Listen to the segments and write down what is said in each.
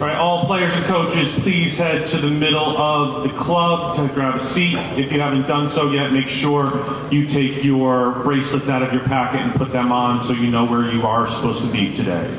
All right, all players and coaches, please head to the middle of the club to grab a seat. If you haven't done so yet, make sure you take your bracelets out of your packet and put them on so you know where you are supposed to be today.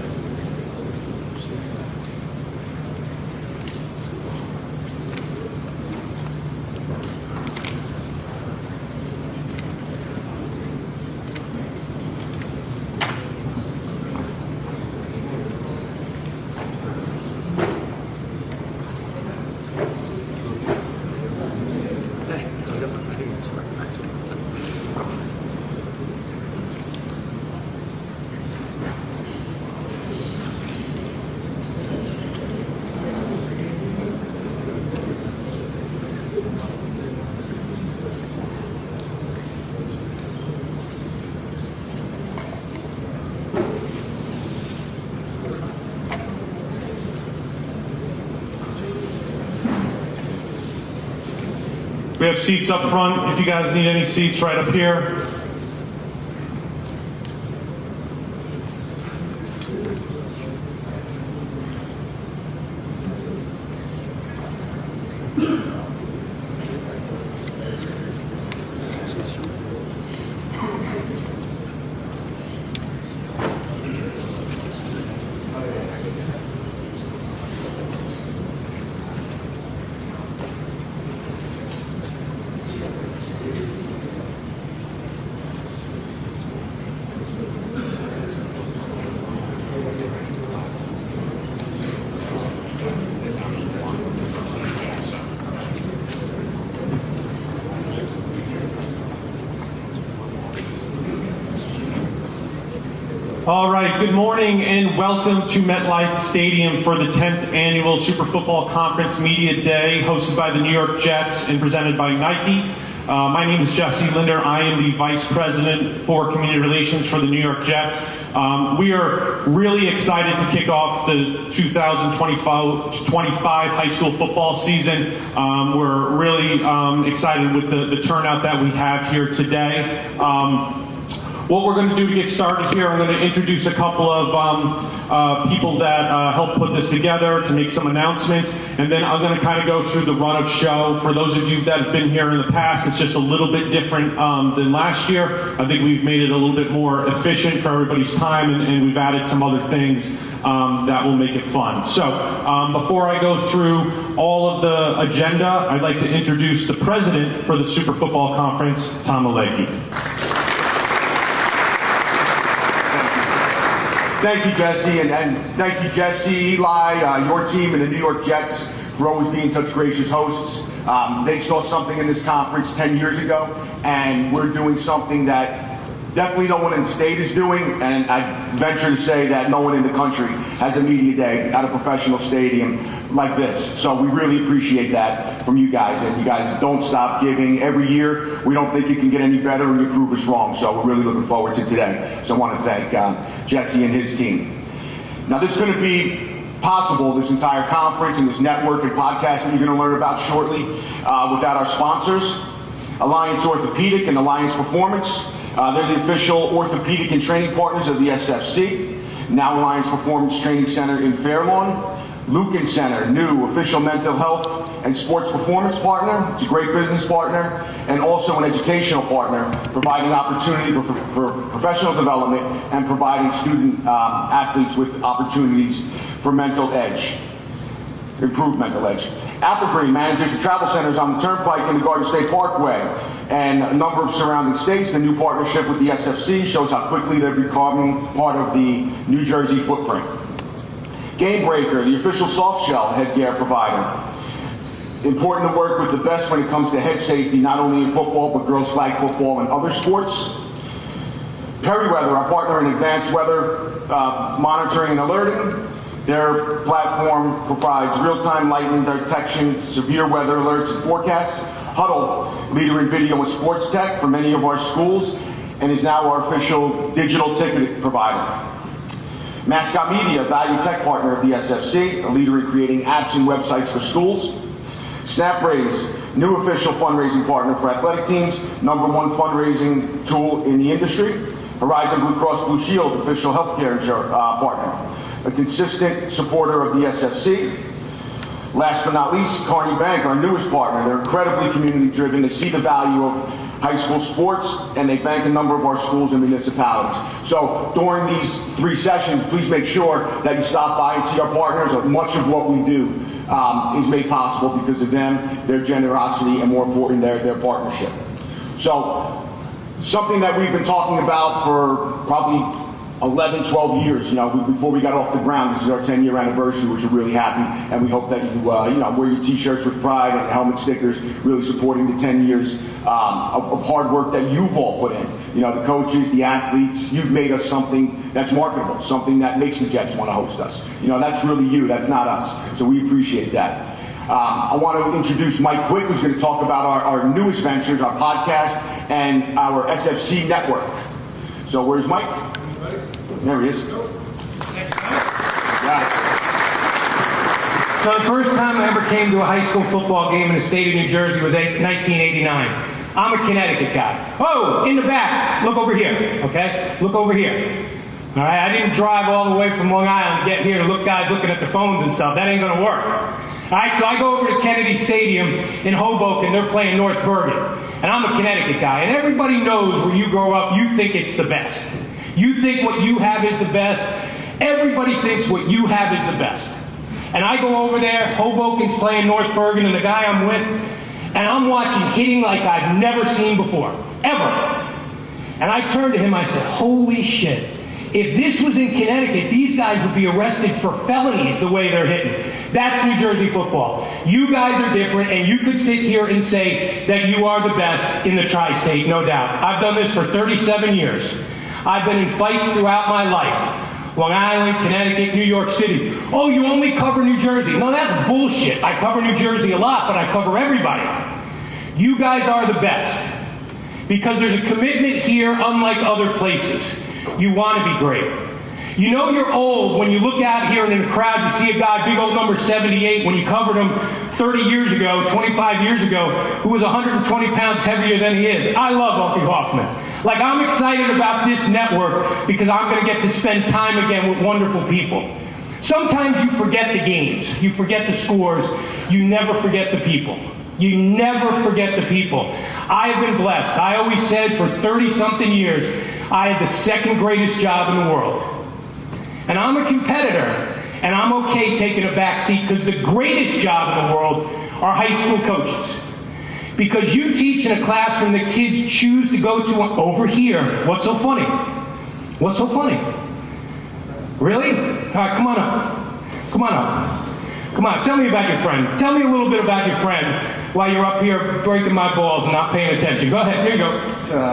We have seats up front if you guys need any seats right up here. All right, good morning and welcome to MetLife Stadium for the 10th Annual Super Football Conference Media Day, hosted by the New York Jets and presented by Nike. My name is Jesse Linder. I am the Vice President for Community Relations for the New York Jets. We are really excited to kick off the 2025 high school football season. We're really excited with the turnout that we have here today. What we're going to do to get started here, I'm going to introduce a couple of people that helped put this together to make some announcements, and then I'm going to kind of go through the run of show. For those of you that have been here in the past, it's just a little bit different than last year. I think we've made it a little bit more efficient for everybody's time, and we've added some other things that will make it fun. So before I go through all of the agenda, I'd like to introduce the president for the Super Football Conference, Tom Alecki. Thank you, Jesse, and thank you, Jesse, Eli, your team, and the New York Jets for always being such gracious hosts. They saw something in this conference 10 years ago, and we're doing something that definitely no one in the state is doing, and I venture to say that no one in the country has a media day at a professional stadium like this. So we really appreciate that from you guys, and you guys don't stop giving every year. We don't think it can get any better, and you prove us wrong. So we're really looking forward to today. So I want to thank Jesse and his team. Now, this is going to be possible, this entire conference and this network and podcast that you're going to learn about shortly, without our sponsors, Alliance Orthopedic and Alliance Performance. They're the official orthopedic and training partners of the SFC, now Alliance Performance Training Center in Fairlawn. Lucan Center, new official mental health and sports performance partner. It's a great business partner and also an educational partner, providing opportunity for professional development and providing student athletes with opportunities for mental edge, improved mental edge. Applegreen manages the travel centers on the Turnpike and the Garden State Parkway and a number of surrounding states. The new partnership with the SFC shows how quickly they're becoming part of the New Jersey footprint. Game Breaker, the official soft shell headgear provider. Important to work with the best when it comes to head safety, not only in football, but girls flag football and other sports. Periweather, our partner in advanced weather monitoring and alerting. Their platform provides real-time lightning detection, severe weather alerts and forecasts. Huddle, leader in video and sports tech for many of our schools, and is now our official digital ticket provider. Mascot Media, value tech partner of the SFC, a leader in creating apps and websites for schools. SnapRaise, new official fundraising partner for athletic teams, #1 fundraising tool in the industry. Horizon Blue Cross Blue Shield, official healthcare partner. a consistent supporter of the SFC. Last but not least, Kearney Bank, our newest partner. They're incredibly community-driven. They see the value of high school sports, and they bank a number of our schools and municipalities. So during these 3 sessions, please make sure that you stop by and see our partners. Much of what we do is made possible because of them, their generosity, and more important, their partnership. So something that we've been talking about for probably 11, 12 years, before we got off the ground. This is our 10-year anniversary, which we're really happy, and we hope that you wear your T-shirts with pride and helmet stickers, really supporting the 10 years of hard work that you've all put in. The coaches, the athletes, you've made us something that's marketable, something that makes the Jets want to host us. That's really you, that's not us, so we appreciate that. I want to introduce Mike Quick, who's going to talk about our newest ventures, our podcast, and our SFC network. So where's Mike? There he is. Yeah. So the first time I ever came to a high school football game in the state of New Jersey was 1989. I'm a Connecticut guy. Oh, in the back, look over here, okay? Look over here. All right, I didn't drive all the way from Long Island to get here to look guys looking at the phones and stuff. That ain't going to work. All right, so I go over to Kennedy Stadium in Hoboken. They're playing North Bergen. And I'm a Connecticut guy. And everybody knows where you grow up, you think it's the best. You think what you have is the best. Everybody thinks what you have is the best. And I go over there, Hoboken's playing North Bergen, and the guy I'm with, and I'm watching hitting like I've never seen before, ever. And I turned to him, I said, holy shit. If this was in Connecticut, these guys would be arrested for felonies the way they're hitting. That's New Jersey football. You guys are different, and you could sit here and say that you are the best in the tri-state, no doubt. I've done this for 37 years. I've been in fights throughout my life. Long Island, Connecticut, New York City. Oh, you only cover New Jersey. No, that's bullshit. I cover New Jersey a lot, but I cover everybody. You guys are the best. Because there's a commitment here unlike other places. You want to be great. You know you're old when you look out here and in the crowd you see a guy, big old number 78, when you covered him 30 years ago, 25 years ago, who was 120 pounds heavier than he is. I love Opie Hoffman. Like, I'm excited about this network because I'm going to get to spend time again with wonderful people. Sometimes you forget the games. You forget the scores. You never forget the people. You never forget the people. I have been blessed. I always said for 30-something years, I had the second greatest job in the world. And I'm a competitor, and I'm okay taking a back seat because the greatest job in the world are high school coaches. Because you teach in a classroom that kids choose to go to over here. What's so funny? What's so funny? Really? All right, come on up. Come on up. Come on, tell me about your friend. Tell me a little bit about your friend while you're up here breaking my balls and not paying attention. Go ahead, here you go.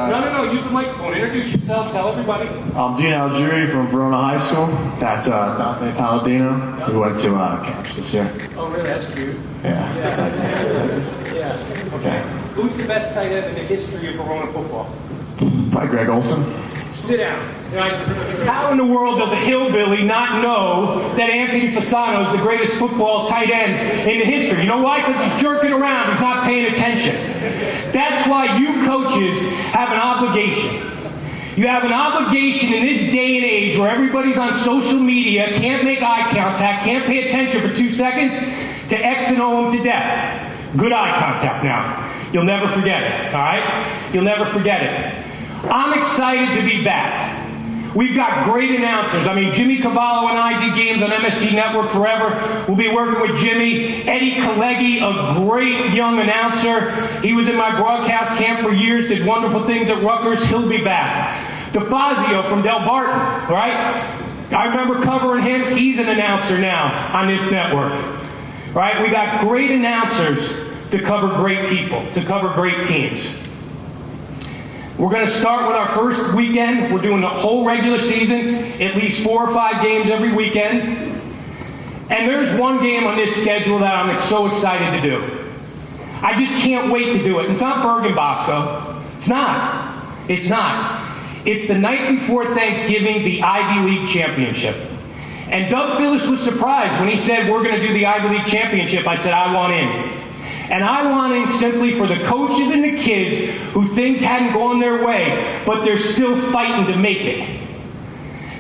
No, use the microphone. Introduce yourself, tell everybody. I'm Dean Algieri from Verona High School. That's Dante Palladino, who went to camps this year. Oh, really? That's cute. Yeah. Yeah. Okay. Who's the best tight end in the history of Verona football? Probably Greg Olson. Sit down. How in the world does a hillbilly not know that Anthony Fasano is the greatest football tight end in the history? You know why? Because he's jerking around. He's not paying attention. That's why you coaches have an obligation. You have an obligation in this day and age where everybody's on social media, can't make eye contact, can't pay attention for 2 seconds, to X and O them to death. Good eye contact now. You'll never forget it, all right? You'll never forget it. I'm excited to be back. We've got great announcers. I mean, Jimmy Cavallo and I did games on MSG Network forever. We'll be working with Jimmy. Eddie Kalegi, a great young announcer. He was in my broadcast camp for years, did wonderful things at Rutgers. He'll be back. DeFazio from Del Barton, right? I remember covering him. He's an announcer now on this network. Right? We got great announcers to cover great people, to cover great teams. We're going to start with our first weekend. We're doing the whole regular season, at least 4 or 5 games every weekend. And there's one game on this schedule that I'm so excited to do. I just can't wait to do it. It's not Bergen Bosco. It's not. It's not. It's the night before Thanksgiving, the Ivy League Championship. And Doug Phillips was surprised when he said, we're going to do the Ivy League Championship. I said, I want in. And I want in simply for the coaches and the kids who things hadn't gone their way, but they're still fighting to make it.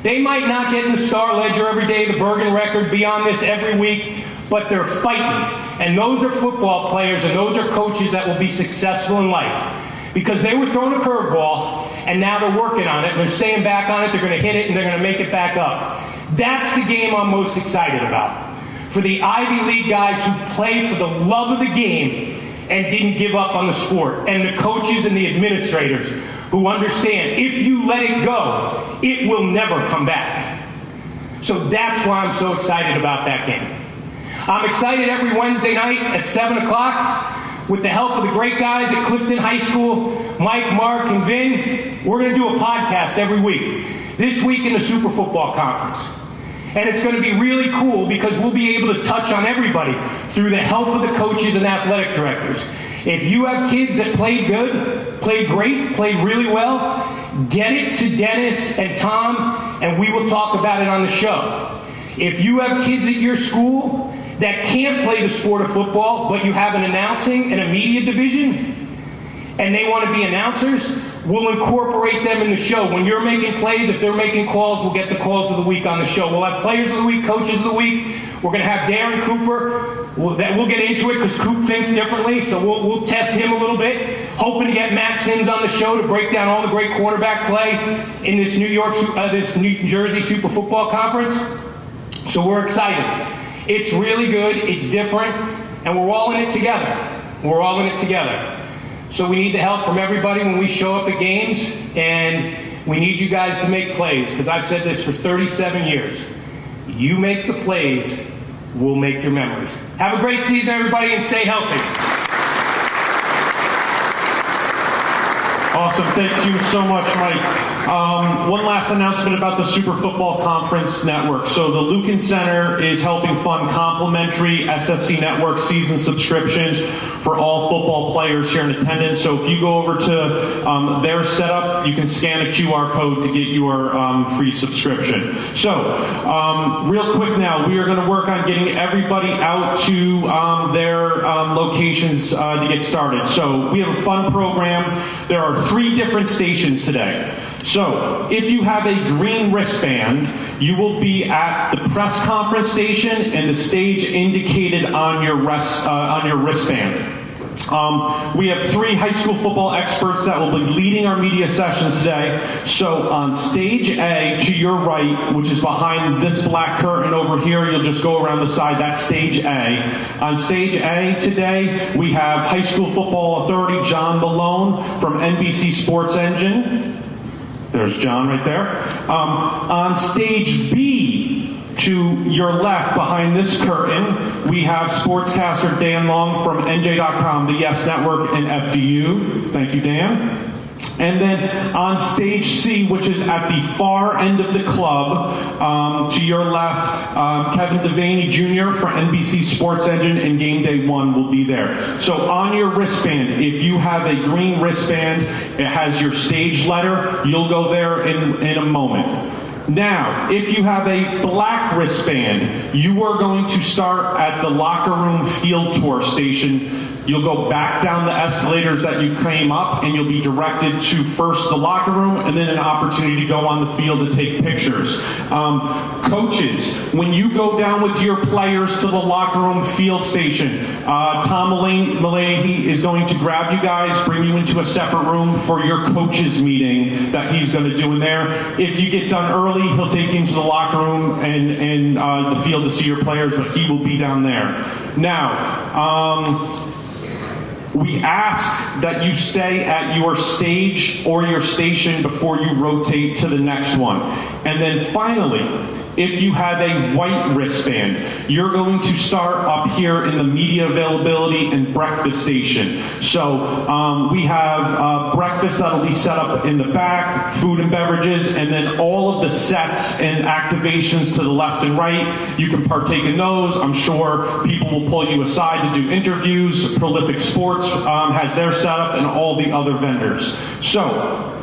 They might not get in the Star Ledger every day, the Bergen record, be on this every week, but they're fighting. And those are football players and those are coaches that will be successful in life. Because they were thrown a curveball, and now they're working on it, and they're staying back on it, they're going to hit it, and they're going to make it back up. That's the game I'm most excited about. For the Ivy League guys who play for the love of the game and didn't give up on the sport, and the coaches and the administrators who understand if you let it go, it will never come back. So that's why I'm so excited about that game. I'm excited every Wednesday night at 7 o'clock. With the help of the great guys at Clifton High School, Mike, Mark, and Vin, we're going to do a podcast every week. This week in the Super Football Conference. And it's going to be really cool because we'll be able to touch on everybody through the help of the coaches and athletic directors. If you have kids that played good, played great, played really well, get it to Dennis and Tom, and we will talk about it on the show. If you have kids at your school that can't play the sport of football, but you have an announcing and a media division, and they want to be announcers, we'll incorporate them in the show. When you're making plays, if they're making calls, we'll get the calls of the week on the show. We'll have players of the week, coaches of the week. We're going to have Darren Cooper. We'll get into it because Coop thinks differently, so we'll test him a little bit. Hoping to get Matt Sims on the show to break down all the great quarterback play in this this New Jersey Super Football Conference. So we're excited. It's really good, it's different, and we're all in it together. We're all in it together. So we need the help from everybody when we show up at games, and we need you guys to make plays, because I've said this for 37 years. You make the plays, we'll make your memories. Have a great season, everybody, and stay healthy. Awesome. Thank you so much, Mike. One last announcement about the Super Football Conference Network. So the Lucan Center is helping fund complimentary SFC Network season subscriptions for all football players here in attendance. So if you go over to their setup, you can scan a QR code to get your free subscription. So real quick now, we are going to work on getting everybody out to their locations to get started. So we have a fun program. There are 3 different stations today. So, if you have a green wristband, you will be at the press conference station and the stage indicated on your wristband. We have 3 high school football experts that will be leading our media sessions today. So on stage A to your right, which is behind this black curtain over here, you'll just go around the side, that's stage A. On stage A today, we have High School Football Authority John Malone from NBC Sports Engine. There's John right there. On stage B, to your left, behind this curtain, we have sportscaster Dan Long from NJ.com, the Yes Network, and FDU. Thank you, Dan. And then on stage C, which is at the far end of the club, to your left, Kevin Devaney Jr. for NBC Sports Engine and Game Day 1 will be there. So on your wristband, if you have a green wristband, it has your stage letter, you'll go there in a moment. Now, if you have a black wristband, you are going to start at the locker room field tour station. You'll go back down the escalators that you came up, and you'll be directed to first the locker room and then an opportunity to go on the field to take pictures. Coaches, when you go down with your players to the locker room field station, Tom Mullaney is going to grab you guys, bring you into a separate room for your coaches meeting that he's going to do in there. If you get done early, he'll take you into the locker room and the field to see your players, but he will be down there. Now, we ask that you stay at your stage or your station before you rotate to the next one. And then finally, if you have a white wristband, you're going to start up here in the media availability and breakfast station. So we have breakfast that'll be set up in the back, food and beverages, and then all of the sets and activations to the left and right. You can partake in those. I'm sure people will pull you aside to do interviews. Prolific Sports has their setup, and all the other vendors. So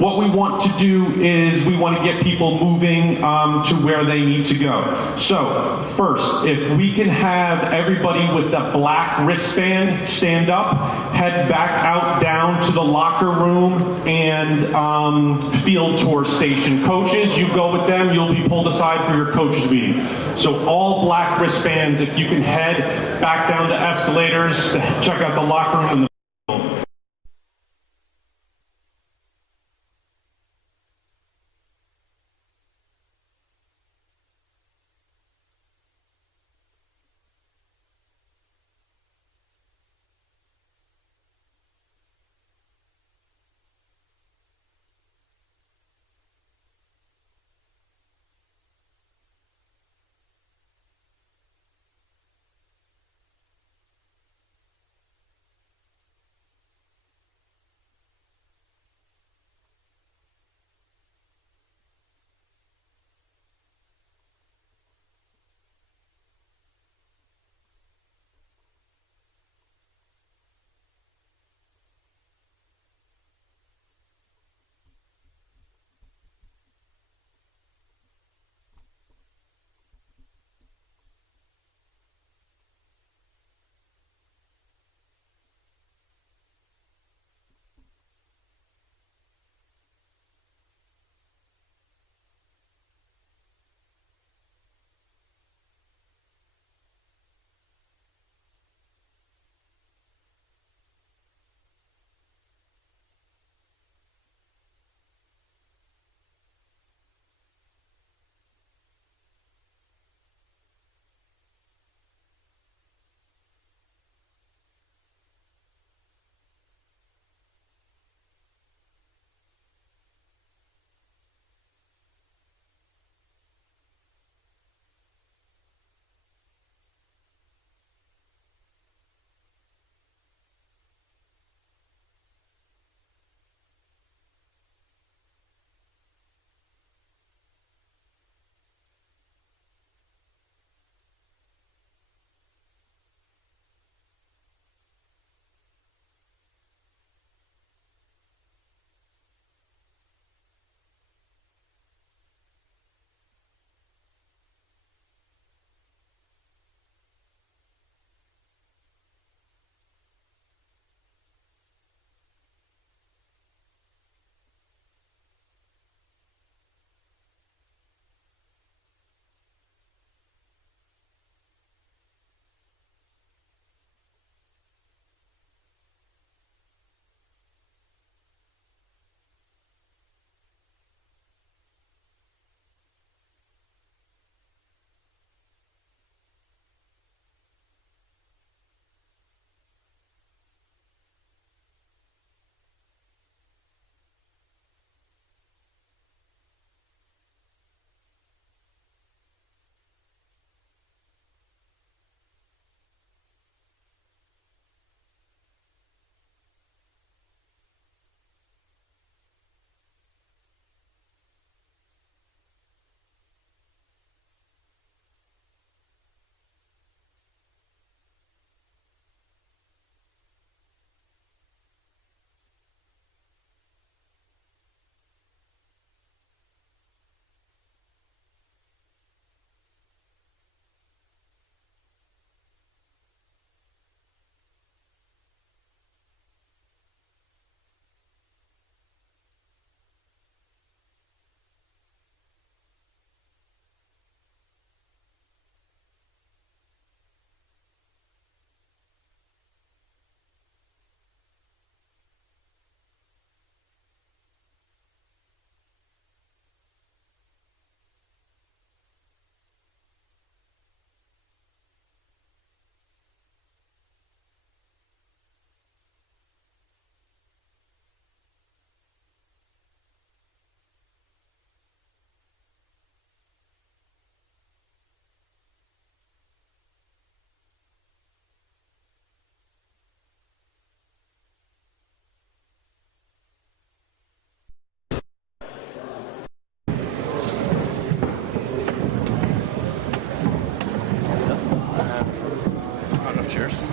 what we want to do is we want to get people moving to where they need to go. So first, if we can have everybody with the black wristband stand up, head back out down to the locker room and field tour station. Coaches, you go with them. You'll be pulled aside for your coaches meeting. So all black wristbands, if you can head back down the escalators to check out the locker room and the field.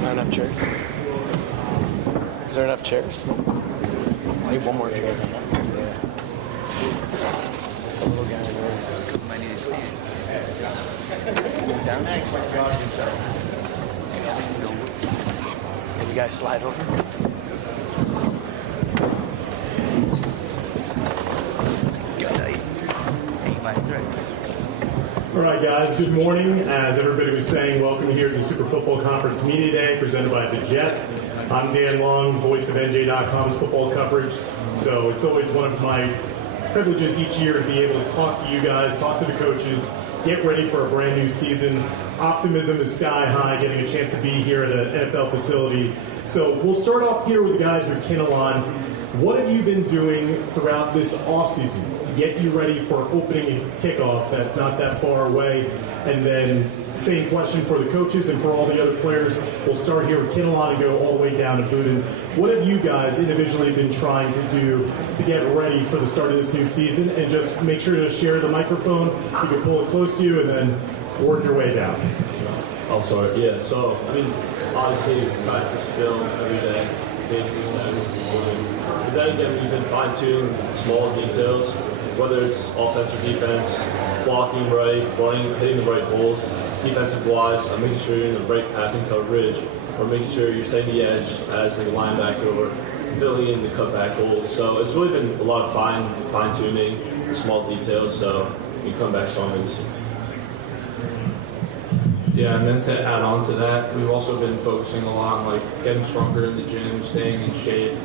Not enough chairs. Is there enough chairs? I need one more chair. Yeah. Down next. And you guys slide over. Good night. Hang by a thread. All right, guys, good morning. As everybody was saying, welcome here to the Super Football Conference Media Day presented by the Jets. I'm Dan Long, voice of NJ.com's football coverage. So it's always one of my privileges each year to be able to talk to you guys, talk to the coaches, get ready for a brand new season. Optimism is sky high, getting a chance to be here at an NFL facility. So we'll start off here with the guys with Kinnelon. What have you been doing throughout this offseason to get you ready for opening and kickoff that's not that far away? And then same question for the coaches and for all the other players. We'll start here with Kinnelon and go all the way down to Boudin. What have you guys individually been trying to do to get ready for the start of this new season? And just make sure to share the microphone. You can pull it close to you and then work your way down. I'll start. Yeah, so, obviously, practice film every day, basics, everything. But then again, we've been fine-tuned small details, whether it's offense or defense, blocking right, running, hitting the right holes, defensive-wise, making sure you're in the right passing coverage, or making sure you're setting the edge as a linebacker, or filling in the cutback holes. So it's really been a lot of fine-tuning, small details, so you come back stronger this year. Yeah, and then to add on to that, we've also been focusing a lot on getting stronger in the gym, staying in shape,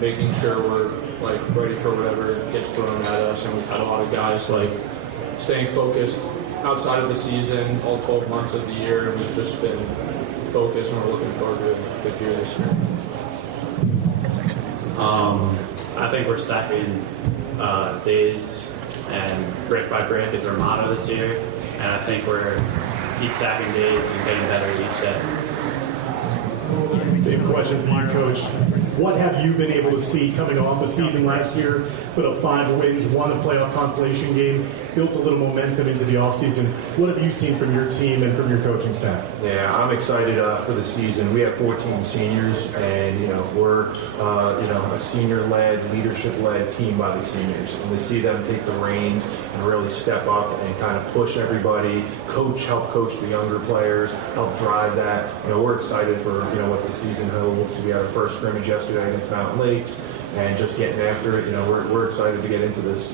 making sure we're ready for whatever gets thrown at us. And we've had a lot of guys staying focused outside of the season, all 12 months of the year, and we've just been focused, and we're looking forward to a good year this year. I think we're stacking days, and brick by brick is our motto this year, and I think we're keep stacking days and getting better each day. Same question for you, Coach. What have you been able to see coming off the season last year? Put up 5 wins, won a playoff consolation game, built a little momentum into the offseason. What have you seen from your team and from your coaching staff? Yeah, I'm excited for the season. We have 14 seniors, and we're a senior-led, leadership-led team by the seniors. And to see them take the reins and really step up and kind of push everybody, help coach the younger players, help drive that. We're excited for what the season holds. We had our first scrimmage yesterday against Mountain Lakes, and just getting after it. We're excited to get into this.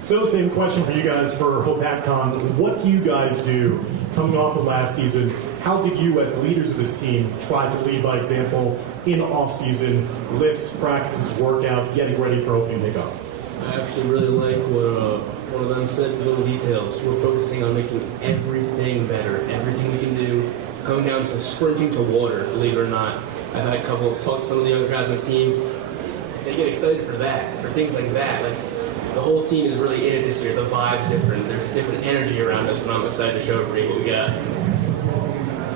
So, same question for you guys for Hope HatCon. What do you guys do coming off of last season? How did you, as leaders of this team, try to lead by example in off-season lifts, practices, workouts, getting ready for opening kickoff? I actually really like what one of them said, the little details. We're focusing on making everything better, everything we can do, coming down to sprinting to water, believe it or not. I've had a couple of talks with some of the younger guys on the team. They get excited for that, for things like that. The whole team is really in it this year. The vibe's different. There's a different energy around us, and I'm excited to show everybody what we got.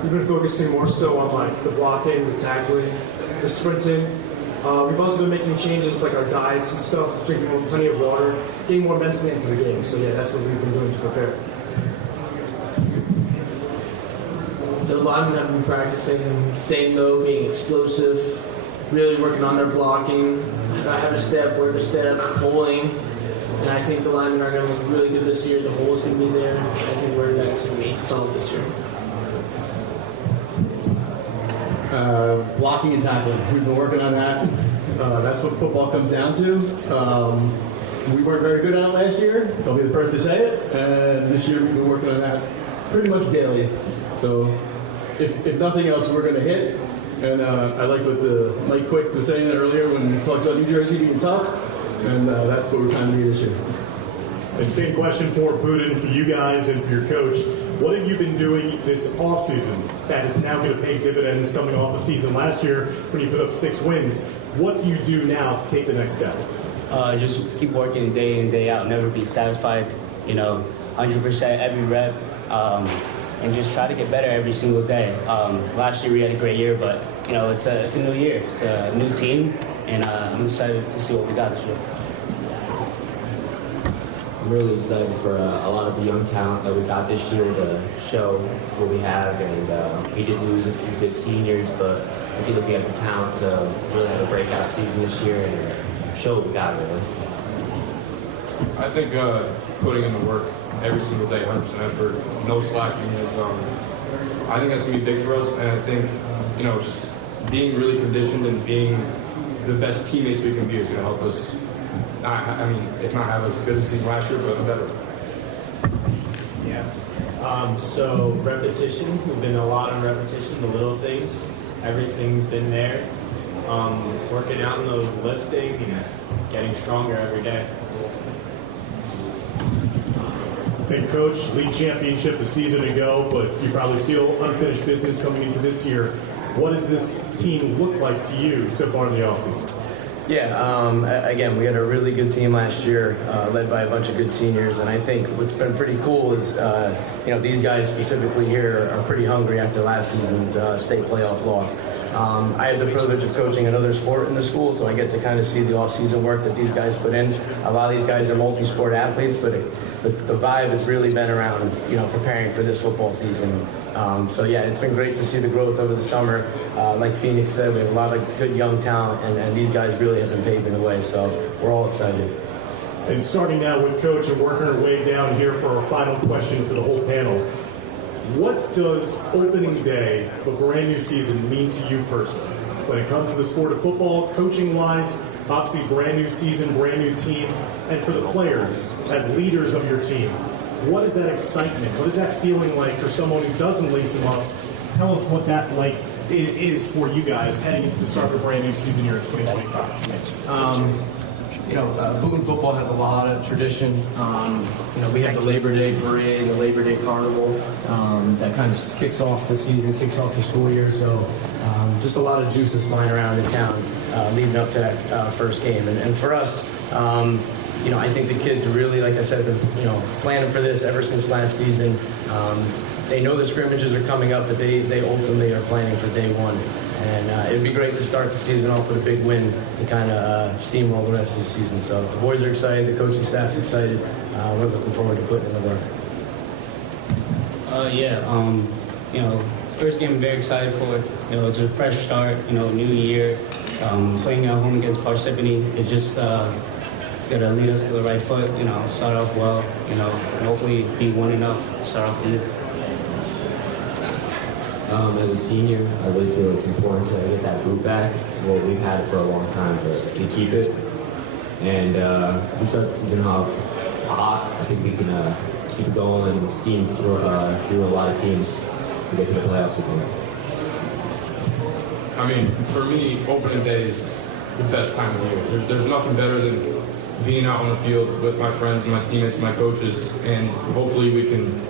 We've been focusing more so on the blocking, the tackling, the sprinting. We've also been making changes with our diets and stuff, drinking plenty of water, getting more mentally into the game. So yeah, that's what we've been doing to prepare. The linemen have been practicing staying low, being explosive, really working on their blocking, how to step, where to step, pulling. And I think the linemen are going to look really good this year. The hole's going to be there. I think we're going to be solid this year. Blocking and tackling. We've been working on that. That's what football comes down to. We weren't very good at it last year. I'll be the first to say it. And this year we've been working on that pretty much daily. So if nothing else, we're going to hit. And I like what Mike Quick was saying earlier when he talked about New Jersey being tough. And that's what we're trying to be this year. And same question for Boudin, for you guys and for your coach. What have you been doing this offseason that is now going to pay dividends coming off a season last year when you put up 6 wins? What do you do now to take the next step? Just keep working day in, day out. Never be satisfied, 100% every rep. And just try to get better every single day. Last year we had a great year, but it's a new year. It's a new team, and I'm excited to see what we got this year. I'm really excited for a lot of the young talent that we got this year to show what we have. And we did lose a few good seniors, but I think we have the talent to really have a breakout season this year and show what we got, really. I think putting in the work every single day, 100% effort, no slacking is. I think that's gonna be big for us, and I think just being really conditioned and being the best teammates we can be is gonna help us. If not have as good as season last year, but better. Yeah. So repetition. We've been a lot of repetition. The little things. Everything's been there. Working out in the lifting and getting stronger every day. And Coach, league championship a season ago, but you probably feel unfinished business coming into this year. What does this team look like to you so far in the offseason? Yeah, again, we had a really good team last year, led by a bunch of good seniors, and I think what's been pretty cool is, these guys specifically here are pretty hungry after last season's state playoff loss. I have the privilege of coaching another sport in the school, so I get to kind of see the off-season work that these guys put in. A lot of these guys are multi-sport athletes, but the vibe has really been around, preparing for this football season. It's been great to see the growth over the summer. Like Phoenix said, we have a lot of good young talent, and these guys really have been paving the way, so we're all excited. And starting now with Coach and working our way down here for our final question for the whole panel. What does opening day of a brand new season mean to you personally? When it comes to the sport of football, coaching-wise, obviously brand new season, brand new team, and for the players, as leaders of your team, what is that excitement? What is that feeling like for someone who doesn't lace them up? Tell us what that is for you guys heading into the start of a brand new season here in 2025. Boone football has a lot of tradition. We have the Labor Day parade, the Labor Day carnival that kind of kicks off the season, kicks off the school year. So just a lot of juices flying around in town leading up to that first game. And for us, I think the kids really, like I said, have been planning for this ever since last season. They know the scrimmages are coming up, but they ultimately are planning for day one. And it'd be great to start the season off with a big win to kind of steamroll the rest of the season. So the boys are excited, the coaching staff's excited. We're looking forward to putting in the work. First game I'm very excited for. It's a fresh start, new year. Playing at home against Parsippany is just going to lead us to the right foot, start off well, and hopefully be 1-0, start off the year. As a senior, I really feel it's important to get that group back. Well, we've had it for a long time, but to keep it. And we start the season off hot. I think we can keep it going and steam through a lot of teams to get to the playoffs again. For me, opening day is the best time of year. There's nothing better than being out on the field with my friends, my teammates, my coaches, and hopefully we can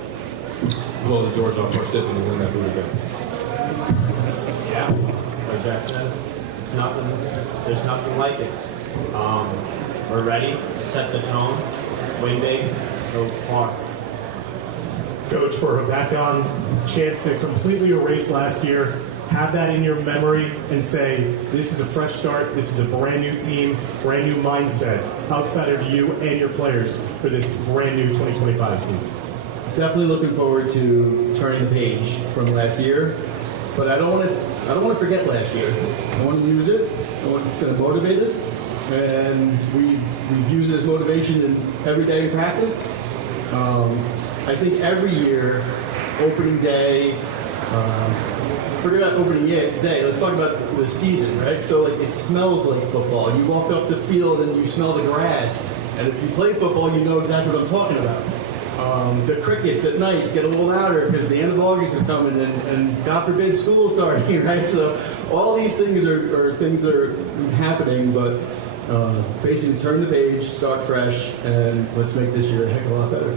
blow the doors off our sip and win that boot again. Yeah, like Jack said, there's nothing like it. We're ready, set the tone, win big, go far. Coach, for a back-on chance to completely erase last year, have that in your memory and say, this is a fresh start, this is a brand new team, brand new mindset. How excited are you and your players for this brand new 2025 season? Definitely looking forward to turning the page from last year, but I don't want to forget last year. I want to use it. It's going to motivate us, and we've used it as motivation in every day in practice. I think every year, opening day. Forget about opening day. Let's talk about the season, right? So it smells like football. You walk up the field and you smell the grass, and if you play football, you know exactly what I'm talking about. The crickets at night get a little louder because the end of August is coming and God forbid school starting, right? So all these things are things that are happening, but basically turn the page, start fresh, and let's make this year a heck of a lot better.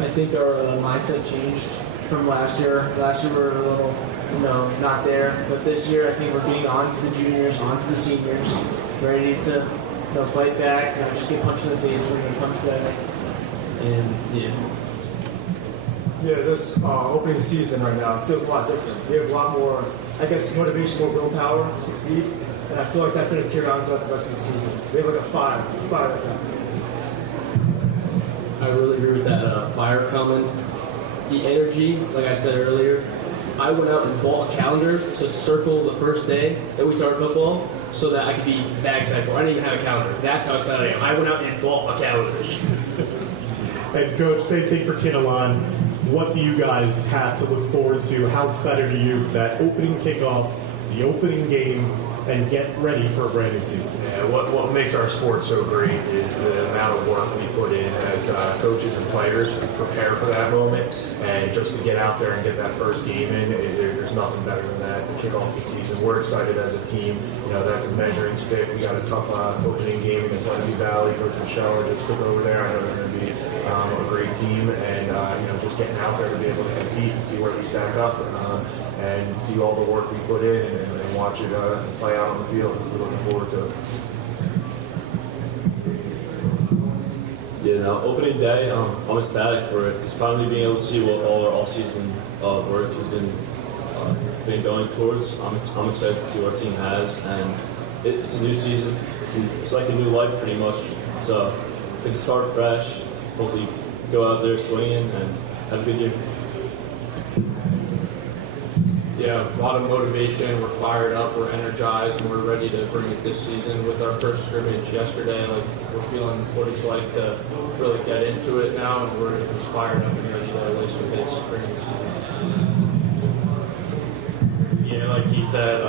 I think our mindset changed from last year. Last year we were a little, not there, but this year I think we're getting on to the juniors, on to the seniors, ready to fight back, just get punched in the face, we're going to punch back. And, this opening season right now feels a lot different. We have a lot more, motivation, more willpower to succeed. And I feel like that's going to carry on throughout the rest of the season. We have like a five that's happening. I really agree with that fire comment. The energy, like I said earlier, I went out and bought a calendar to circle the first day that we started football. so that I could be that excited for it. I didn't even have a calendar. That's how excited I am. I went out and bought a calendar. And Coach, same thing for Kinnelon. What do you guys have to look forward to? How excited are you for that opening kickoff, the opening game, and get ready for a brand new season? Yeah, what makes our sport so great is the amount of work we put in as coaches and players to prepare for that moment, and just to get out there and get that first game in, there's nothing better than that to kick off the season. We're excited as a team. You know, that's a measuring stick. We got a tough opening game against Legacy Valley. Coach Michelle just took over there. I know they're going to be a great team, and you know, just getting out there to be able to compete and see where we stack up, and see all the work we put in, and watch it play out on the field. We're looking forward to it. Yeah, now opening day, I'm ecstatic for it. Finally being able to see what all our off-season work has been going towards. I'm excited to see what our team has, and it's a new season. It's like a new life pretty much. So it's to start fresh. Hopefully go out there swinging and have a good year. Yeah, a lot of motivation. We're fired up. We're energized, and we're ready to bring it this season. With our first scrimmage yesterday, like we're feeling what it's like to really get into it now, and we're just fired up and ready to lace the pace bring the season. Yeah, like he said,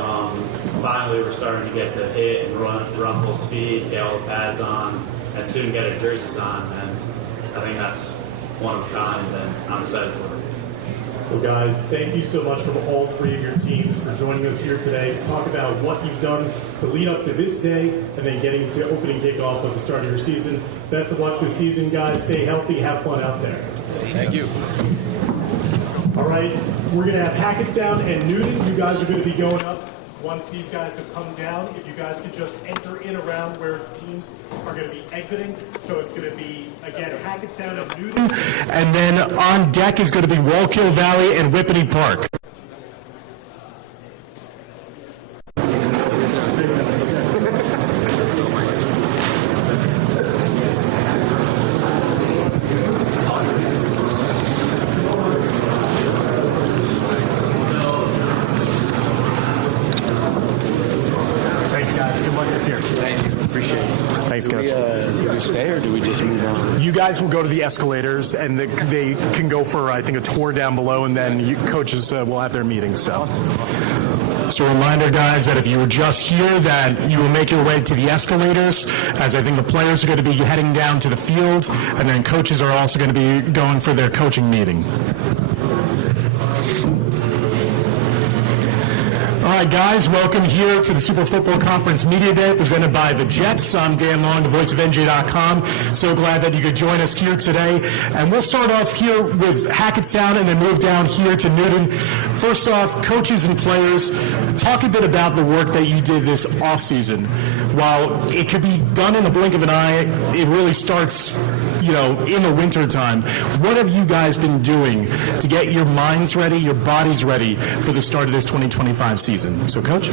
finally we're starting to get to hit and run full speed, get all the pads on, and soon get our jerseys on, and I think that's one of a kind, and I'm excited for it. Well, guys, thank you so much from all three of your teams for joining us here today to talk about what you've done to lead up to this day and then getting to opening kickoff of the start of your season. Best of luck this season, guys. Stay healthy. Have fun out there. Thank you. All right, we're going to have Hackettstown and Newton. You guys are going to be going up once these guys have come down. If you guys could just enter in around where the teams are going to be exiting. So it's going to be, again, Hackettstown and Newton. And then on deck is going to be Wallkill Valley and Whippany Park. Thanks, Coach. Do we stay or do we just move on? You guys will go to the escalators, and they can go for, I think, a tour down below, and then coaches will have their meetings. So a reminder, guys, that if you were just here, that you will make your way to the escalators, as I think the players are going to be heading down to the field, and then coaches are also going to be going for their coaching meeting. All right, guys, welcome here to the Super Football Conference Media Day presented by the Jets. I'm Dan Long, the voice of NJ.com. So glad that you could join us here today. And we'll start off here with Hackettstown and then move down here to Newton. First off, coaches and players, talk a bit about the work that you did this offseason. While it could be done in the blink of an eye, it really starts, in the winter time. What have you guys been doing to get your minds ready, your bodies ready for the start of this 2025 season? So, Coach?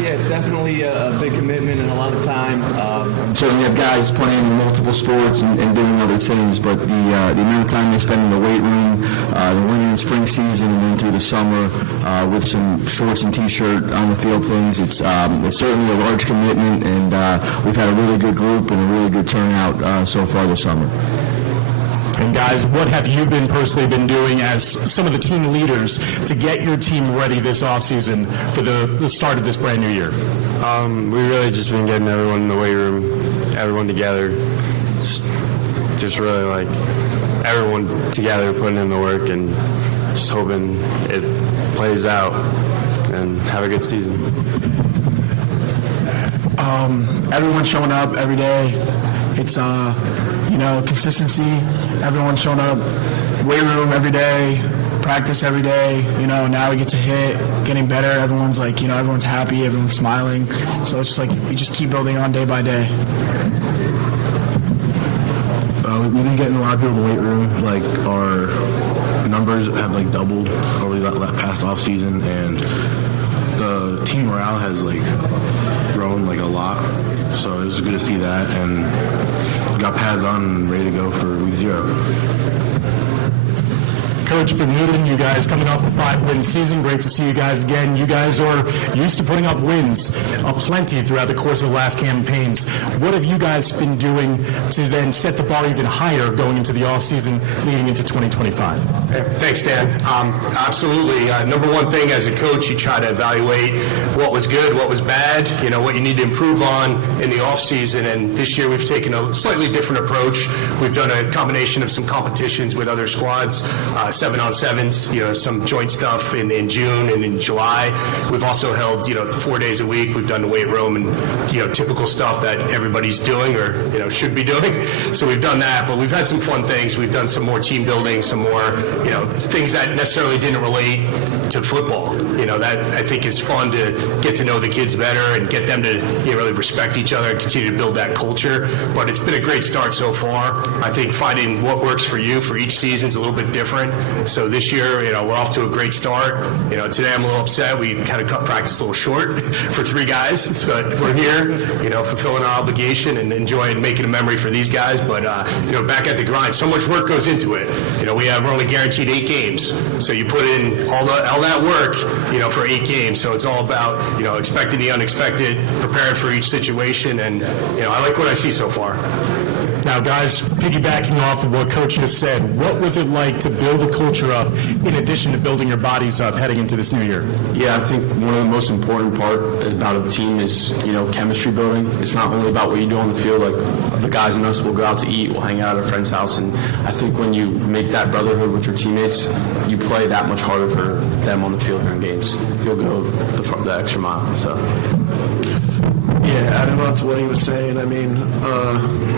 Yeah, it's definitely a big commitment and a lot of time. Certainly have guys playing multiple sports and doing other things, but the amount of time they spend in the weight room, the winter and spring season, and then through the summer with some shorts and t-shirt on the field things, it's certainly a large commitment, and we've had a really good group and a really good turnout so far this summer. And guys, what have you personally been doing as some of the team leaders to get your team ready this offseason for the start of this brand new year? We've really just been getting everyone in the weight room, everyone together, just really like everyone together putting in the work and just hoping it plays out and have a good season. Everyone showing up every day. It's consistency. Everyone showing up, weight room every day, practice every day. Now we get to hit, getting better. Everyone's everyone's happy, everyone's smiling. So it's just we just keep building on day by day. We've been getting a lot of people in the weight room. Our numbers have doubled over the past off season, and the team morale has grown a lot. So it was good to see that, and we got pads on and ready to go for week 0. Coach, for Newton, you guys coming off a 5-win season. Great to see you guys again. You guys are used to putting up wins plenty throughout the course of the last campaigns. What have you guys been doing to then set the bar even higher going into the offseason leading into 2025? Thanks, Dan. Absolutely. Number one thing as a coach, you try to evaluate what was good, what was bad, what you need to improve on in the offseason. And this year we've taken a slightly different approach. We've done a combination of some competitions with other squads, 7-on-7s, some joint stuff in June and in July. We've also held, 4 days a week. We've done the weight room and, typical stuff that everybody's doing or, should be doing. So we've done that, but we've had some fun things. We've done some more team building, some more, things that necessarily didn't relate to football. That I think is fun to get to know the kids better and get them to really respect each other and continue to build that culture. But it's been a great start so far. I think finding what works for you for each season is a little bit different. So this year, we're off to a great start. Today I'm a little upset. We kind of cut practice a little short for 3 guys, but we're here, fulfilling our obligation and enjoying making a memory for these guys. But back at the grind, so much work goes into it. We're only guaranteed 8 games, so you put in all that work, for 8 games. So it's all about expecting the unexpected, preparing for each situation, and I like what I see so far. Now, guys, piggybacking off of what Coach just said, what was it like to build a culture up in addition to building your bodies up heading into this new year? Yeah, I think one of the most important part about a team is, chemistry building. It's not only about what you do on the field. Like, the guys and us will go out to eat, we'll hang out at a friend's house, and I think when you make that brotherhood with your teammates, you play that much harder for them on the field during games. You'll go the extra mile, so. Yeah, adding on to what he was saying,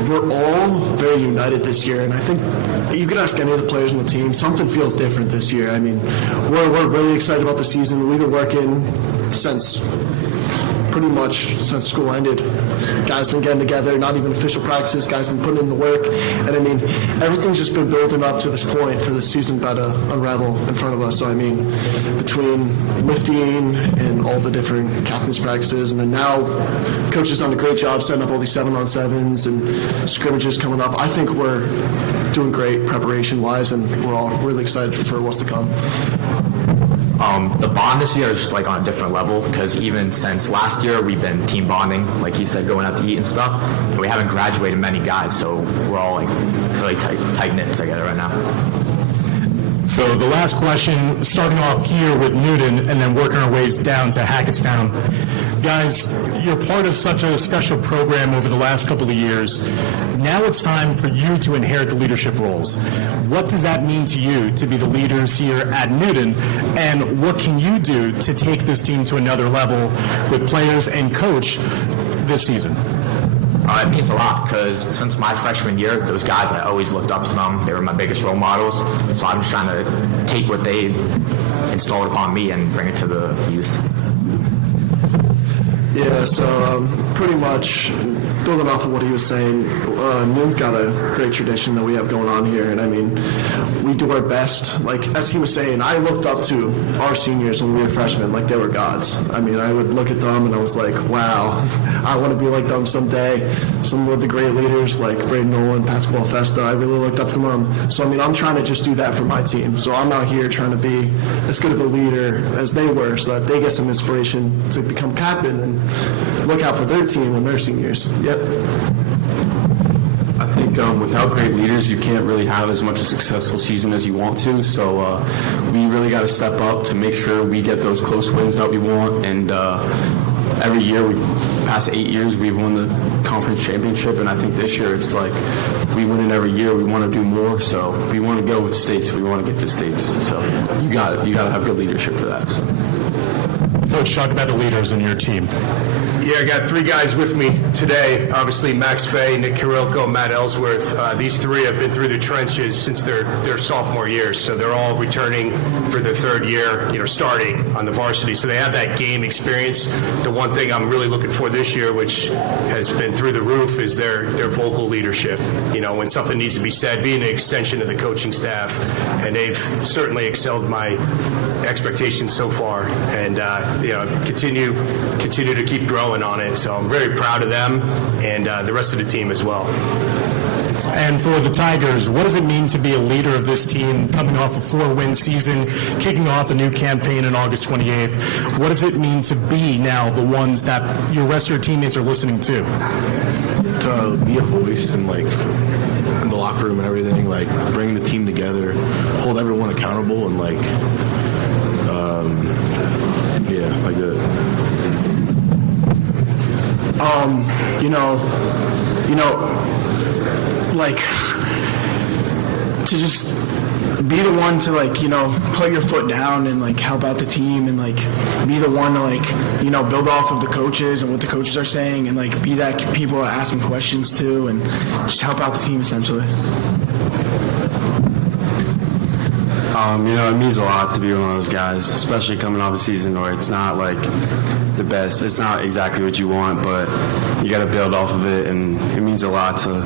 we're all very united this year, and I think you could ask any of the players on the team, something feels different this year. We're really excited about the season. We've been working pretty much since school ended. Guys been getting together, not even official practices, guys been putting in the work, and everything's just been building up to this point for the season about to unravel in front of us. So between lifting and all the different captain's practices, and then now coach has done a great job setting up all these 7-on-7s and scrimmages coming up. I think we're doing great preparation wise, and we're all really excited for what's to come. The bond this year is just on a different level, because even since last year we've been team bonding, like he said, going out to eat and stuff, and we haven't graduated many guys, so we're all really tight-knit together right now. So the last question, starting off here with Newton and then working our ways down to Hackettstown. Guys, you're part of such a special program over the last couple of years. Now it's time for you to inherit the leadership roles. What does that mean to you to be the leaders here at Newton, and what can you do to take this team to another level with players and coach this season? It means a lot, because since my freshman year, those guys, I always looked up to them. They were my biggest role models. So I'm just trying to take what they installed upon me and bring it to the youth. Yeah, so pretty much building off of what he was saying, Newton's got a great tradition that we have going on here, and we do our best. As he was saying, I looked up to our seniors when we were freshmen like they were gods. I would look at them and I was like, wow, I want to be like them someday. Some of the great leaders like Braden Nolan, Pasquale Festa, I really looked up to them. So I'm trying to just do that for my team. So I'm out here trying to be as good of a leader as they were, so that they get some inspiration to become captain and look out for their team when they're seniors. Yep. I think without great leaders, you can't really have as much a successful season as you want to. So we really got to step up to make sure we get those close wins that we want. And every year, past 8 years, we've won the conference championship. And I think this year, it's we win it every year. We want to do more. So we want to go with states. We want to get to states. So you got to have good leadership for that. So. Coach, talk about the leaders in your team. Yeah, I got 3 guys with me today. Obviously, Max Fay, Nick Kirilko, Matt Ellsworth. These 3 have been through the trenches since their sophomore years, so they're all returning for their 3rd year, starting on the varsity. So they have that game experience. The one thing I'm really looking for this year, which has been through the roof, is their vocal leadership. When something needs to be said, being an extension of the coaching staff, and they've certainly excelled my expectations so far, and continue to keep growing on it. So I'm very proud of them and the rest of the team as well. And for the Tigers, what does it mean to be a leader of this team coming off a 4-win season, kicking off a new campaign on August 28th? What does it mean to be now the ones that your rest of your teammates are listening to? To be a voice and like in the locker room and everything, like bring the team together, hold everyone accountable, and like like that. Like to just be the one to put your foot down and help out the team and be the one to build off of the coaches and what the coaches are saying and be that people are asking questions to and just help out the team essentially. It means a lot to be one of those guys, especially coming off a season where it's not the best. It's not exactly what you want, but you got to build off of it, and it means a lot to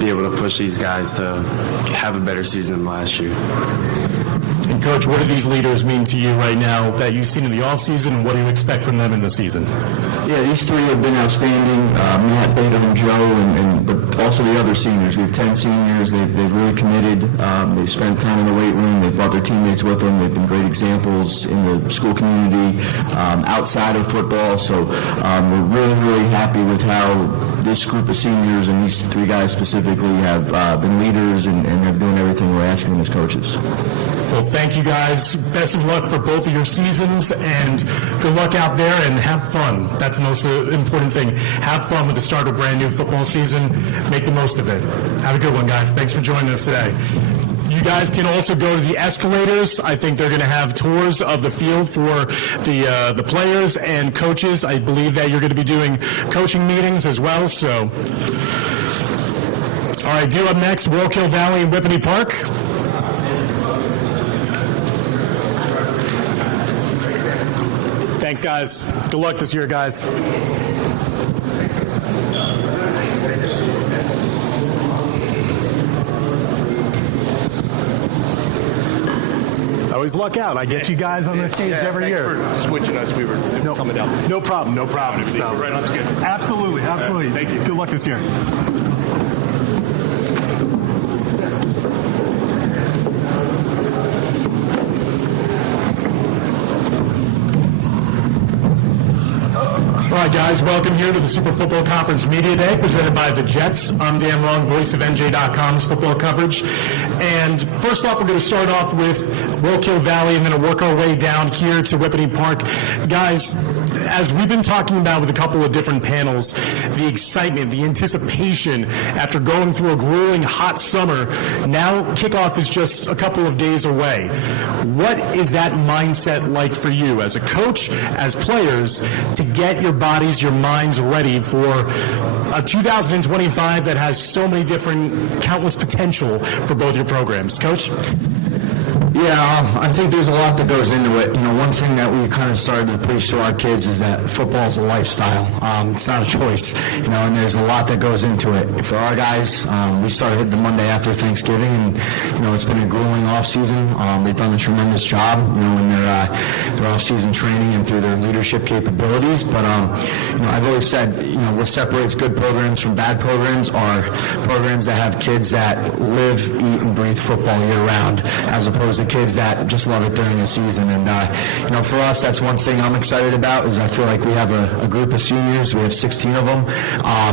be able to push these guys to have a better season than last year. And Coach, what do these leaders mean to you right now that you've seen in the offseason, and what do you expect from them in the season? Yeah, these three have been outstanding. Matt, Beto, and Joe, but also the other seniors. We have 10 seniors. They've really committed. They've spent time in the weight room. They've brought their teammates with them. They've been great examples in the school community, outside of football. So we're really, really happy with how this group of seniors and these three guys specifically have been leaders and have doing everything we're asking them as coaches. Well, thank you guys. Best of luck for both of your seasons, and good luck out there, and have fun. That's the most important thing. Have fun with the start of a brand new football season. Make the most of it. Have a good one, guys. Thanks for joining us today. You guys can also go to the escalators. I think they're going to have tours of the field for the players and coaches. I believe that you're going to be doing coaching meetings as well. So, all right, due up next, Wallkill Valley and Whippany Park. Thanks, guys. Good luck this year, guys. Always luck out. I get you guys on the stage every year. For switching us, we were coming down. No problem. No problem. So, we're right on schedule. Absolutely. Absolutely. Thank you. Good luck this year. All right, guys, welcome here to the Super Football Conference Media Day presented by the Jets. I'm Dan Long, voice of NJ.com's football coverage. And first off, we're going to start off with Wallkill Valley and then work our way down here to Whippany Park. Guys, as we've been talking about with a couple of different panels, the excitement, the anticipation after going through a grueling hot summer, now kickoff is just a couple of days away. What is that mindset like for you as a coach, as players, to get your bodies, your minds ready for a 2025 that has so many different, countless potential for both your programs? Coach? Yeah, I think there's a lot that goes into it. One thing that we kind of started to preach to our kids is that football is a lifestyle. It's not a choice, and there's a lot that goes into it. For our guys, we started the Monday after Thanksgiving, and, it's been a grueling off-season. They've done a tremendous job, in their off-season training and through their leadership capabilities. But, I've always said, what separates good programs from bad programs are programs that have kids that live, eat, and breathe football year-round, as opposed to kids that just love it during the season. And, for us, that's one thing I'm excited about is I feel like we have a group of seniors, we have 16 of them,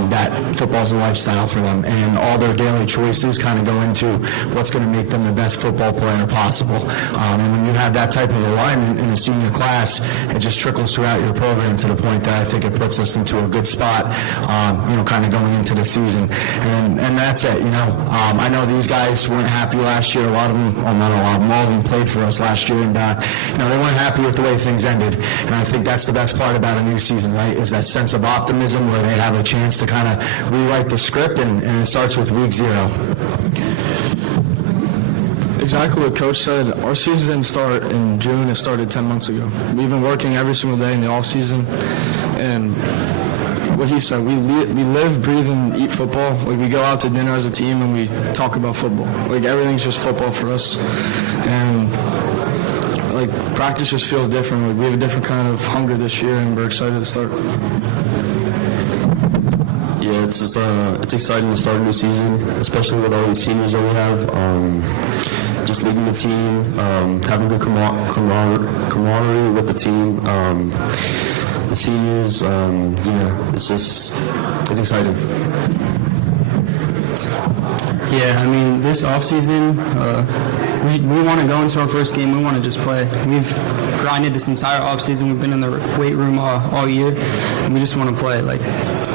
that football's a lifestyle for them. And all their daily choices kind of go into what's going to make them the best football player possible. And when you have that type of alignment in a senior class, it just trickles throughout your program to the point that I think it puts us into a good spot, kind of going into the season. And that's it, I know these guys weren't happy last year. A lot of them, well, not a lot of them, all of them played for us last year, and they weren't happy with the way things ended. And I think that's the best part about a new season, right, is that sense of optimism where they have a chance to kind of rewrite the script, and it starts with week 0. Exactly what Coach said. Our season didn't start in June. It started 10 months ago. We've been working every single day in the off season, and what he said, we live, breathe, and eat football. Like, we go out to dinner as a team and we talk about football. Like, everything's just football for us. And like, practice just feels different. Like, we have a different kind of hunger this year, and we're excited to start. Yeah, it's exciting to start a new season, especially with all these seniors that we have. Just leading the team, having good camaraderie with the team. The seniors, it's exciting. Yeah, I mean, this offseason, we want to go into our first game. We want to just play. We've grinded this entire offseason. We've been in the weight room all year, and we just want to play. Like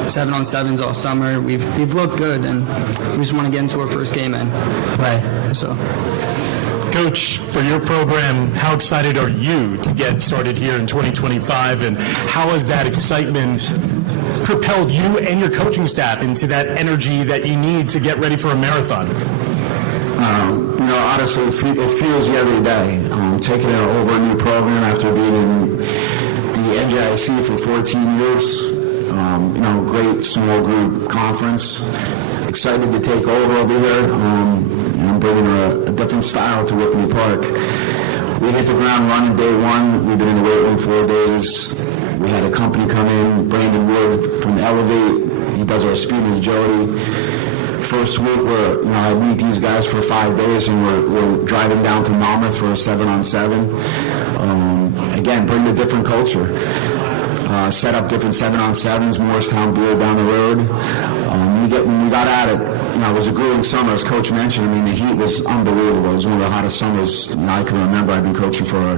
7-on-7s all summer. We've looked good, and we just want to get into our first game and play. So. Coach, for your program, how excited are you to get started here in 2025, and how has that excitement propelled you and your coaching staff into that energy that you need to get ready for a marathon? Honestly, it fuels you every day. Taking it over a new program after being in the NJIC for 14 years, great small group conference. Excited to take over here. I'm bringing a different style to Whitney Park. We hit the ground running day one. We've been in the weight room 4 days. We had a company come in, Brandon Wood from Elevate. He does our speed and agility. First week, I meet these guys for 5 days, and we're driving down to Monmouth for a 7-on-7. Again, bring a different culture. Set up different 7-on-7s, Morristown Beer down the road. When we got at it, it was a grueling summer, as Coach mentioned. I mean, the heat was unbelievable. It was one of the hottest summers I can remember. I've been coaching for a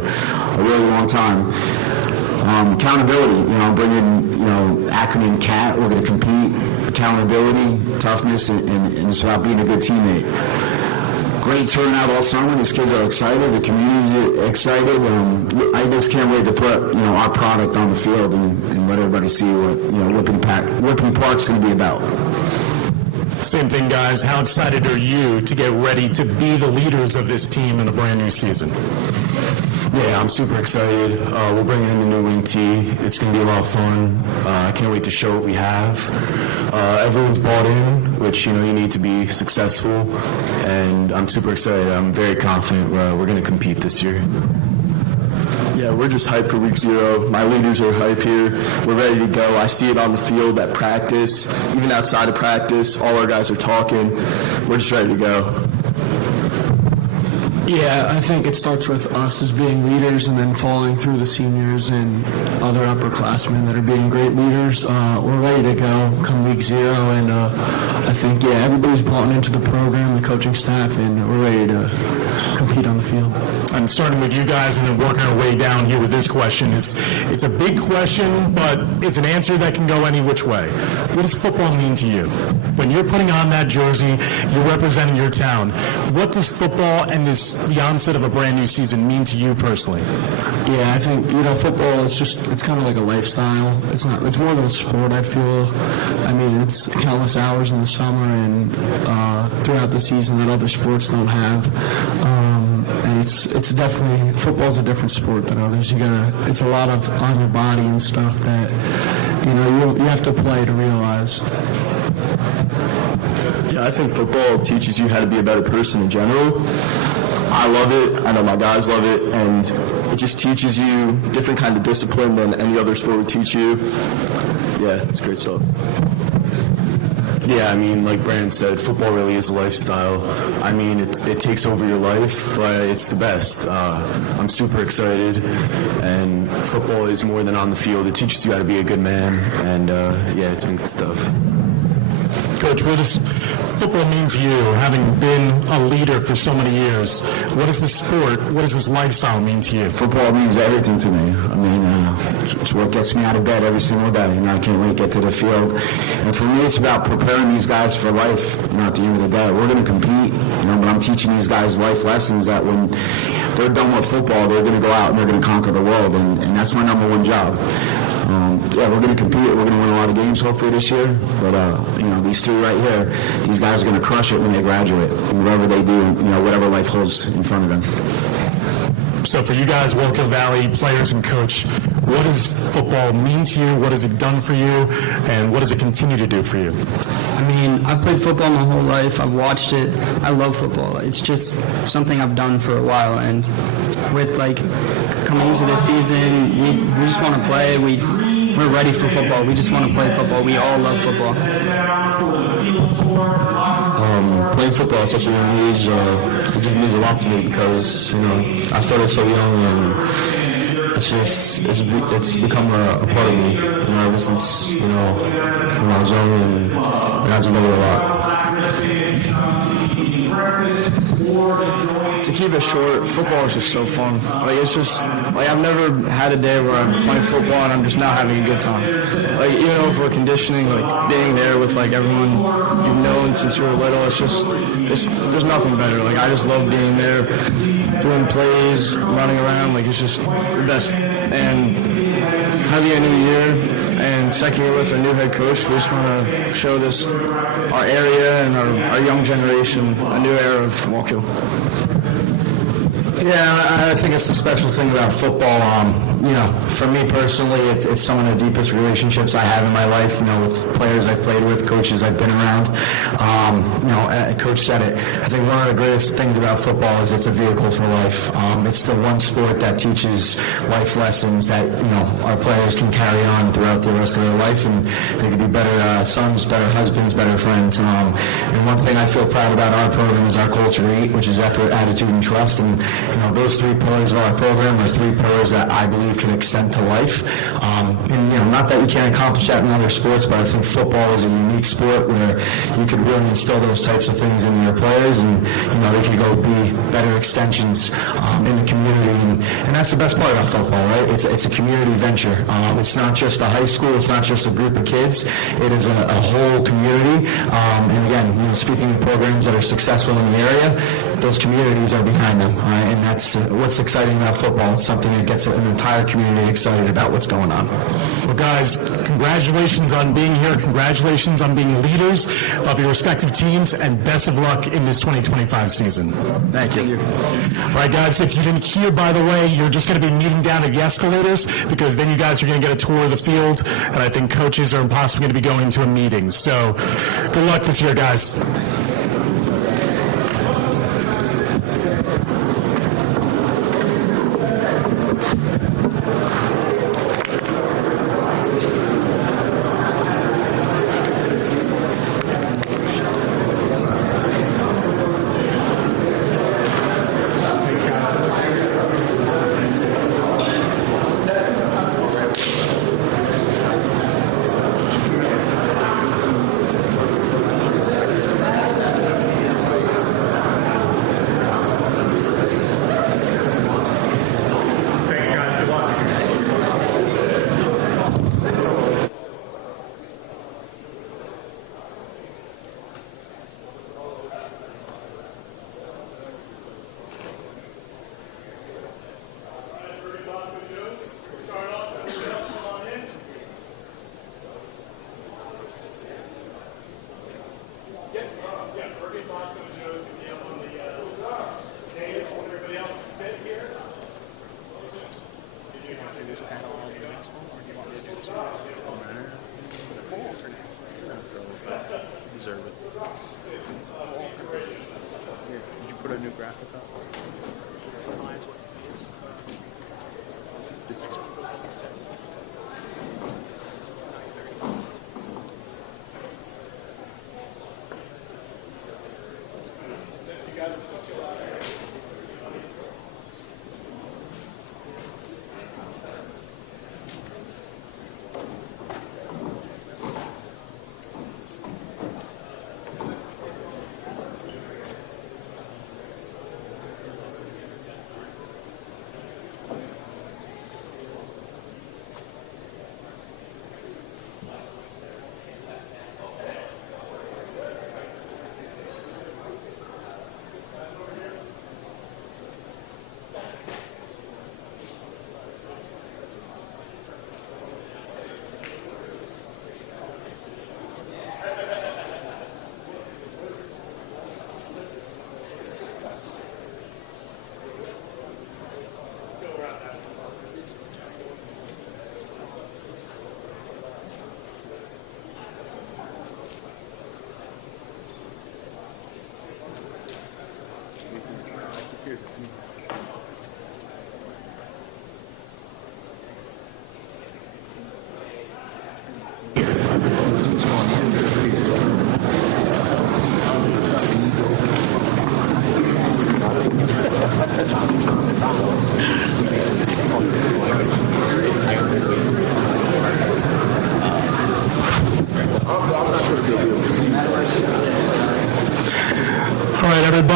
really long time. Accountability, bringing, acronym CAT, we're going to compete. Accountability, toughness, and it's about being a good teammate. Great turnout all summer. These kids are excited. The community's excited. I just can't wait to put our product on the field and let everybody see what Whippany Park's going to be about. Same thing, guys. How excited are you to get ready to be the leaders of this team in a brand new season? Yeah, I'm super excited. We're bringing in the new wing tee. It's going to be a lot of fun. I can't wait to show what we have. Everyone's bought in, which, you need to be successful. And I'm super excited. I'm very confident we're going to compete this year. Yeah, we're just hyped for week 0. My leaders are hyped here. We're ready to go. I see it on the field at practice, even outside of practice. All our guys are talking. We're just ready to go. Yeah, I think it starts with us as being leaders and then following through the seniors and other upperclassmen that are being great leaders. We're ready to go come week 0, and I think, everybody's bought into the program, the coaching staff, and we're ready to compete on the field. And starting with you guys and then working our way down here with this question. It's a big question, but it's an answer that can go any which way. What does football mean to you? When you're putting on that jersey, you're representing your town. What does football and the onset of a brand new season mean to you personally? Yeah, I think, football it's kind of like a lifestyle. It's more than a sport, I feel. I mean, it's countless hours in the summer and throughout the season that other sports don't have. And it's definitely, football's a different sport than others. It's a lot of on your body and stuff that, you have to play to realize. Yeah, I think football teaches you how to be a better person in general. I love it. I know my guys love it, and it just teaches you different kind of discipline than any other sport would teach you. Yeah, it's great stuff. Yeah, I mean, like Brandon said, football really is a lifestyle. I mean, it takes over your life, but it's the best. I'm super excited, and football is more than on the field. It teaches you how to be a good man, and it's been good stuff. Coach, what does football mean to you, having been a leader for so many years? What is the sport, what does this lifestyle mean to you? Football means everything to me. I mean, it's what gets me out of bed every single day. I can't wait to get to the field. And for me, it's about preparing these guys for life. At the end of the day, we're going to compete, but I'm teaching these guys life lessons that when they're done with football, they're going to go out and they're going to conquer the world. And that's my number one job. We're going to compete. We're going to win a lot of games hopefully this year. But, these 3 right here, these guys are going to crush it when they graduate. And whatever they do, whatever life holds in front of them. So for you guys, Wilco Valley players and coach, what does football mean to you? What has it done for you? And what does it continue to do for you? I mean, I've played football my whole life. I've watched it. I love football. It's just something I've done for a while. And with, coming into this season, we just want to play. we're ready for football. We just want to play football. We all love football. Playing football at such a young age, it just means a lot to me because, I started so young and it's become a part of me, ever since, when I was young, and I just love it a lot. To keep it short, football is just so fun. It's just, I've never had a day where I'm playing football and I'm just not having a good time. Even for conditioning, being there with, everyone you've known since you were little, there's nothing better. I just love being there, doing plays, running around. It's just the best. And having a new year and second year with our new head coach, we just want to show our area and our young generation a new era of Wallkill. Yeah, I think it's the special thing about football. For me personally, it's some of the deepest relationships I have in my life, with players I've played with, coaches I've been around. Coach said it. I think one of the greatest things about football is it's a vehicle for life. It's the one sport that teaches life lessons that, our players can carry on throughout the rest of their life, and they can be better sons, better husbands, better friends. And one thing I feel proud about our program is our culture, which is effort, attitude, and trust. And, those 3 pillars of our program are 3 pillars that I believe can extend to life. Not that you can't accomplish that in other sports, but I think football is a unique sport where you could really instill those types of things in your players, and they can go be better extensions in the community, and that's the best part about football, right? It's a community venture. It's not just a high school, it's not just a group of kids, it is a whole community. And again, speaking of programs that are successful in the area, those communities are behind them, and that's what's exciting about football. It's something that gets an entire community excited about what's going on. Well, guys, congratulations on being here. Congratulations on being leaders of your respective teams, and best of luck in this 2025 season. Thank you. All right, guys, if you didn't hear, by the way, you're just going to be meeting down at the escalators, because then you guys are going to get a tour of the field, and I think coaches are possibly going to be going to a meeting. So good luck this year, guys.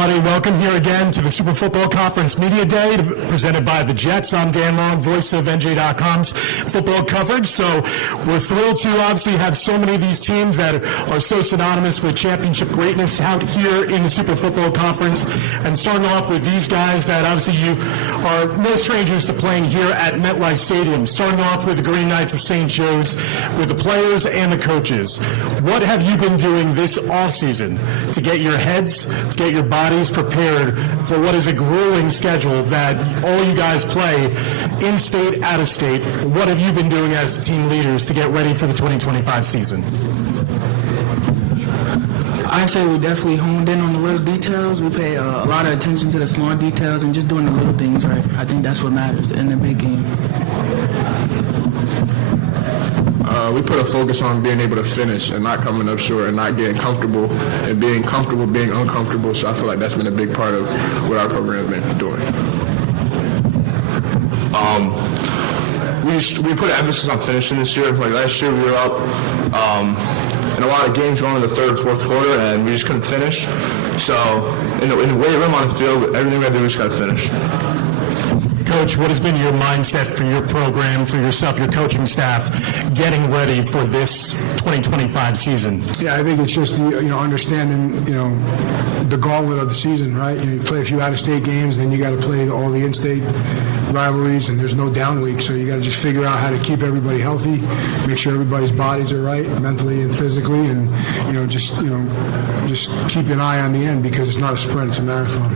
everybody. Welcome here again to the Super Football Conference Media Day presented by the Jets. I'm Dan Long, voice of NJ.com's football coverage. So we're thrilled to obviously have so many of these teams that are so synonymous with championship greatness out here in the Super Football Conference. And starting off with these guys that obviously you are no strangers to playing here at MetLife Stadium. Starting off with the Green Knights of St. Joe's, with the players and the coaches. What have you been doing this offseason to get your heads, to get your bodies prepared for what is a grueling schedule that all you guys play in-state, out-of-state? What have you been doing as team leaders to get ready for the 2025 season? I say we definitely honed in on the little details. We pay a lot of attention to the small details and just doing the little things right. I think that's what matters in the big game. We put a focus on being able to finish and not coming up short and not getting comfortable and being comfortable being uncomfortable. So I feel like that's been a big part of what our program has been doing. We put an emphasis on finishing this year. Like last year we were up in a lot of games going into the third, fourth quarter, and we just couldn't finish. So in the weight room, on the field, everything we had to do, we just got to finish. Coach, what has been your mindset for your program, for yourself, your coaching staff, getting ready for this 2025 season? Yeah, I think it's just understanding the gauntlet of the season, right? You play a few out-of-state games, then you got to play all the in-state rivalries, and there's no down week, so you got to just figure out how to keep everybody healthy, make sure everybody's bodies are right, mentally and physically, and just keep an eye on the end because it's not a sprint, it's a marathon.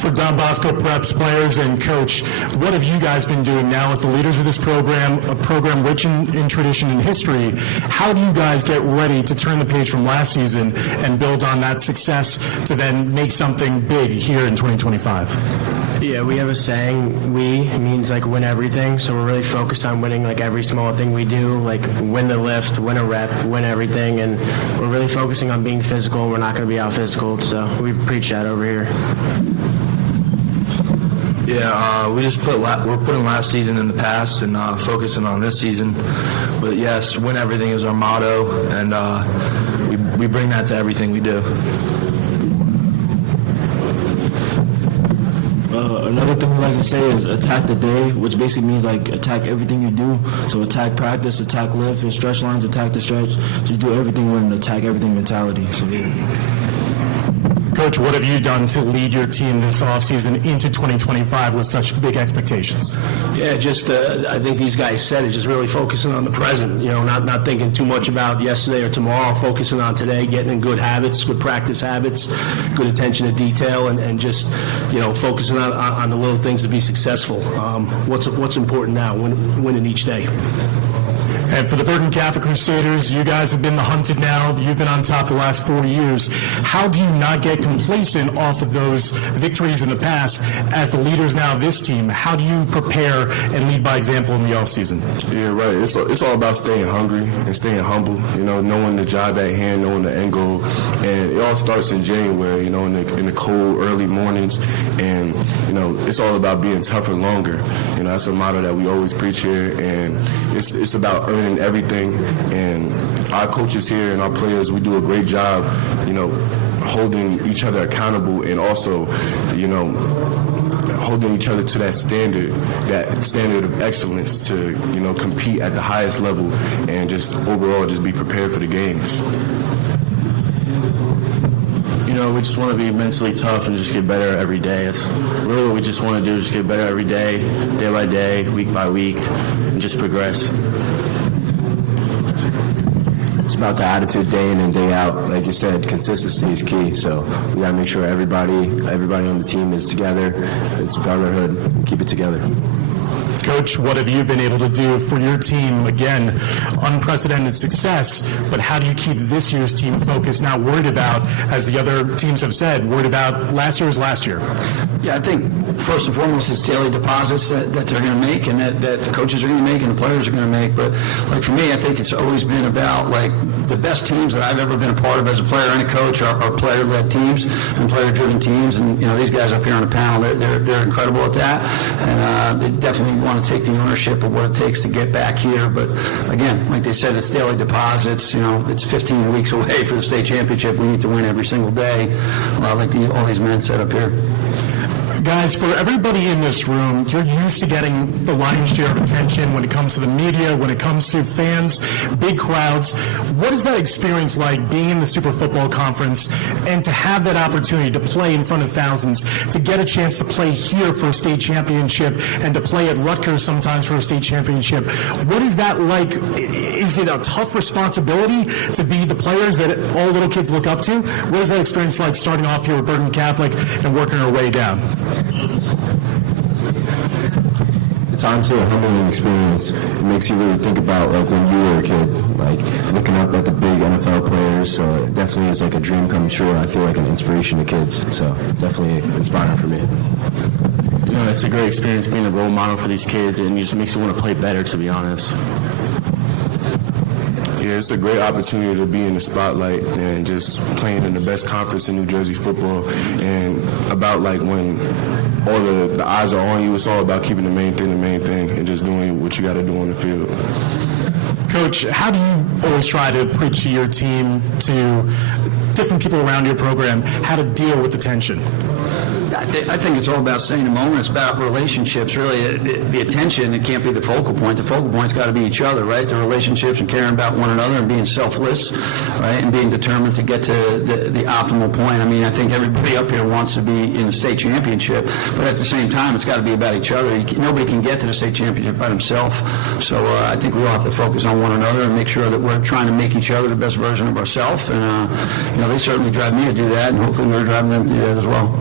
For Don Bosco Preps players and coach, what have you guys been doing now as the leaders of this program, a program rich in tradition and history? How do you guys get ready to turn the page from last season and build on that success to then make something big here in 2025? Yeah, we have a saying, we means like win everything, so we're really focused on winning like every small thing we do, like win the lift, win a rep, win everything, and we're really focusing on being physical, and we're not going to be out physical, so we preach that over here. Yeah, we're putting last season in the past and focusing on this season. But yes, win everything is our motto, and we bring that to everything we do. Another thing we like to say is attack the day, which basically means like attack everything you do. So attack practice, attack lift, and stretch lines, attack the stretch. Just do everything with an attack everything mentality. So yeah. Coach, what have you done to lead your team this offseason into 2025 with such big expectations? Yeah, I think these guys said it, just really focusing on the present, not thinking too much about yesterday or tomorrow, focusing on today, getting in good habits, good practice habits, good attention to detail, and just, focusing on the little things to be successful. What's important now, winning each day. And for the Bergen Catholic Crusaders, you guys have been the hunted now. You've been on top the last 4 years. How do you not get complacent off of those victories in the past as the leaders now of this team? How do you prepare and lead by example in the offseason? Yeah, right. It's all about staying hungry and staying humble, knowing the job at hand, knowing the end goal. And it all starts in January, in the cold, early mornings. And, it's all about being tougher longer. That's a motto that we always preach here. And it's about earning everything, and our coaches here and our players, we do a great job, holding each other accountable and also, holding each other to that standard of excellence to, compete at the highest level and just overall just be prepared for the games. We just want to be mentally tough and just get better every day. It's really what we just want to do, just get better every day by day, week by week, and just progress. It's about the attitude day in and day out. Like you said, consistency is key. So we got to make sure everybody on the team is together. It's brotherhood. Keep it together. Coach, what have you been able to do for your team? Again, unprecedented success, but how do you keep this year's team focused, not worried about, as the other teams have said, worried about last year? Yeah, I think first and foremost it's daily deposits that they're going to make and that the coaches are going to make and the players are going to make. But like for me, I think it's always been about like the best teams that I've ever been a part of as a player and a coach are player-led teams and player-driven teams. And these guys up here on the panel, they're incredible at that, and they definitely want to take the ownership of what it takes to get back here. But again, like they said, it's daily deposits. It's 15 weeks away for the state championship. We need to win every single day, like all these men said up here. Guys, for everybody in this room, you're used to getting the lion's share of attention when it comes to the media, when it comes to fans, big crowds. What is that experience like, being in the Super Football Conference and to have that opportunity to play in front of thousands, to get a chance to play here for a state championship and to play at Rutgers sometimes for a state championship? What is that like? Is it a tough responsibility to be the players that all little kids look up to? What is that experience like, starting off here at Bergen Catholic and working our way down? It's honestly a humbling experience. It makes you really think about like when you were a kid, like looking up at the big NFL players. So it definitely is like a dream come true. I feel like an inspiration to kids. So definitely inspiring for me. It's a great experience being a role model for these kids, and it just makes you want to play better, to be honest. Yeah, it's a great opportunity to be in the spotlight and just playing in the best conference in New Jersey football. And about like when all the eyes are on you, it's all about keeping the main thing and just doing what you got to do on the field. Coach, how do you always try to preach to your team, to different people around your program, how to deal with the tension? I think it's all about staying in the moment. It's about relationships, really. The attention, it can't be the focal point. The focal point's got to be each other, right? The relationships and caring about one another and being selfless, right? And being determined to get to the optimal point. I mean, I think everybody up here wants to be in the state championship, but at the same time, it's got to be about each other. Nobody can get to the state championship by themselves. So I think we all have to focus on one another and make sure that we're trying to make each other the best version of ourselves. And, they certainly drive me to do that, and hopefully we're driving them to do that as well.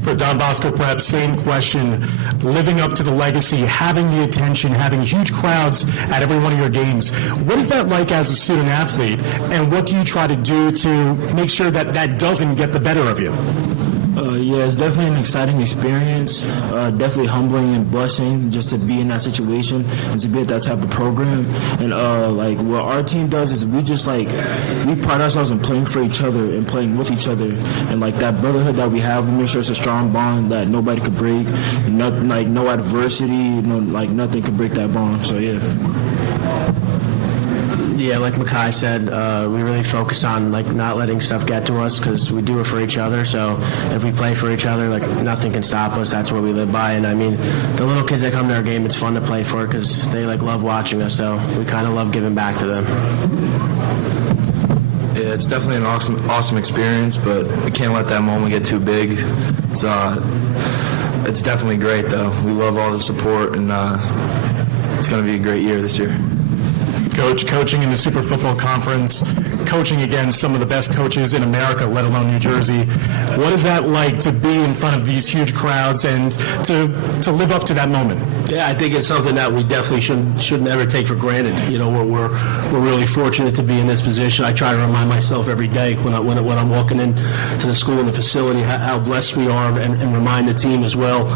For Don Bosco Prep, same question. Living up to the legacy, having the attention, having huge crowds at every one of your games. What is that like as a student athlete, and what do you try to do to make sure that that doesn't get the better of you? Yeah, it's definitely an exciting experience, definitely humbling and blessing just to be in that situation and to be at that type of program. And what our team does is we pride ourselves in playing for each other and playing with each other, and like that brotherhood that we have, we make sure it's a strong bond that nobody could break. No adversity, nothing could break that bond. So yeah. Yeah, like Makai said, we really focus on not letting stuff get to us, because we do it for each other. So if we play for each other, nothing can stop us. That's what we live by. And I mean, the little kids that come to our game, it's fun to play for because they love watching us. So we kind of love giving back to them. Yeah, it's definitely an awesome experience, but we can't let that moment get too big. It's definitely great though. We love all the support, and it's going to be a great year this year. Coach, coaching in the Super Football Conference, coaching against some of the best coaches in America, let alone New Jersey. What is that like to be in front of these huge crowds and to live up to that moment? Yeah, I think it's something that we definitely should never take for granted. We're really fortunate to be in this position. I try to remind myself every day when I'm walking in to the school and the facility how blessed we are, and remind the team as well.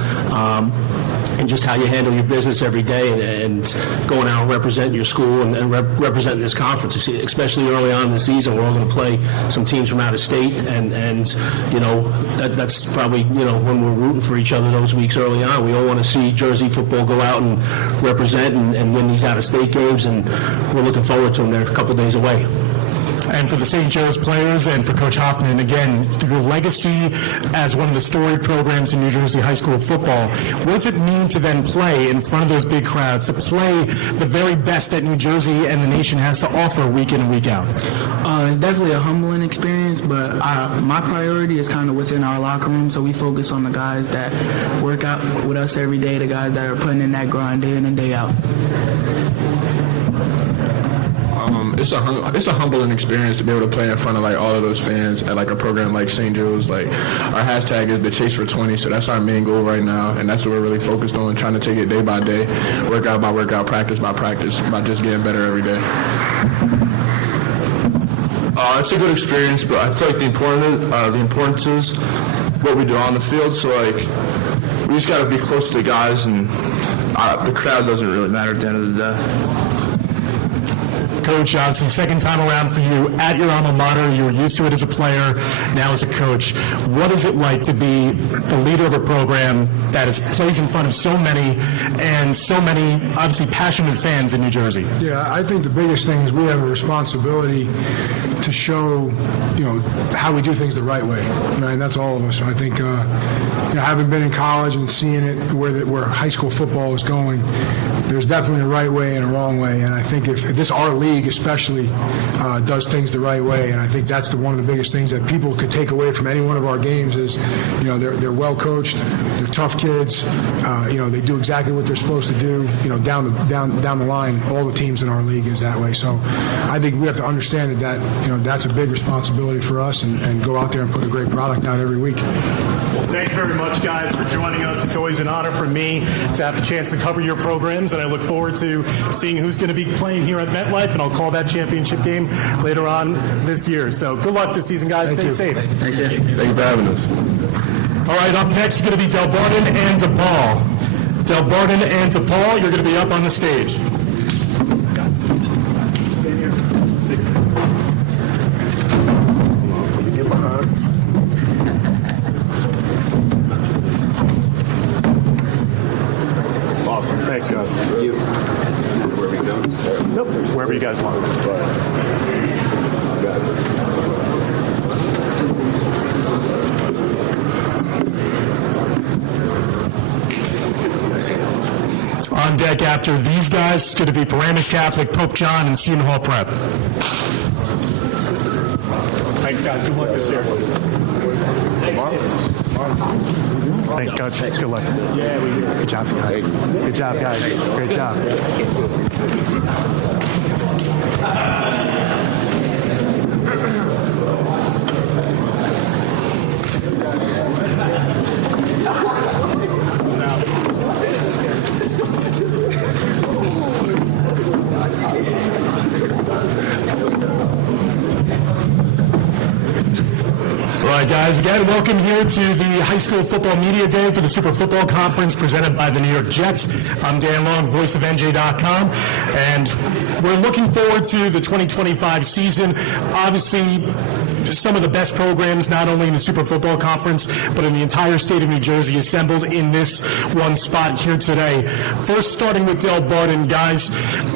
And just how you handle your business every day, and going out and representing your school and representing this conference, especially early on in the season. We're all going to play some teams from out of state, and that's probably when we're rooting for each other those weeks early on. We all want to see Jersey football go out and represent and win these out of state games, and we're looking forward to them. They're a couple days away. And for the St. Joe's players and for Coach Hoffman, again, your legacy as one of the storied programs in New Jersey high school football, what does it mean to then play in front of those big crowds, to play the very best that New Jersey and the nation has to offer week in and week out? It's definitely a humbling experience, but my priority is kind of what's in our locker room, so we focus on the guys that work out with us every day, the guys that are putting in that grind day in and day out. It's a humbling experience to be able to play in front of all of those fans at a program like St. Joe's. Our hashtag is the Chase for 20, so that's our main goal right now, and that's what we're really focused on, trying to take it day by day, workout by workout, practice by practice, by just getting better every day. It's a good experience, but I feel like the importance is what we do on the field. So we just got to be close to the guys, and the crowd doesn't really matter at the end of the day. Coach, obviously second time around for you at your alma mater. You were used to it as a player, now as a coach. What is it like to be the leader of a program that plays in front of so many and so many, obviously, passionate fans in New Jersey? Yeah, I think the biggest thing is we have a responsibility to show, how we do things the right way, right? And that's all of us. I think, having been in college and seeing it where high school football is going, there's definitely a right way and a wrong way. And I think if our league especially does things the right way, and I think that's one of the biggest things that people could take away from any one of our games is, they're well coached, they're tough kids, they do exactly what they're supposed to do. Down the line, all the teams in our league is that way. So I think we have to understand that that's a big responsibility for us, and go out there and put a great product out every week. Well, thank you very much, guys, for joining us. It's always an honor for me to have the chance to cover your programs, and I look forward to seeing who's going to be playing here at MetLife, and I'll call that championship game later on this year. So good luck this season, guys. Stay safe. Thanks, Thank you for having us. All right, up next is going to be Del Barden and DePaul. Del Barden and DePaul, you're going to be up on the stage. Awesome. Thanks, guys. Thank you. Where are we going? Nope. Wherever you guys want. On deck after these guys, it's going to be Paramus Catholic, Pope John, and Seton Hall Prep. Thanks, guys. Good luck this year. Thanks, Coach. Thanks. Good luck. Yeah, good job, guys. Good job, guys. Great job. All right, guys, again, welcome here to the High School Football Media Day for the Super Football Conference presented by the New York Jets. I'm Dan Long, voiceofNJ.com, and we're looking forward to the 2025 season. Obviously, some of the best programs, not only in the Super Football Conference, but in the entire state of New Jersey, assembled in this one spot here today. First, starting with Del Barden, guys,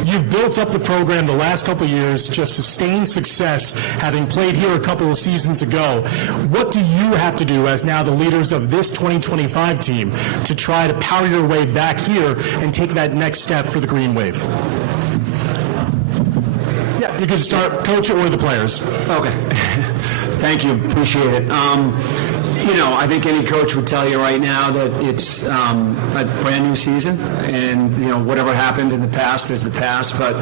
you've built up the program the last couple of years, just sustained success, having played here a couple of seasons ago. What do you have to do as now the leaders of this 2025 team to try to power your way back here and take that next step for the Green Wave? Yeah, you can start, Coach, or the players. Okay. Thank you. Appreciate it. I think any coach would tell you right now that it's a brand new season, and whatever happened in the past is the past. But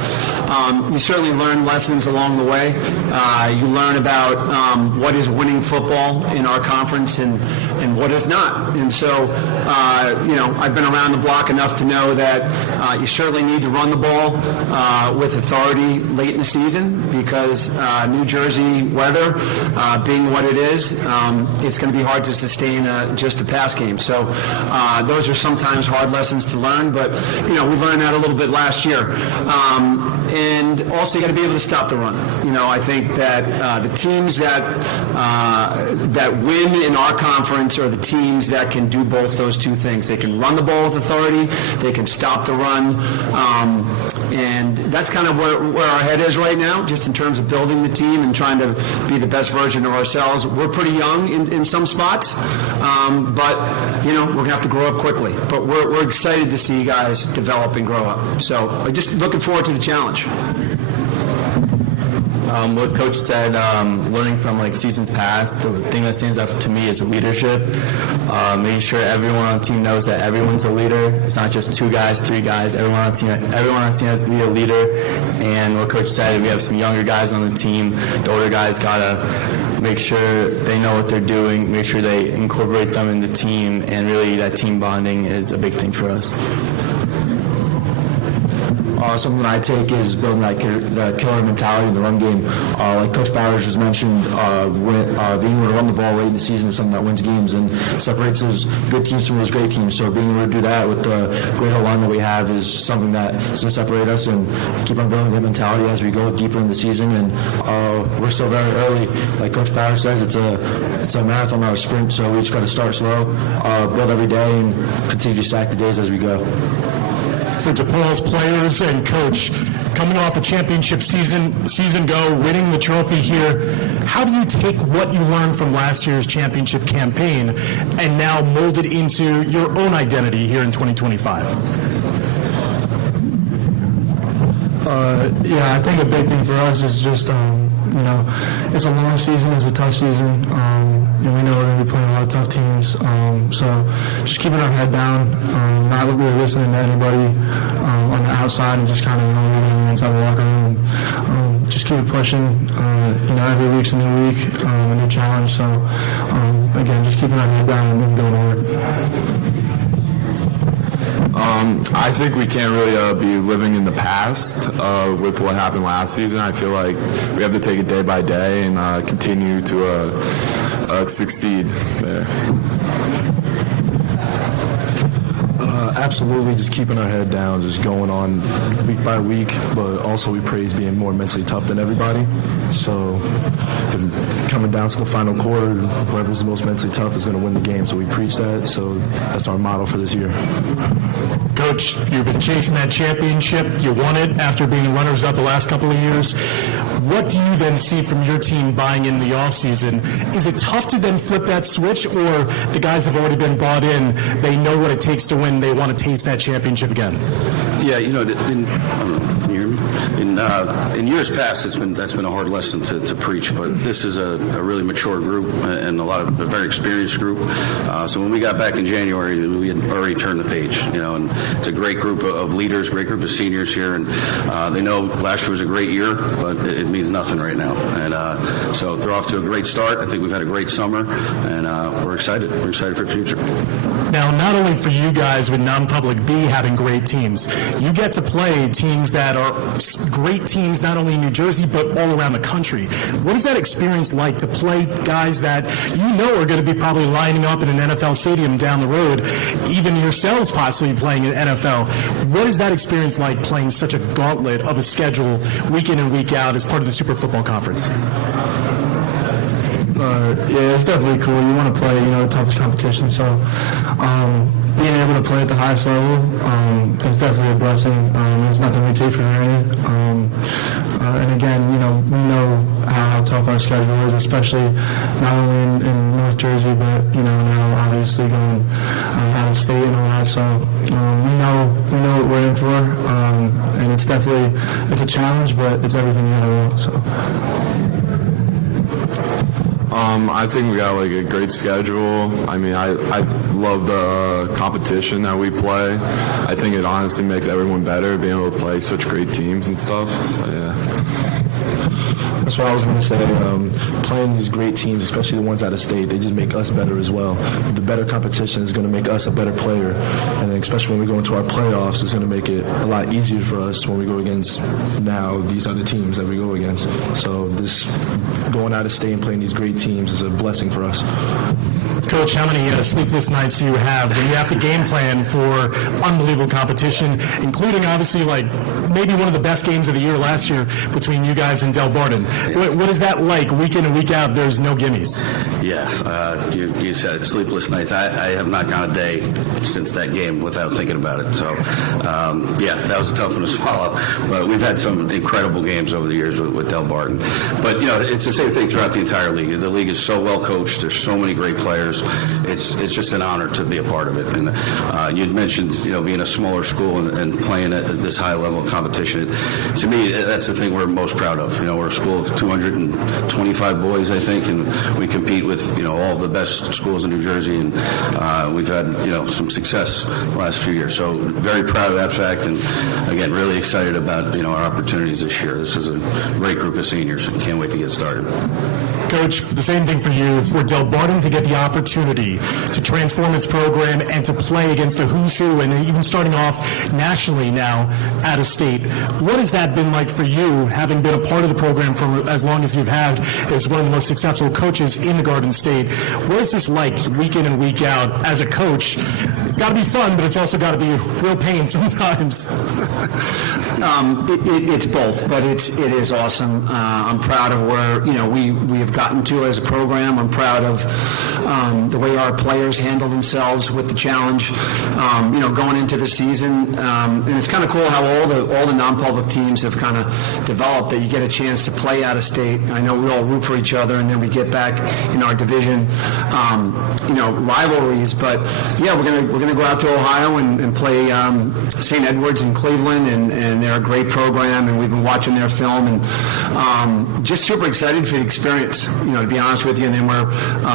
you certainly learn lessons along the way. You learn about what is winning football in our conference and what is not. And so, I've been around the block enough to know that you certainly need to run the ball with authority late in the season, because New Jersey weather being what it is, it's going to be hard to sustain just a pass game. So those are sometimes hard lessons to learn, but we learned that a little bit last year. And also, you got to be able to stop the run. I think that the teams that win in our conference are the teams that can do both those two things. They can run the ball with authority. They can stop the run. And that's kind of where our head is right now, just in terms of building the team and trying to be the best version of ourselves. We're pretty young in some spots, but we're going to have to grow up quickly. But we're excited to see guys develop and grow up. So I'm just looking forward to the challenge. What Coach said, learning from seasons past, the thing that stands out to me is the leadership. Making sure everyone on the team knows that everyone's a leader. It's not just 2 guys, 3 guys. Everyone on the team has to be a leader. And what Coach said, we have some younger guys on the team. The older guys gotta make sure they know what they're doing, make sure they incorporate them in the team, and really that team bonding is a big thing for us. something that I take is building that killer mentality in the run game. Like Coach Bowers just mentioned, being able to run the ball late in the season is something that wins games and separates those good teams from those great teams. So being able to do that with the great line that we have is something that is going to separate us and keep on building that mentality as we go deeper in the season. And we're still very early. Like Coach Bowers says, it's a marathon, not a sprint. So we just got to start slow, build every day, and continue to stack the days as we go. For DePaul's players and coach, coming off a championship season go, winning the trophy here, how do you take what you learned from last year's championship campaign and now mold it into your own identity here in 2025? I think a big thing for us is just, it's a long season, it's a tough season. We know we're going to be playing a lot of tough teams. So just keeping our head down, not really listening to anybody on the outside, and just kind of knowing everything inside the locker room. Just keep it pushing. Every week's a new week, a new challenge. So, again, just keeping our head down and going to work. I think we can't really be living in the past with what happened last season. I feel like we have to take it day by day and continue to succeed there. Absolutely, just keeping our head down, just going on week by week, but also we praise being more mentally tough than everybody. So coming down to the final quarter, whoever's the most mentally tough is going to win the game. So we preach that. So that's our motto for this year. Coach, you've been chasing that championship. You won it after being runners-up the last couple of years. What do you then see from your team buying in the offseason? Is it tough to then flip that switch, or the guys have already been bought in, they know what it takes to win, they want to taste that championship again? Yeah, in years past, that's been a hard lesson to preach, but this is a really mature group and a very experienced group. So when we got back in January, we had already turned the page, and it's a great group of leaders, great group of seniors here, and they know last year was a great year, but it means nothing right now. And so they're off to a great start. I think we've had a great summer, and we're excited. We're excited for the future. Now, not only for you guys with non-public B having great teams, you get to play teams that are great teams not only in New Jersey but all around the country. What is that experience like to play guys that are going to be probably lining up in an NFL stadium down the road, even yourselves possibly playing in NFL? What is that experience like, playing such a gauntlet of a schedule week in and week out as part of the Super Football Conference? It's definitely cool. You want to play, the toughest competition. So being able to play at the highest level is definitely a blessing. There's nothing we take for granted. And again, we know how tough our schedule is, especially not only in North Jersey, but now obviously going out of state and all that. So we know what we're in for, and it's a challenge, but it's everything that I want. So. I think we got a great schedule. I mean, I love the competition that we play. I think it honestly makes everyone better, being able to play such great teams and stuff. So, yeah. That's what I was going to say. Playing these great teams, especially the ones out of state, they just make us better as well. The better competition is going to make us a better player. And then especially when we go into our playoffs, it's going to make it a lot easier for us when we go against now these other teams that we go against. So this going out of state and playing these great teams is a blessing for us. Coach, how many sleepless nights do you have when you have to game plan for unbelievable competition, including obviously maybe one of the best games of the year last year between you guys and Del Barton? What is that like week in and week out? There's no gimmies. Yeah, you said it, sleepless nights. I have not gone a day since that game without thinking about it. So, that was a tough one to swallow. But we've had some incredible games over the years with Del Barton. But, it's the same thing throughout the entire league. The league is so well coached. There's so many great players. It's just an honor to be a part of it. And you'd mentioned, being a smaller school and playing at this high level of competition. To me, that's the thing we're most proud of. We're a school of 225 boys, I think, and we compete with, all the best schools in New Jersey, and we've had, some success the last few years. So very proud of that fact, and again, really excited about, our opportunities this year. This is a great group of seniors, and can't wait to get started. Coach, the same thing for you. For Del Barton to get the opportunity to transform its program and to play against the who's who, and even starting off nationally now out of state, what has that been like for you, having been a part of the program for as long as you've had, as one of the most successful coaches in the Garden State? What is this like week in and week out as a coach? It's got to be fun, but it's also got to be real pain sometimes. It's both, but it is awesome. I'm proud of where we have gotten to as a program. I'm proud of the way our players handle themselves with the challenge. Going into the season, and it's kind of cool how all the non-public teams have kind of developed. That you get a chance to play out of state. I know we all root for each other, and then we get back in our division, rivalries. But yeah, we're gonna go out to Ohio and play St. Edwards in Cleveland, and they're a great program, and we've been watching their film, and just super excited for the experience, to be honest with you. And then we're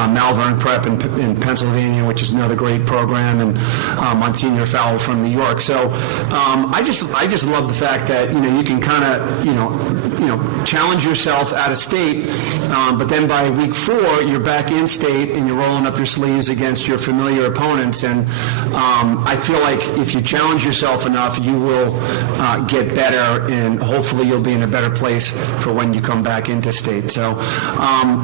Malvern Prep in Pennsylvania, which is another great program, and Monsignor Fowler from New York. So I just love the fact that you can kind of challenge yourself out of state, but then by week 4 you're back in state and you're rolling up your sleeves against your familiar opponents. And I feel like if you challenge yourself enough, you will get better, and hopefully you'll be in a better place for when you come back into state. So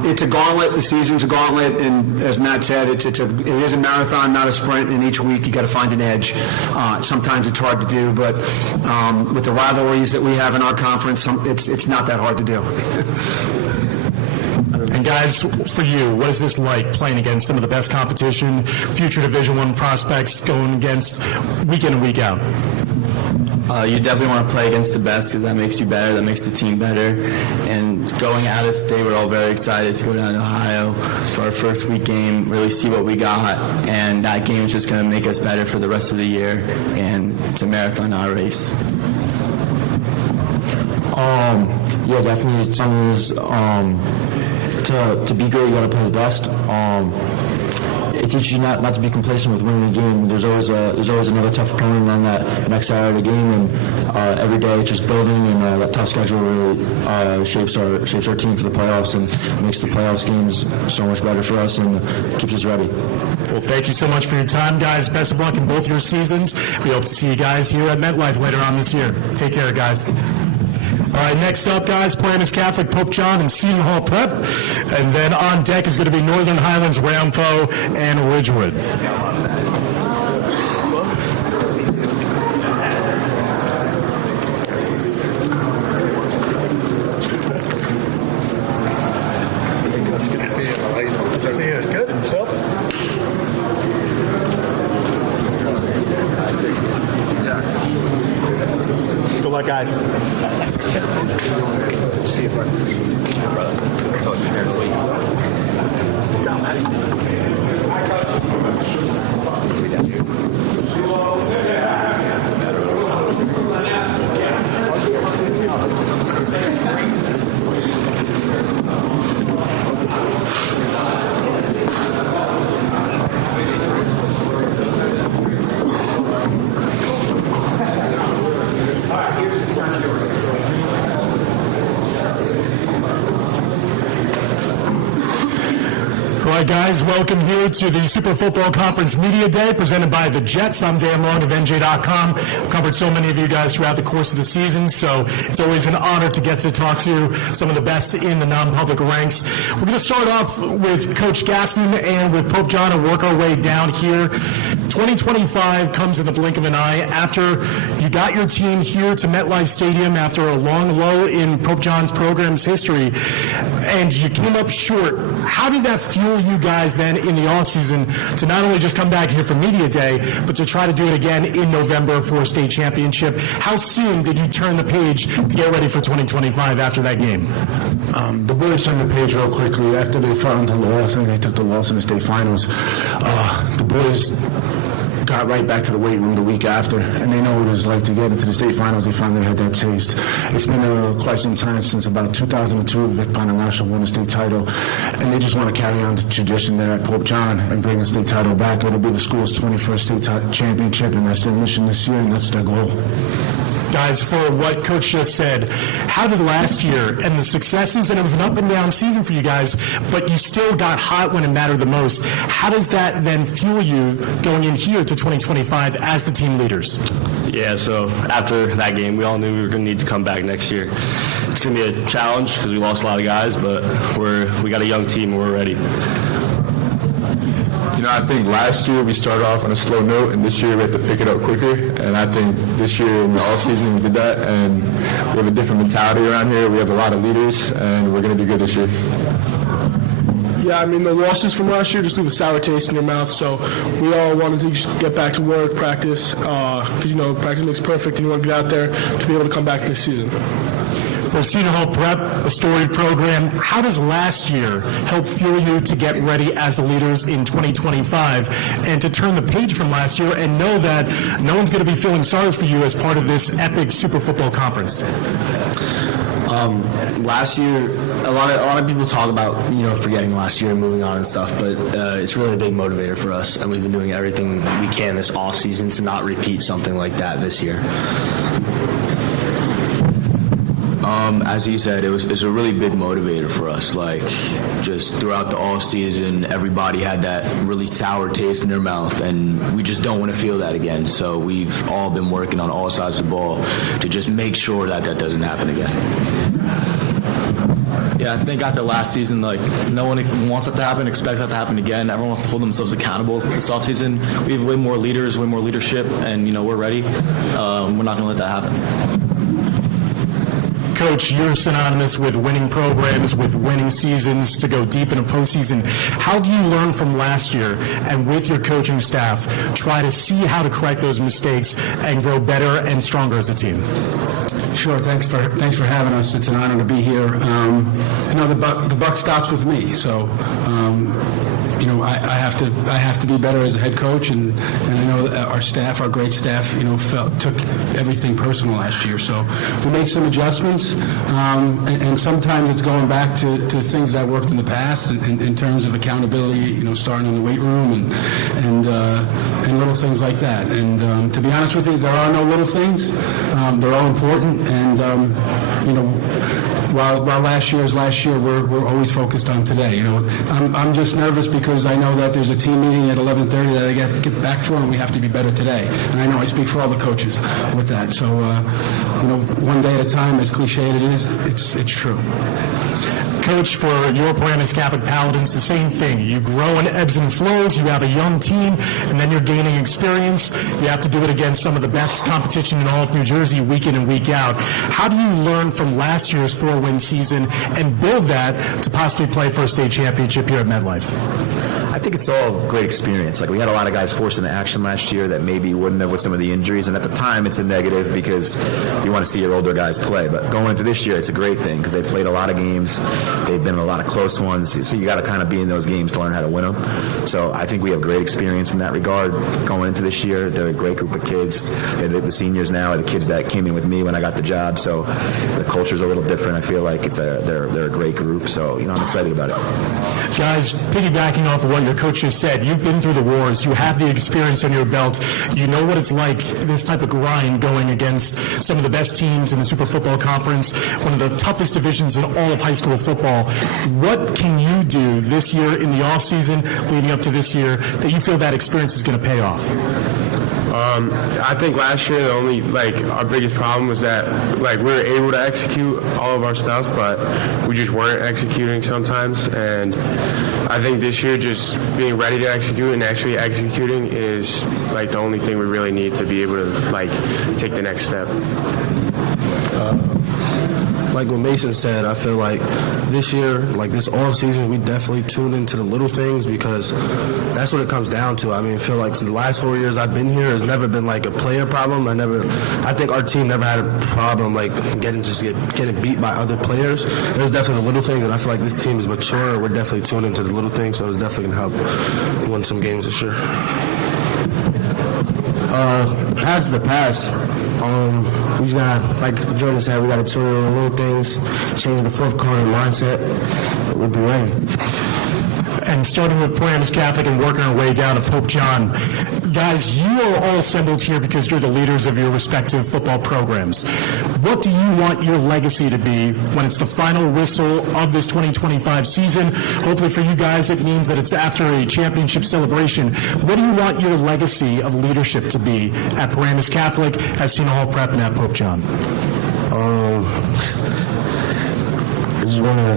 it's a gauntlet. The season's a gauntlet, and as Matt said, it is a marathon, not a sprint. And each week you got to find an edge. Sometimes it's hard to do, but with the rivalries that we have in our conference, it's not that hard to do. And guys, for you, what is this like playing against some of the best competition, future Division I prospects, going against week in and week out? You definitely want to play against the best because that makes you better, that makes the team better. And going out of state, we're all very excited to go down to Ohio for our first week game, really see what we got. And that game is just going to make us better for the rest of the year. And it's a marathon, not a race. Yeah, definitely. Something is to be good, you got to play the best. It teaches you not to be complacent with winning a game. There's always another tough opponent on that next side of the game, and every day it's just building. And that tough schedule really shapes our team for the playoffs and makes the playoffs games so much better for us and keeps us ready. Well, thank you so much for your time, guys. Best of luck in both your seasons. We hope to see you guys here at MetLife later on this year. Take care, guys. All right, next up, guys, Paramus Catholic, Pope John, and Seton Hall Prep. And then on deck is going to be Northern Highlands, Rampo, and Ridgewood. Good. Yourself? Good luck, guys. See you, brother. All right, guys, welcome here to the Super Football Conference Media Day presented by the Jets. I'm Dan Long of NJ.com. I've covered so many of you guys throughout the course of the season, so it's always an honor to get to talk to some of the best in the non-public ranks. We're going to start off with Coach Gasson and with Pope John and work our way down here. 2025 comes in the blink of an eye after you got your team here to MetLife Stadium after a long lull in Pope John's program's history, and you came up short. How did that fuel you guys then in the offseason to not only just come back here for Media Day, but to try to do it again in November for a state championship? How soon did you turn the page to get ready for 2025 after that game? The boys turned the page real quickly after they found the loss. I think they took the loss in the state finals. The boys got right back to the weight room the week after, and they know what it was like to get into the state finals. They finally had that taste. It's been quite some time since about 2002, Vic National won the state title, and they just want to carry on the tradition there at Pope John and bring the state title back. It'll be the school's 21st state championship, and that's their mission this year, and that's their goal. Guys, for what Coach just said, how did last year and the successes, and it was an up and down season for you guys, but you still got hot when it mattered the most. How does that then fuel you going in here to 2025 as the team leaders? Yeah, so after that game, we all knew we were going to need to come back next year. It's going to be a challenge because we lost a lot of guys, but we got a young team and we're ready. You know, I think last year we started off on a slow note, and this year we had to pick it up quicker. And I think this year in the offseason we did that, and we have a different mentality around here. We have a lot of leaders, and we're going to be good this year. Yeah, I mean, the losses from last year just leave a sour taste in your mouth, so we all wanted to just get back to work, practice, because, practice makes perfect, and you want to get out there to be able to come back this season. For Seton Hall Prep, a storied program, how does last year help fuel you to get ready as the leaders in 2025 and to turn the page from last year and know that no one's going to be feeling sorry for you as part of this epic Super Football Conference? Last year, a lot of people talk about forgetting last year and moving on and stuff, but it's really a big motivator for us, and we've been doing everything we can this off season to not repeat something like that this year. As he said, it's a really big motivator for us. Like, just throughout the off season, everybody had that really sour taste in their mouth, and we just don't want to feel that again. So we've all been working on all sides of the ball to just make sure that doesn't happen again. Yeah, I think after last season, no one wants that to happen, expects that to happen again. Everyone wants to hold themselves accountable this offseason. We have way more leaders, way more leadership, and we're ready. We're not going to let that happen. Coach, you're synonymous with winning programs, with winning seasons, to go deep in a postseason. How do you learn from last year and with your coaching staff try to see how to correct those mistakes and grow better and stronger as a team? Sure. Thanks for having us. It's an honor to be here. The buck stops with me, so I have to be better as a head coach, and I know that our great staff, took everything personal last year. So we made some adjustments, and sometimes it's going back to things that worked in the past in terms of accountability. Starting in the weight room and little things like that. And to be honest with you, there are no little things. They're all important, and While last year is last year, we're always focused on today. I'm just nervous because I know that there's a team meeting at 11:30 that I get back for, and we have to be better today. And I know I speak for all the coaches with that. So, one day at a time, as cliche it is, it's true. Coach, for your program as Catholic Paladins, the same thing. You grow in ebbs and flows. You have a young team, and then you're gaining experience. You have to do it against some of the best competition in all of New Jersey week in and week out. How do you learn from last year's 4-win season and build that to possibly play for a state championship here at MetLife? I think it's all a great experience. We had a lot of guys forced into action last year that maybe wouldn't have with some of the injuries, and at the time it's a negative because you want to see your older guys play. But going into this year, it's a great thing because they've played a lot of games. They've been in a lot of close ones, so you got to kind of be in those games to learn how to win them. So I think we have great experience in that regard going into this year. They're a great group of kids. The seniors now are the kids that came in with me when I got the job, so the culture's a little different. I feel like they're a great group, so I'm excited about it. Guys, piggybacking off of what your coach just said, you've been through the wars, you have the experience on your belt, you know what it's like, this type of grind going against some of the best teams in the Super Football Conference, one of the toughest divisions in all of high school football. What can you do this year in the offseason leading up to this year that you feel that experience is going to pay off? I think last year our biggest problem was that we were able to execute all of our stuff, but we just weren't executing sometimes. And I think this year just being ready to execute and actually executing is the only thing we really need to be able to take the next step. Like what Mason said, I feel like this year, this off season, we definitely tune into the little things because that's what it comes down to. I feel like the last 4 years I've been here, it's never been a player problem. I think our team never had a problem getting beat by other players. There's definitely the little things, and I feel like this team is mature. We're definitely tuned into the little things, so it's definitely going to help win some games this year. Past the past. We just got, like Jordan said, we got to tune in on the little things, change the fourth quarter mindset. We'll be ready. And starting with Proyams Catholic and working our way down to Pope John, Guys, you are all assembled here because you're the leaders of your respective football programs. What do you want your legacy to be when it's the final whistle of this 2025 season? Hopefully for you guys, it means that it's after a championship celebration. What do you want your legacy of leadership to be at Paramus Catholic, at Seton Hall Prep, and at Pope John? I just want to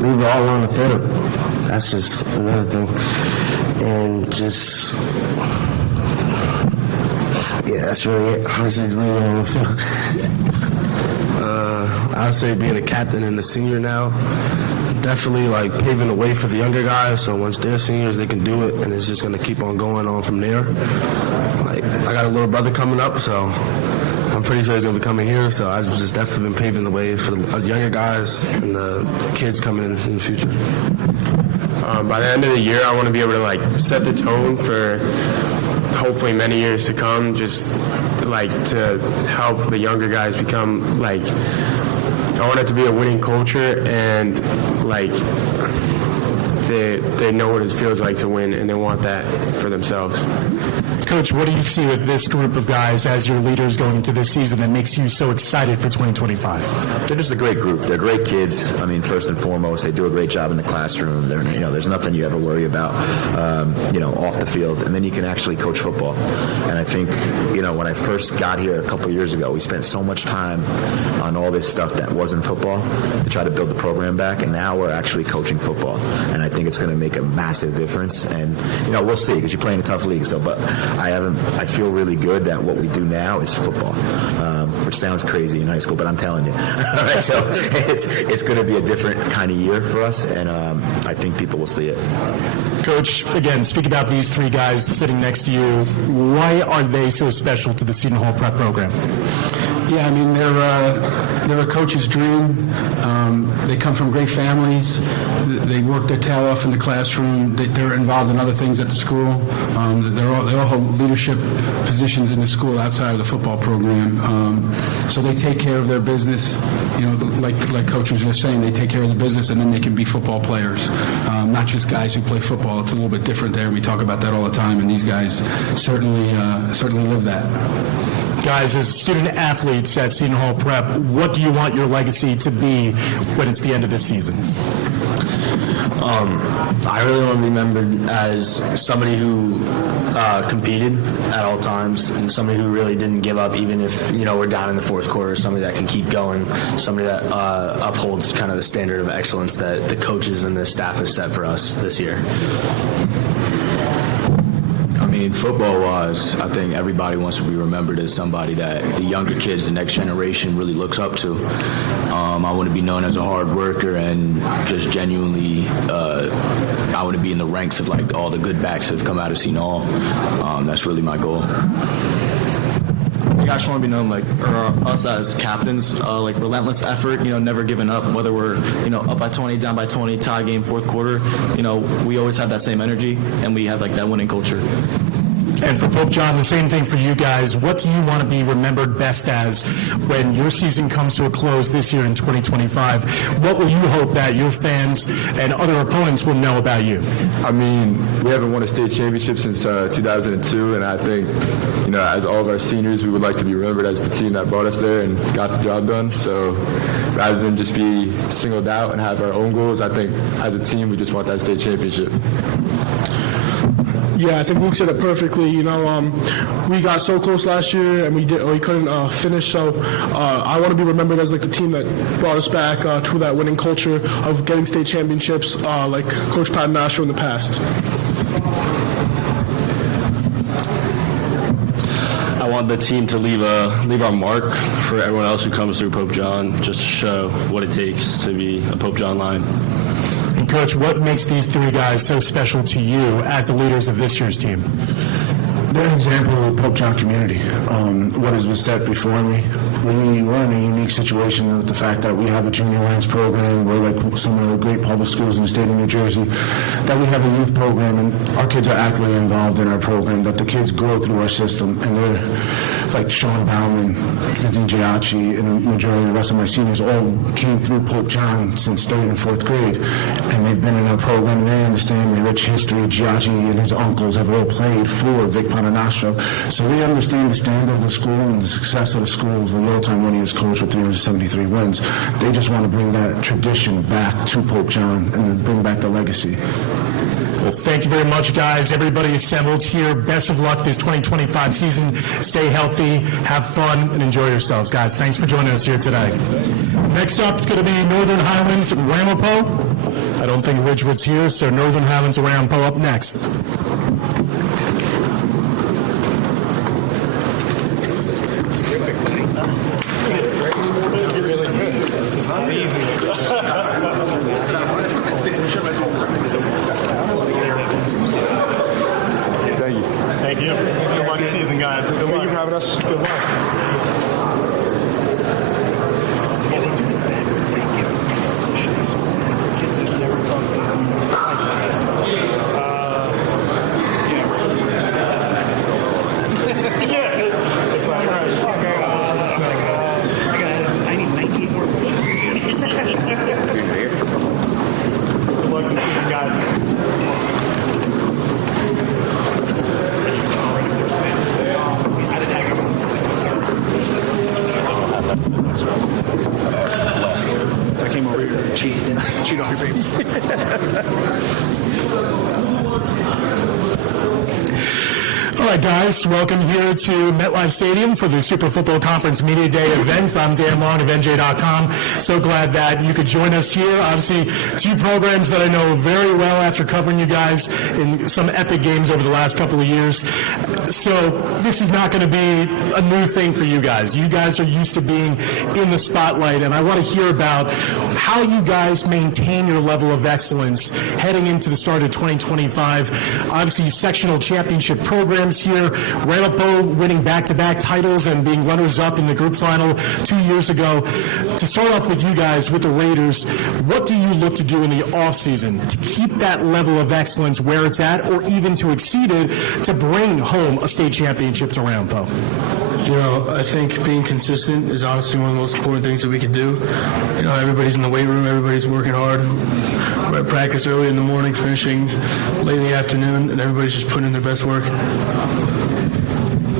leave it all on the field. That's just another thing. And just, yeah, that's really it. I just leave it on the field. I would say being a captain and a senior now, definitely like paving the way for the younger guys. So once they're seniors, they can do it, and it's just going to keep on going on from there. Like, I got a little brother coming up, so I'm pretty sure he's going to be coming here. So I've just definitely been paving the way for the younger guys and the kids coming in the future. By the end of the year, I want to be able to like set the tone for hopefully many years to come. Just like to help the younger guys become like. I want it to be a winning culture, and like they know what it feels like to win, and they want that for themselves. Coach, what do you see with this group of guys as your leaders going into this season that makes you so excited for 2025? They're just a great group. They're great kids. I mean, first and foremost, they do a great job in the classroom. There's nothing you ever worry about, off the field. And then you can actually coach football. And I think, when I first got here a couple of years ago, we spent so much time on all this stuff that wasn't football to try to build the program back. And now we're actually coaching football. And I think it's going to make a massive difference. And, we'll see, because you play in a tough league. But I feel really good that what we do now is football, which sounds crazy in high school, but I'm telling you. All right, so it's going to be a different kind of year for us, and I think people will see it. Coach, again, speak about these three guys sitting next to you. Why are they so special to the Seton Hall Prep program? Yeah, I mean, they're a coach's dream. They come from great families. They work their tail off in the classroom. They're involved in other things at the school. They all hold leadership positions in the school outside of the football program. So they take care of their business. Like Coach was just saying, they take care of the business, and then they can be football players, not just guys who play football. It's a little bit different there. We talk about that all the time, and these guys certainly live that. Guys, as student athletes at Seton Hall Prep, what do you want your legacy to be when it's the end of this season? I really want to be remembered as somebody who competed at all times, and somebody who really didn't give up even if we're down in the fourth quarter. Somebody that can keep going, somebody that upholds kind of the standard of excellence that the coaches and the staff have set for us this year. I mean, football-wise, I think everybody wants to be remembered as somebody that the younger kids, the next generation, really looks up to. I want to be known as a hard worker and just genuinely, I want to be in the ranks of like all the good backs that have come out of Seton Hall. That's really my goal. I just want to be known like us as captains, like relentless effort, never giving up, whether we're, up by 20, down by 20, tie game, fourth quarter, we always have that same energy, and we have like that winning culture. And for Pope John, the same thing for you guys. What do you want to be remembered best as when your season comes to a close this year in 2025? What will you hope that your fans and other opponents will know about you? I mean, we haven't won a state championship since 2002, and I think, as all of our seniors, we would like to be remembered as the team that brought us there and got the job done. So rather than just be singled out and have our own goals, I think as a team, we just want that state championship. Yeah, I think Luke said it perfectly. We got so close last year, and we couldn't finish. So I want to be remembered as like the team that brought us back to that winning culture of getting state championships, like Coach Pat Nasher in the past. I want the team to leave our mark for everyone else who comes through Pope John, just to show what it takes to be a Pope John Lion. And Coach, what makes these three guys so special to you as the leaders of this year's team? They're an example of the Pope John community. What has been said before me, we're in a unique situation with the fact that we have a junior Lions program. We're like some of the great public schools in the state of New Jersey, that we have a youth program, and our kids are actively involved in our program, that the kids grow through our system, and like Sean Bauman, Vincent Giacchi, and the majority of the rest of my seniors all came through Pope John since 3rd and 4th grade, and they've been in our program. They understand the rich history. Giacchi and his uncles have all played for Vic Paternoster, so we understand the standard of the school and the success of the school. The all-time winningest coach with 373 wins. They just want to bring that tradition back to Pope John and then bring back the legacy. Well, thank you very much, guys. Everybody assembled here. Best of luck this 2025 season. Stay healthy, have fun, and enjoy yourselves, guys. Thanks for joining us here today. Next up, it's going to be Northern Highlands Ramapo. I don't think Ridgewood's here, so Northern Highlands Ramapo up next. Thank you. Good luck season, guys. Good luck. Thank you for having us. Good luck. I need my keyboard. Good luck this season, guys. I came over here to cheat off your baby. All right, guys, welcome here to MetLife Stadium for the Super Football Conference Media Day event. I'm Dan Long of NJ.com. So glad that you could join us here. Obviously, two programs that I know very well after covering you guys in some epic games over the last couple of years. So this is not going to be a new thing for you guys. You guys are used to being in the spotlight, and I want to hear about how you guys maintain your level of excellence heading into the start of 2025. Obviously, sectional championship programs here. Ramapo winning back-to-back titles and being runners-up in the group final 2 years ago. To start off with you guys, with the Raiders, what do you look to do in the offseason to keep that level of excellence where it's at, or even to exceed it, to bring home a state championship to Ramapo? You know, I think being consistent is honestly one of the most important things that we could do. You know, everybody's in the weight room, everybody's working hard. We're at practice early in the morning, finishing late in the afternoon, and everybody's just putting in their best work.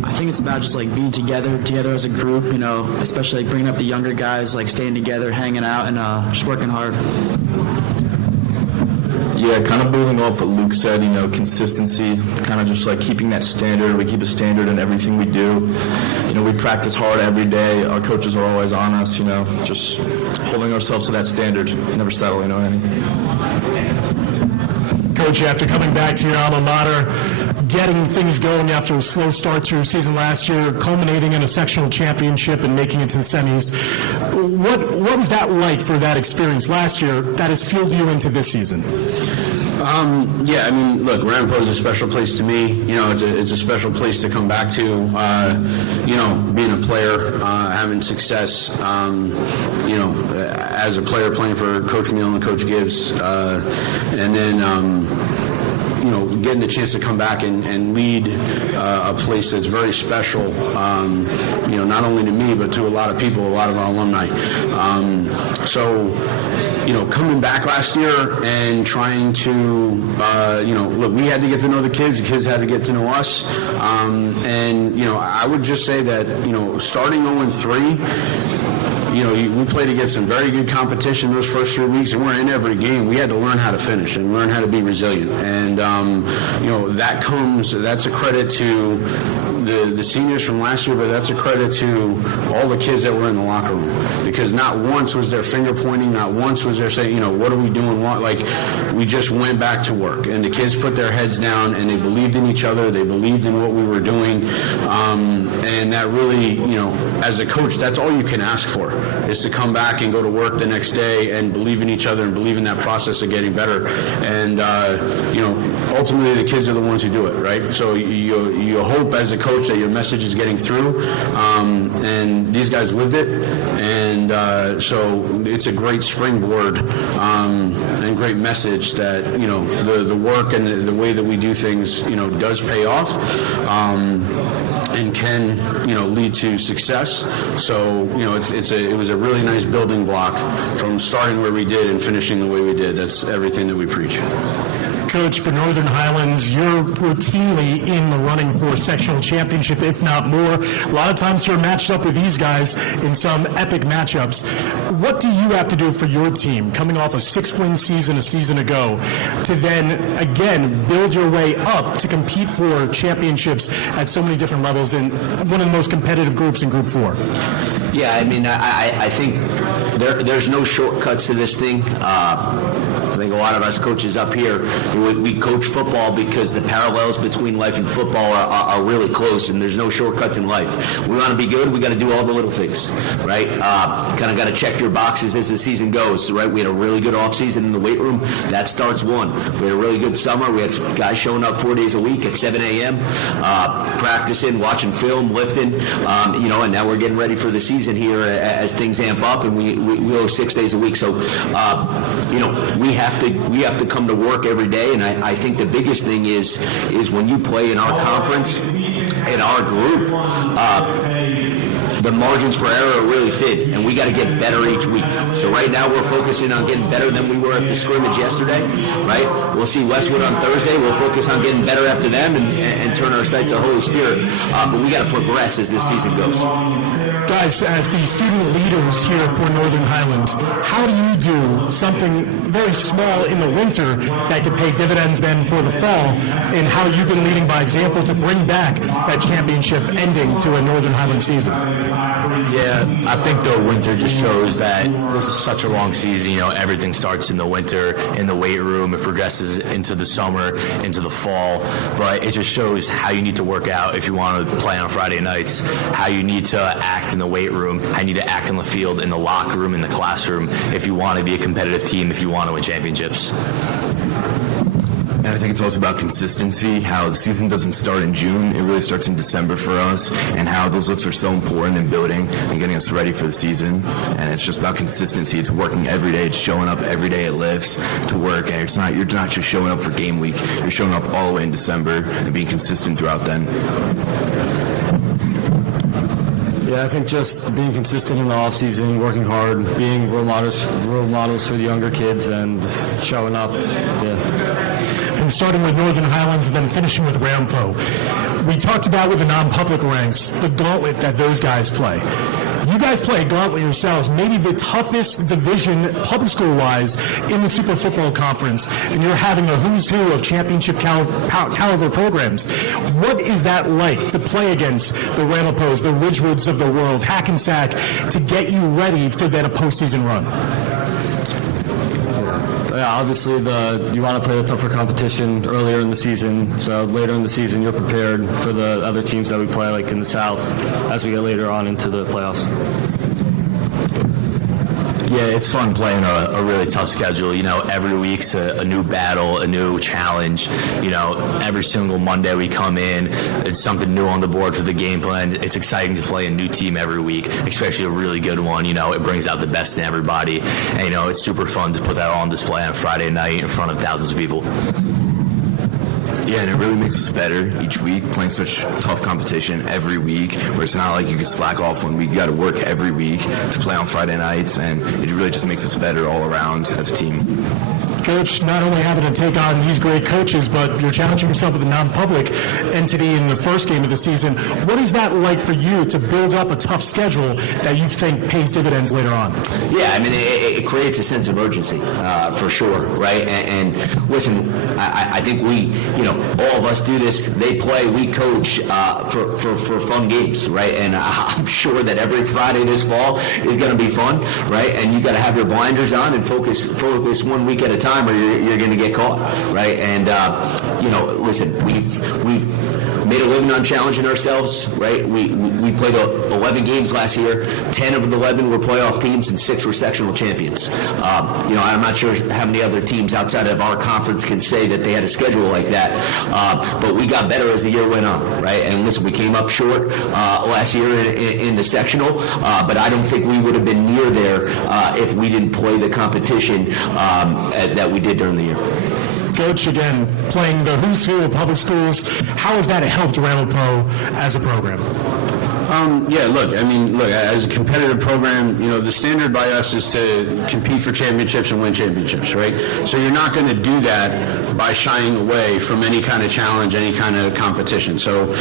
I think it's about just like being together as a group, you know, especially like bringing up the younger guys, like staying together, hanging out, and just working hard. Yeah, kind of building off what Luke said, you know, consistency, kind of just like keeping that standard. We keep a standard in everything we do. You know, we practice hard every day. Our coaches are always on us, you know, just holding ourselves to that standard, never settling on anything. Coach, after coming back to your alma mater, getting things going after a slow start to your season last year, culminating in a sectional championship and making it to the semis, what was that like for that experience last year that has fueled you into this season? Yeah, I mean, look, Ramapo is a special place to me. You know, it's a special place to come back to. You know, being a player, having success. You know, as a player playing for Coach Meal and Coach Gibbs, and then. You know, getting the chance to come back and lead a place that's very special, you know, not only to me, but to a lot of people, a lot of our alumni. So, you know, coming back last year and trying to, you know, look, we had to get to know the kids had to get to know us. And, you know, I would just say that, you know, starting 0-3, you know, we played against some very good competition those first 3 weeks, and we're in every game. We had to learn how to finish and learn how to be resilient. And, you know, that's a credit to the seniors from last year, but that's a credit to all the kids that were in the locker room. Because not once was there finger pointing, not once was there saying, you know, what are we doing? Like, we just went back to work. And the kids put their heads down, and they believed in each other. They believed in what we were doing. And that really, you know, as a coach, that's all you can ask for, is to come back and go to work the next day and believe in each other and believe in that process of getting better. And, you know, ultimately the kids are the ones who do it, right? So you hope as a coach that your message is getting through, and these guys lived it. And so it's a great springboard and great message that, you know, the work and the way that we do things, you know, does pay off. and can, lead to success. So, it was a really nice building block from starting where we did and finishing the way we did. That's everything that we preach. Coach, for Northern Highlands, you're routinely in the running for sectional championship, if not more. A lot of times you're matched up with these guys in some epic matchups. What do you have to do for your team, coming off a 6-win season a season ago, to then, again, build your way up to compete for championships at so many different levels in one of the most competitive groups in Group 4? Yeah, I think there's no shortcuts to this thing. I think a lot of us coaches up here, we coach football because the parallels between life and football are really close, and there's no shortcuts in life. We want to be good, we got to do all the little things, right? Kind of got to check your boxes as the season goes, right? We had a really good offseason in the weight room. That starts one. We had a really good summer. We had guys showing up 4 days a week at 7 a.m., practicing, watching film, lifting, and now we're getting ready for the season here as things amp up, and we go 6 days a week. So, we have to come to work every day, and I think the biggest thing is when you play in our conference, in our group, the margins for error are really thin, and we got to get better each week. So right now we're focusing on getting better than we were at the scrimmage yesterday, right? We'll see Westwood on Thursday. We'll focus on getting better after them and turn our sights to Holy Spirit. But we got to progress as this season goes. Guys, as the student leaders here for Northern Highlands, how do you do something very small in the winter that could pay dividends then for the fall, and how you've been leading by example to bring back that championship ending to a Northern Highlands season? Yeah, I think the winter just shows that this is such a long season. Everything starts in the winter, in the weight room. It progresses into the summer, into the fall. But it just shows how you need to work out if you want to play on Friday nights, how you need to act in the weight room, how you need to act on the field, in the locker room, in the classroom, if you want to be a competitive team, if you want to win championships. And I think it's also about consistency, how the season doesn't start in June, it really starts in December for us, and how those lifts are so important in building and getting us ready for the season. And it's just about consistency. It's working every day. It's showing up every day at lifts to work, and you're not just showing up for game week. You're showing up all the way in December and being consistent throughout then. Yeah, I think just being consistent in the off season, working hard, being role models for the younger kids, and showing up. Yeah. And starting with Northern Highlands and then finishing with Rampo. We talked about with the non-public ranks, the gauntlet that those guys play. You guys play a gauntlet yourselves, maybe the toughest division public school-wise in the Super Football Conference, and you're having a who's who of championship caliber programs. What is that like to play against the Ramapos, the Ridgewoods of the world, Hackensack, to get you ready for then a postseason run? Yeah, obviously you want to play the tougher competition earlier in the season, so later in the season you're prepared for the other teams that we play, like in the South, as we get later on into the playoffs. Yeah, it's fun playing a really tough schedule. Every week's a new battle, a new challenge. Every single Monday we come in, it's something new on the board for the game plan. It's exciting to play a new team every week, especially a really good one. It brings out the best in everybody. And, it's super fun to put that all on display on Friday night in front of thousands of people. Yeah, and it really makes us better each week, playing such tough competition every week, where it's not like you can slack off one week. You got to work every week to play on Friday nights, and it really just makes us better all around as a team. Coach, not only having to take on these great coaches, but you're challenging yourself with a non-public entity in the first game of the season. What is that like for you to build up a tough schedule that you think pays dividends later on? Yeah, it creates a sense of urgency, for sure, right? And listen, I think we, all of us do this. They play, we coach for fun games, right? And I'm sure that every Friday this fall is going to be fun, right? And you got to have your blinders on and focus 1 week at a time, or you're going to get caught, right? And listen, we've made a living on challenging ourselves, right? We played 11 games last year. 10 of the 11 were playoff teams, and 6 were sectional champions. I'm not sure how many other teams outside of our conference can say that they had a schedule like that. But we got better as the year went on, right? And listen, we came up short last year in the sectional, but I don't think we would have been near there if we didn't play the competition that we did during the year. Coach, again, playing the who's who of public schools, how has that helped Ramapo as a program? As a competitive program, the standard by us is to compete for championships and win championships, right? So you're not going to do that by shying away from any kind of challenge, any kind of competition. So,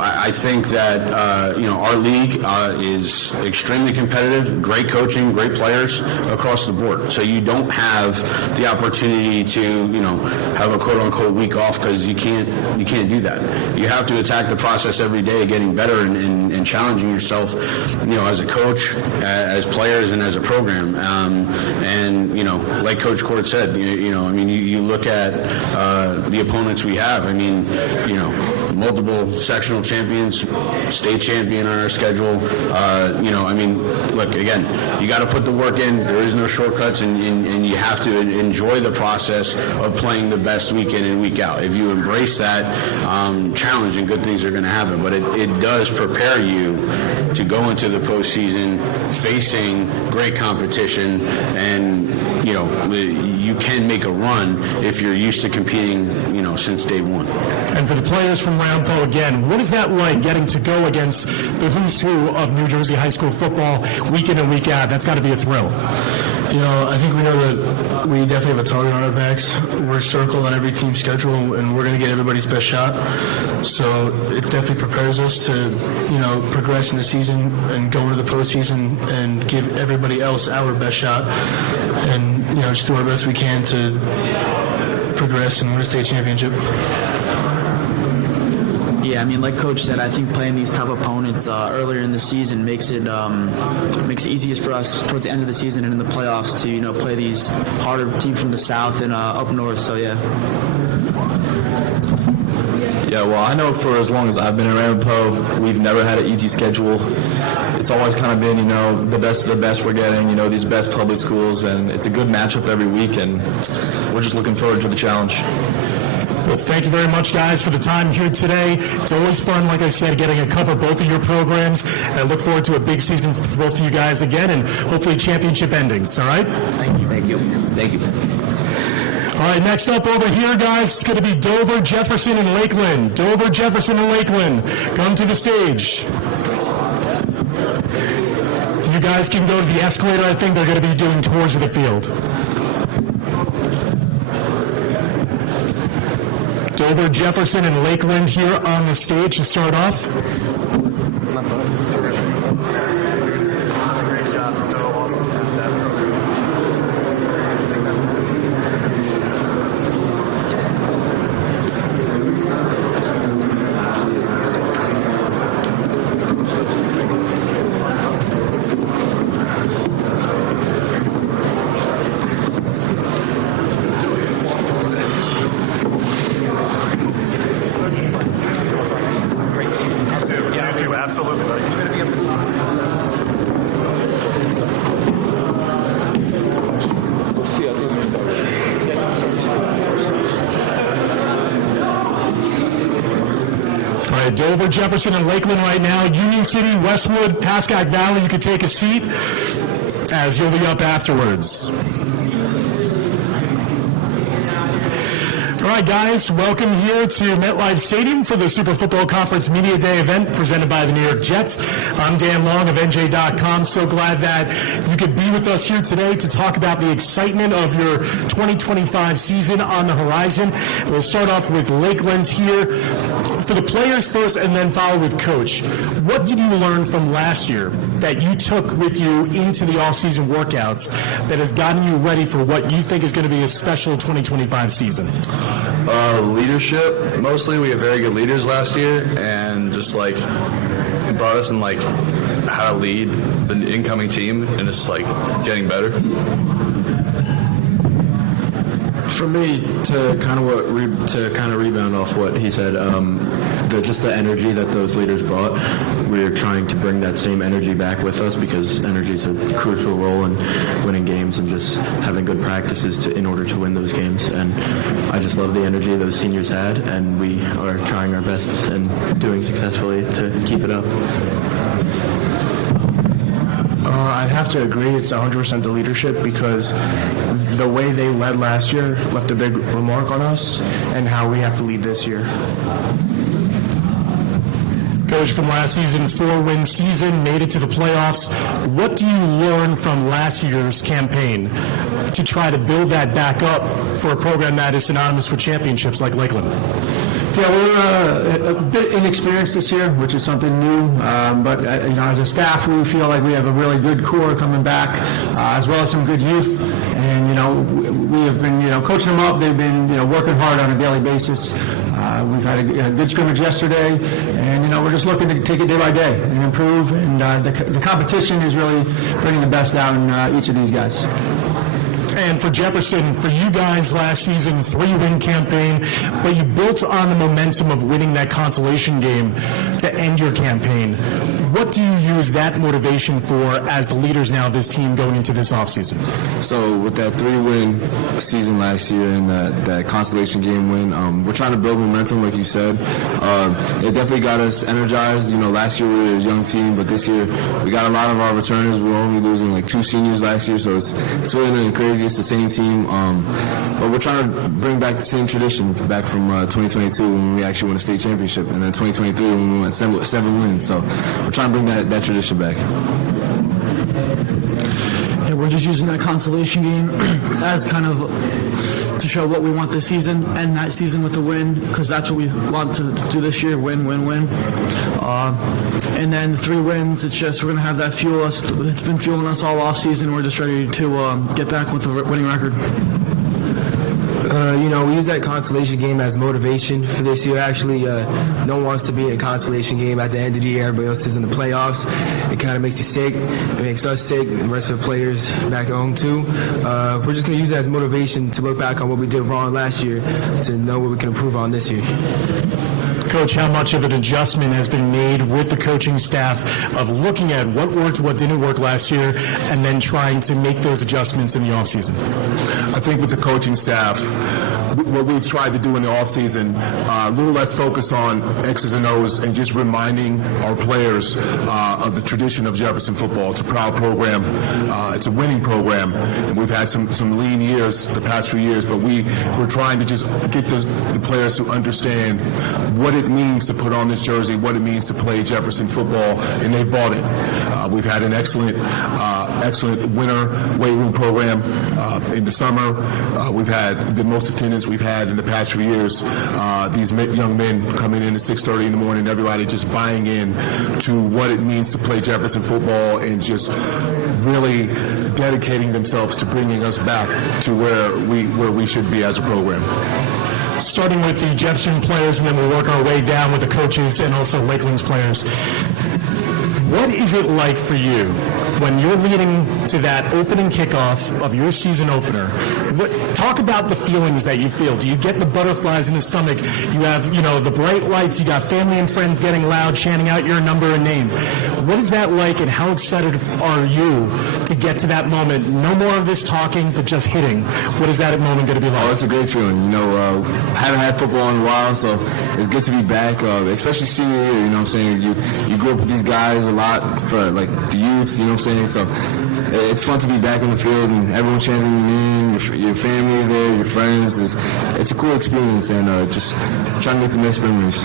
I think that, our league is extremely competitive, great coaching, great players across the board. So you don't have the opportunity to, have a quote-unquote week off because you can't do that. You have to attack the process every day, getting better and challenging yourself, as a coach, as players, and as a program. Like Coach Court said, you look at the opponents we have. Multiple sectional champions, state champion on our schedule. Look, again, you got to put the work in. There is no shortcuts, and you have to enjoy the process of playing the best week in and week out. If you embrace that challenge, and good things are going to happen. But it does prepare you to go into the postseason facing great competition, and you can make a run if you're used to competing, since day one. And for the players from Ramapo, again, what is that like, getting to go against the who's who of New Jersey high school football week in and week out? That's got to be a thrill. I think we know that we definitely have a target on our backs. We're circled on every team schedule, and we're going to get everybody's best shot. So it definitely prepares us to, progress in the season and go into the postseason and give everybody else our best shot, and just do our best we can to progress and win a state championship. Yeah, like Coach said, I think playing these tough opponents earlier in the season makes it easiest for us towards the end of the season and in the playoffs to play these harder teams from the south and up north. So yeah. Yeah, well, I know for as long as I've been in Ramapo, we've never had an easy schedule. It's always kind of been, the best of the best we're getting, these best public schools, and it's a good matchup every week, and we're just looking forward to the challenge. Well, thank you very much, guys, for the time here today. It's always fun, like I said, getting to cover both of your programs. And I look forward to a big season for both of you guys again, and hopefully championship endings, all right? Thank you. Thank you. Thank you. All right, next up over here, guys, it's going to be Dover, Jefferson, and Lakeland. Dover, Jefferson, and Lakeland, come to the stage. You guys can go to the escalator. I think they're going to be doing tours of the field. Dover, Jefferson, and Lakeland here on the stage to start off. Great job. So awesome to have that program. Absolutely, buddy. All right, Dover, Jefferson, and Lakeland right now. Union City, Westwood, Pascack Valley, you can take a seat as you'll be up afterwards. All right, guys, welcome here to MetLife Stadium for the Super Football Conference Media Day event presented by the New York Jets. I'm Dan Long of NJ.com. So glad that you could be with us here today to talk about the excitement of your 2025 season on the horizon. We'll start off with Lakeland here. For the players first and then follow with Coach. What did you learn from last year that you took with you into the all-season workouts that has gotten you ready for what you think is going to be a special 2025 season? Leadership, mostly. We had very good leaders last year, and just brought us in how to lead the incoming team, and it's getting better. For me, to kind of rebound off what he said, just the energy that those leaders brought, we're trying to bring that same energy back with us because energy is a crucial role in winning games and just having good practices in order to win those games. And I just love the energy those seniors had, and we are trying our best and doing successfully to keep it up. I'd have to agree. It's 100% the leadership, because the way they led last year left a big remark on us and how we have to lead this year. Coach, from last season, 4-win season, made it to the playoffs. What do you learn from last year's campaign to try to build that back up for a program that is synonymous with championships like Lakeland? Yeah, we're a bit inexperienced this year, which is something new. But as a staff, we feel like we have a really good core coming back, as well as some good youth. And we have been coaching them up. They've been working hard on a daily basis. We've had a good scrimmage yesterday, and we're just looking to take it day by day and improve. And the competition is really bringing the best out in each of these guys. And for Jefferson, for you guys last season, 3-win campaign, but you built on the momentum of winning that consolation game to end your campaign. What do you use that motivation for as the leaders now of this team going into this offseason? So with that 3-win season last year and that consolation game win, we're trying to build momentum, like you said. It definitely got us energized. Last year we were a young team, but this year we got a lot of our returners. We were only losing like 2 seniors last year, so it's really nothing crazy. It's the same team, but we're trying to bring back the same tradition back from 2022 when we actually won a state championship, and then 2023 when we went 7 wins. So we're trying to bring that tradition back. Yeah, we're just using that consolation game as kind of to show what we want this season, end that season with a win, because that's what we want to do this year, win. And then 3 wins, it's just we're going to have that fuel us. It's been fueling us all off season. We're just ready to get back with a winning record. We use that consolation game as motivation for this year. Actually, no one wants to be in a consolation game at the end of the year. Everybody else is in the playoffs. It kind of makes you sick. It makes us sick, and the rest of the players back at home too. We're just going to use that as motivation to look back on what we did wrong last year to know what we can improve on this year. Coach, how much of an adjustment has been made with the coaching staff of looking at what worked, what didn't work last year, and then trying to make those adjustments in the offseason? I think with the coaching staff, what we've tried to do in the offseason, a little less focus on X's and O's and just reminding our players of the tradition of Jefferson football. It's a proud program. It's a winning program. And we've had some lean years the past few years, but we're trying to just get the players to understand what it means to put on this jersey, what it means to play Jefferson football, and they've bought it. We've had an excellent winter weight room program in the summer. We've had the most attendance we've had in the past few years. These young men coming in at 6:30 in the morning, everybody just buying in to what it means to play Jefferson football and just really dedicating themselves to bringing us back to where we should be as a program. Starting with the Jefferson players, and then we'll work our way down with the coaches and also Lakeland's players. What is it like for you when you're leading to that opening kickoff of your season opener? Talk about the feelings that you feel. Do you get the butterflies in the stomach? You have, the bright lights. You got family and friends getting loud, chanting out your number and name. What is that like, and how excited are you to get to that moment? No more of this talking, but just hitting. What is that moment going to be like? Oh, it's a great feeling. Haven't had football in a while, so it's good to be back, especially senior year. You know what I'm saying? You grew up with these guys a lot for like the youth. You know what I'm saying? So it's fun to be back in the field and everyone chanting your name, your family there, your friends. It's a cool experience, and just trying to make the best memories.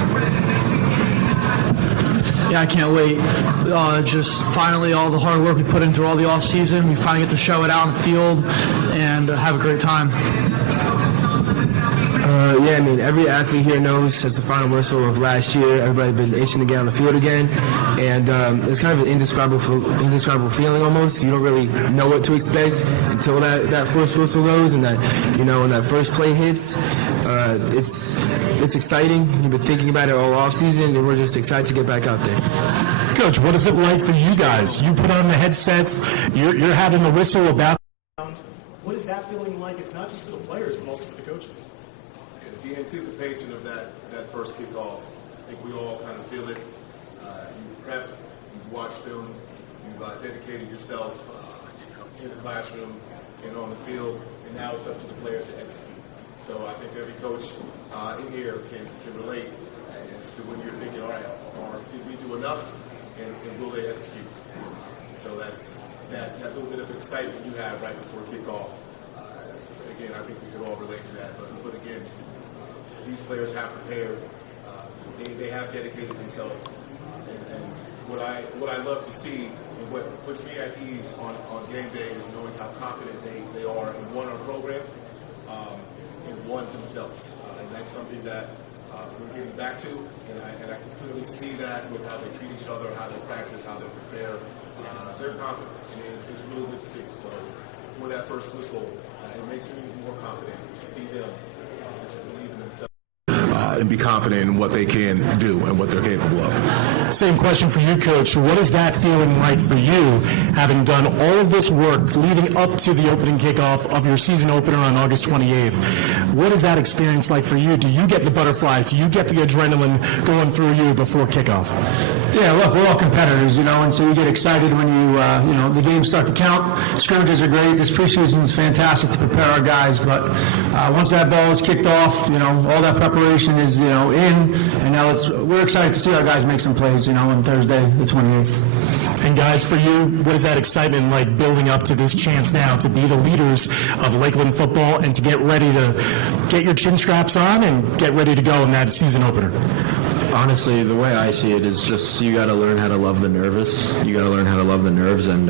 Yeah, I can't wait. Just finally all the hard work we put in through all the off season, we finally get to show it out in the field and have a great time. Every athlete here knows since the final whistle of last year, everybody's been itching to get on the field again, and it's kind of an indescribable feeling almost. You don't really know what to expect until that first whistle goes and that that first play hits. It's exciting. You've been thinking about it all off season, and we're just excited to get back out there. Coach, what is it like for you guys? You put on the headsets. You're having the whistle about. What is that feeling like? It's not just for the players, but also for the coaches. The anticipation of that first kickoff, I think we all kind of feel it. You've prepped, you've watched film, you've dedicated yourself in the classroom and on the field, and now it's up to the players to execute. So I think every coach in here can relate as to when you're thinking, all right, did we do enough, and will they execute? So that little bit of excitement you have right before kickoff. Again, I think we could all relate to that. But again, these players have prepared. They have dedicated themselves. And what I love to see and what puts me at ease on game day is knowing how confident they are in one, our program, and one, themselves. And that's something that we're getting back to. And I can clearly see that with how they treat each other, how they practice, how they prepare. They're confident. And it's really good to see. So for that first whistle, it makes me even more confident to see them to believe in themselves. And be confident in what they can do and what they're capable of. Same question for you, Coach. What is that feeling like for you, having done all of this work leading up to the opening kickoff of your season opener on August 28th? What is that experience like for you? Do you get the butterflies? Do you get the adrenaline going through you before kickoff? Yeah, look, we're all competitors, and so you get excited when the games start to count. Scrimmages are great. This preseason is fantastic to prepare our guys, but once that ball is kicked off, all that preparation is, in, and now we're excited to see our guys make some plays, on Thursday, the 28th. And guys, for you, what is that excitement like building up to this chance now to be the leaders of Lakeland football and to get ready to get your chin straps on and get ready to go in that season opener? Honestly, the way I see it is just you got to learn how to love the nervous. You got to learn how to love the nerves, and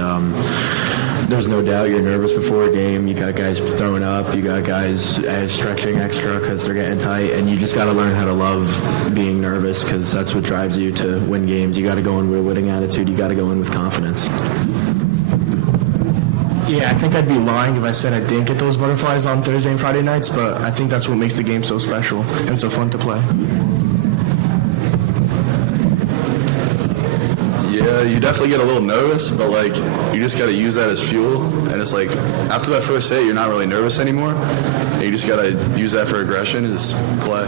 there's no doubt you're nervous before a game. You got guys throwing up. You got guys stretching extra because they're getting tight, and you just got to learn how to love being nervous because that's what drives you to win games. You got to go in with a winning attitude. You got to go in with confidence. Yeah, I think I'd be lying if I said I didn't get those butterflies on Thursday and Friday nights, but I think that's what makes the game so special and so fun to play. Yeah, you definitely get a little nervous, but you just got to use that as fuel. And it's after that first hit, you're not really nervous anymore. And you just got to use that for aggression and just play.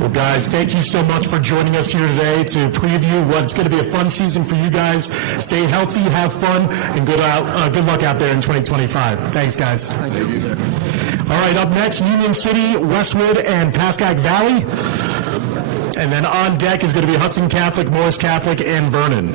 Well, guys, thank you so much for joining us here today to preview what's going to be a fun season for you guys. Stay healthy, have fun, and good luck out there in 2025. Thanks, guys. Thank you. All right, up next, Union City, Westwood, and Pascack Valley. And then on deck is going to be Hudson Catholic, Morris Catholic, and Vernon.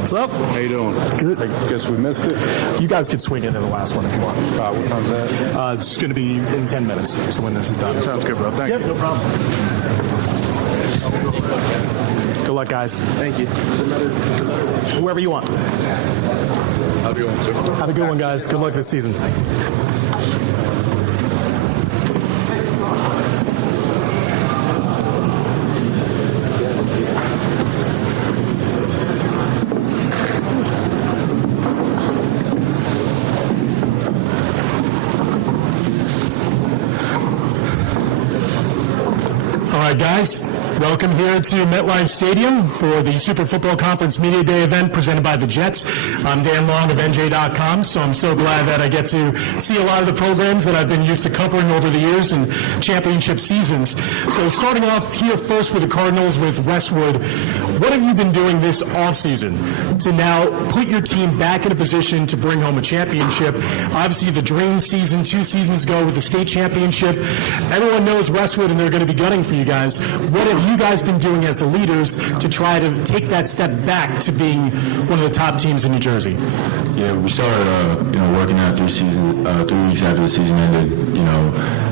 What's up? How you doing? Good. I guess we missed it. You guys could swing into the last one if you want. What time's that? It's going to be in 10 minutes, so when this is done. Sounds good, bro. Thank you. No problem. Good luck, guys. Thank you. Whoever you want. Have a good one, sir. Have a good one, guys. Good luck this season. All right, guys. Welcome here to MetLife Stadium for the Super Football Conference Media Day event presented by the Jets. I'm Dan Long of NJ.com, so I'm so glad that I get to see a lot of the programs that I've been used to covering over the years and championship seasons. So starting off here first with the Cardinals with Westwood, what have you been doing this offseason to now put your team back in a position to bring home a championship? Obviously, the dream season 2 seasons ago with the state championship. Everyone knows Westwood, and they're going to be gunning for you guys. What have you guys been doing as the leaders to try to take that step back to being one of the top teams in New Jersey? Yeah, we started, working out 3 weeks after the season ended.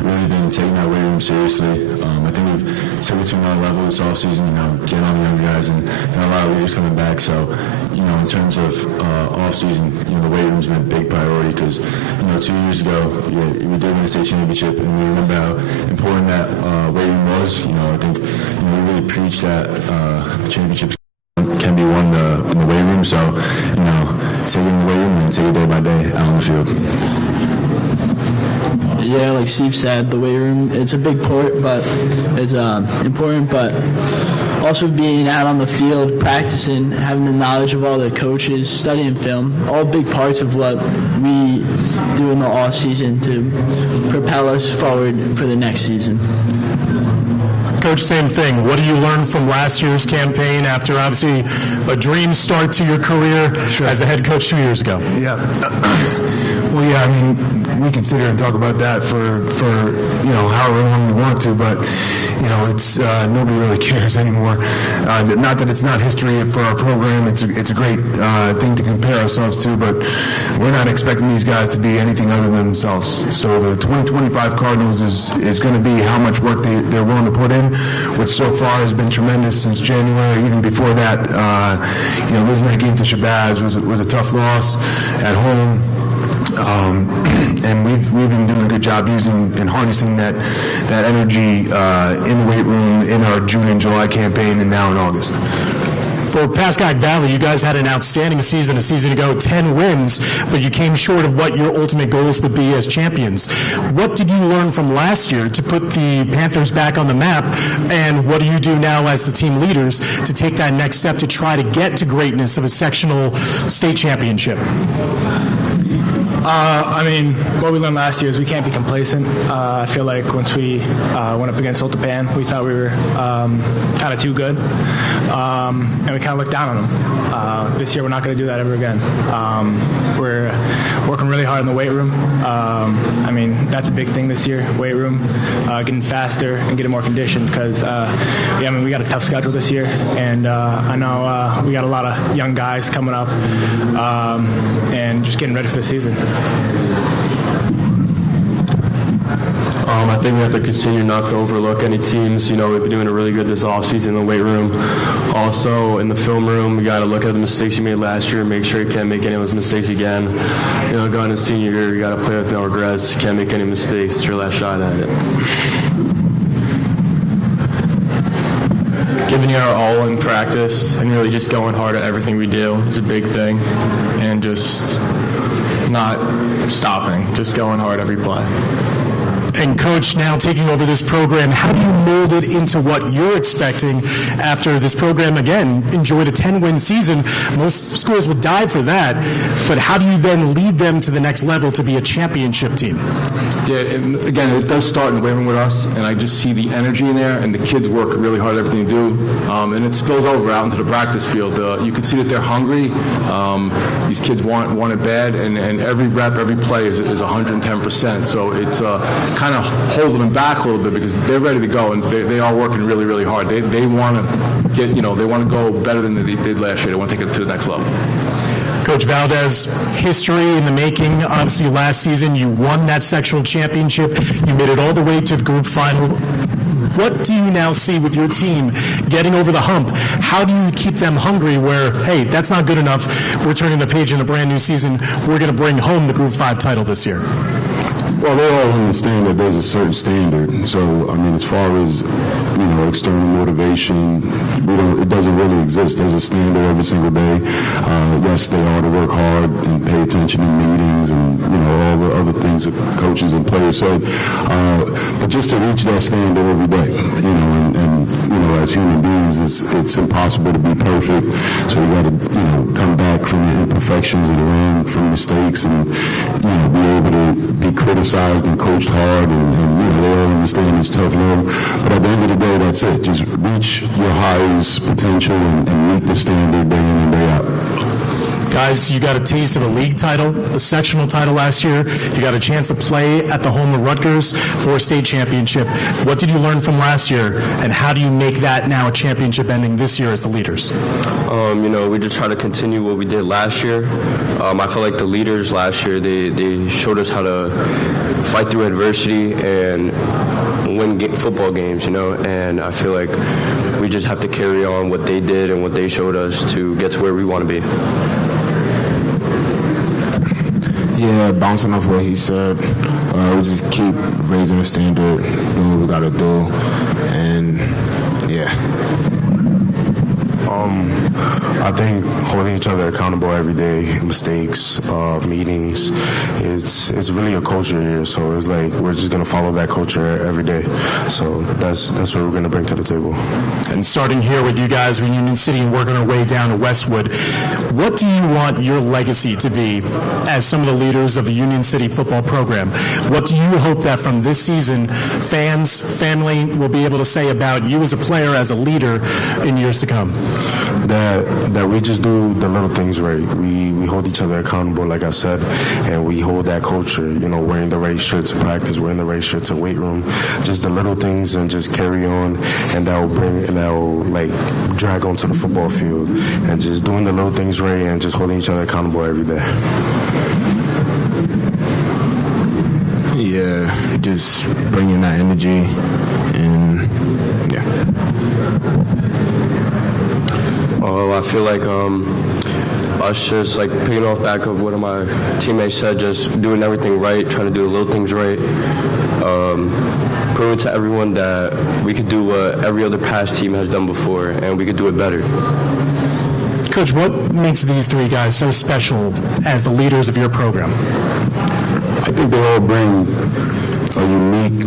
Really been taking that weight room seriously. I think we've took it to another level this offseason. Getting all the young guys and a lot of leaders coming back. So, in terms of offseason, the weight room's been a big priority because, 2 years ago, we did win the state championship, and we remember how important that weight room was. I think we really preach that championships can be won in the weight room. So, take it in the weight room and take it day by day out on the field. Yeah, like Steve said, the weight room, it's a big part, but it's important, but also being out on the field, practicing, having the knowledge of all the coaches, studying film, all big parts of what we do in the off season to propel us forward for the next season. Coach, same thing. What do you learn from last year's campaign after obviously a dream start to your career as the head coach 2 years ago? Yeah. Well, yeah, we can sit here and talk about that for however long we want to, but it's nobody really cares anymore. Not that it's not history for our program. It's a great thing to compare ourselves to, but we're not expecting these guys to be anything other than themselves. So the 2025 Cardinals is going to be how much work they're willing to put in, which so far has been tremendous since January. Even before that, losing that game to Shabazz was a tough loss at home. And we've been doing a good job using and harnessing that energy in the weight room in our June and July campaign, and now in August. For Pascagoula Valley, you guys had an outstanding season a season ago, 10 wins, but you came short of what your ultimate goals would be as champions. What did you learn from last year to put the Panthers back on the map, and what do you do now as the team leaders to take that next step to try to get to greatness of a sectional state championship? What we learned last year is we can't be complacent. I feel like once we went up against Otapan, we thought we were kind of too good, and we kind of looked down on them. This year, we're not going to do that ever again. We're working really hard in the weight room. That's a big thing this year, weight room, getting faster and getting more conditioned because, we got a tough schedule this year, and I know we got a lot of young guys coming up and just getting ready for the season. I think we have to continue not to overlook any teams. We've been doing really good this offseason in the weight room. Also, in the film room, we got to look at the mistakes you made last year, make sure you can't make any of those mistakes again. Going into senior year, you got to play with no regrets. Can't make any mistakes. It's your last shot at it. Giving it our all in practice and really just going hard at everything we do is a big thing, and just not stopping, just going hard every play. And Coach, now taking over this program, how do you mold it into what you're expecting after this program, again, enjoyed a 10-win season? Most schools would die for that, but how do you then lead them to the next level to be a championship team? Yeah, again, it does start in the weight room with us, and I just see the energy in there, and the kids work really hard at everything they do, and it spills over out into the practice field. You can see that they're hungry. These kids want it bad, and every rep, every play is 110%, so it's kind of holding them back a little bit because they're ready to go, and they are working really, really hard. They want to get, they want to go better than they did last year. They want to take it to the next level. Coach Valdez, history in the making. Obviously, last season you won that sectional championship. You made it all the way to the group final. What do you now see with your team getting over the hump? How do you keep them hungry where, hey, that's not good enough. We're turning the page in a brand new season. We're going to bring home the Group 5 title this year. Well, they all understand that there's a certain standard. So, as far as, external motivation, it doesn't really exist. There's a standard every single day. Yes, they are to work hard and pay attention in meetings and, all the other things that coaches and players say. But just to reach that standard every day, and as human beings, it's impossible to be perfect. So you got to, come back from your imperfections and learn from mistakes and, be able to be criticized and coached hard, and they all understand it's tough love. But at the end of the day, that's it. Just reach your highest potential and meet the standard day in and day out. Guys, you got a taste of a league title, a sectional title last year. You got a chance to play at the home of Rutgers for a state championship. What did you learn from last year, and how do you make that now a championship ending this year as the leaders? We just try to continue what we did last year. I feel like the leaders last year, they showed us how to fight through adversity and win football games, and I feel like we just have to carry on what they did and what they showed us to get to where we want to be. Yeah, bouncing off what he said, we just keep raising the standard, doing what we got to do, and yeah. I think holding each other accountable every day, mistakes, meetings, it's really a culture here. So it's like we're just going to follow that culture every day. So that's what we're going to bring to the table. And starting here with you guys in Union City and working our way down to Westwood, what do you want your legacy to be as some of the leaders of the Union City football program? What do you hope that from this season fans, family will be able to say about you as a player, as a leader in years to come? that we just do the little things right. We hold each other accountable, like I said, and we hold that culture. Wearing the right shirts to practice, wearing the right shirts to weight room, just the little things, and just carry on, and that will like drag onto the football field, and just doing the little things right, and just holding each other accountable every day. Yeah, just bringing that energy, and yeah. Well, I feel like us just like picking off back of what my teammates said, just doing everything right, trying to do the little things right, proving to everyone that we could do what every other past team has done before, and we could do it better. Coach, what makes these three guys so special as the leaders of your program? I think they all bring a unique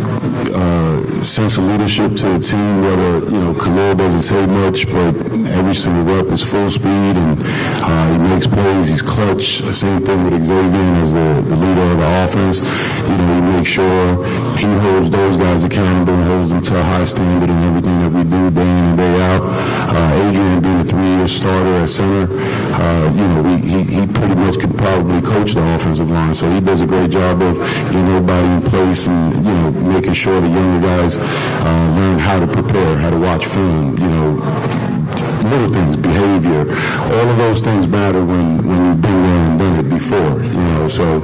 sense of leadership to the team. Whether Khalil doesn't say much, but every single rep is full speed, and he makes plays. He's clutch. Same thing with Xavier as the leader of the offense. He makes sure he holds those guys accountable and holds them to a high standard in everything that we do day in and day out. Adrian being a 3-year starter at center, he pretty much could probably coach the offensive line. So he does a great job of getting everybody in place and making sure the younger guys learn how to prepare, how to watch film, little things, behavior, all of those things matter when you've been there and done it before, so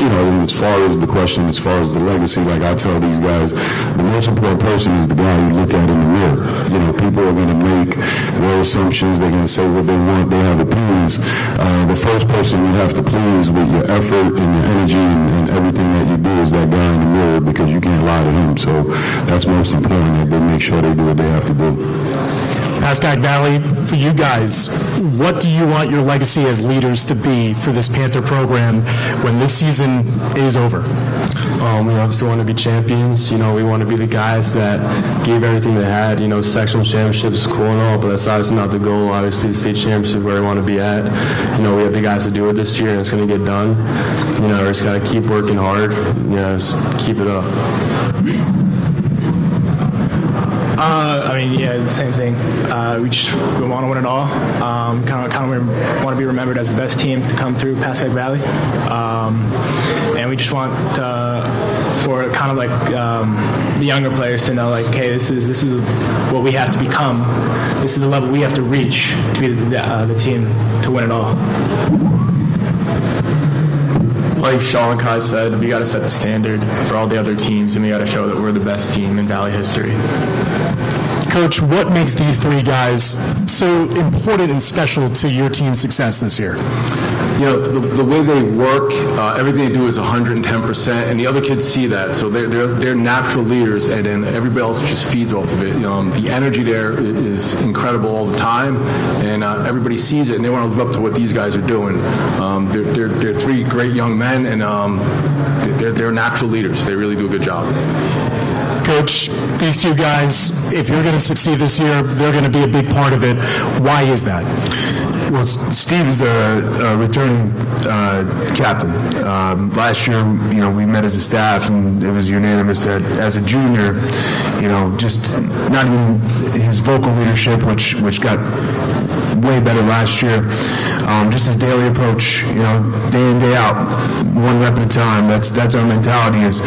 and as far as the question, as far as the legacy, like I tell these guys, the most important person is the guy you look at in the mirror. People are going to make their assumptions, they're going to say what they want, they have opinions. The first person you have to please with your effort and your energy and everything that you do is that guy in the mirror, because you can't lie to him. So that's most important, that they make sure they do what they have to do. Pascagoula Valley, for you guys, what do you want your legacy as leaders to be for this Panther program when this season is over? We obviously want to be champions. We want to be the guys that gave everything they had. Sectional championships is cool and all, but that's obviously not the goal. Obviously, the state championship is where we want to be at. We have the guys to do it this year, and it's going to get done. We just got to keep working hard. Just keep it up. The same thing. We want to win it all. Kind of want to be remembered as the best team to come through Pascagoula Valley, and we just want for kind of like the younger players to know, like, hey, this is what we have to become. This is the level we have to reach to be the team to win it all. Like Sean and Kai said, we got to set the standard for all the other teams, and we got to show that we're the best team in Valley history. Coach, what makes these three guys so important and special to your team's success this year? The way they work, everything they do is 110%, and the other kids see that, so they're natural leaders, and then everybody else just feeds off of it. The energy there is incredible all the time, and everybody sees it, and they want to live up to what these guys are doing. They're three great young men, and they're natural leaders. They really do a good job. Coach, these two guys, if you're going to succeed this year, they're going to be a big part of it. Why is that? Well, Steve is a returning captain. Last year, we met as a staff, and it was unanimous that as a junior, just not even his vocal leadership, which got way better last year. Just his daily approach, day in, day out, one rep at a time. That's our mentality. Is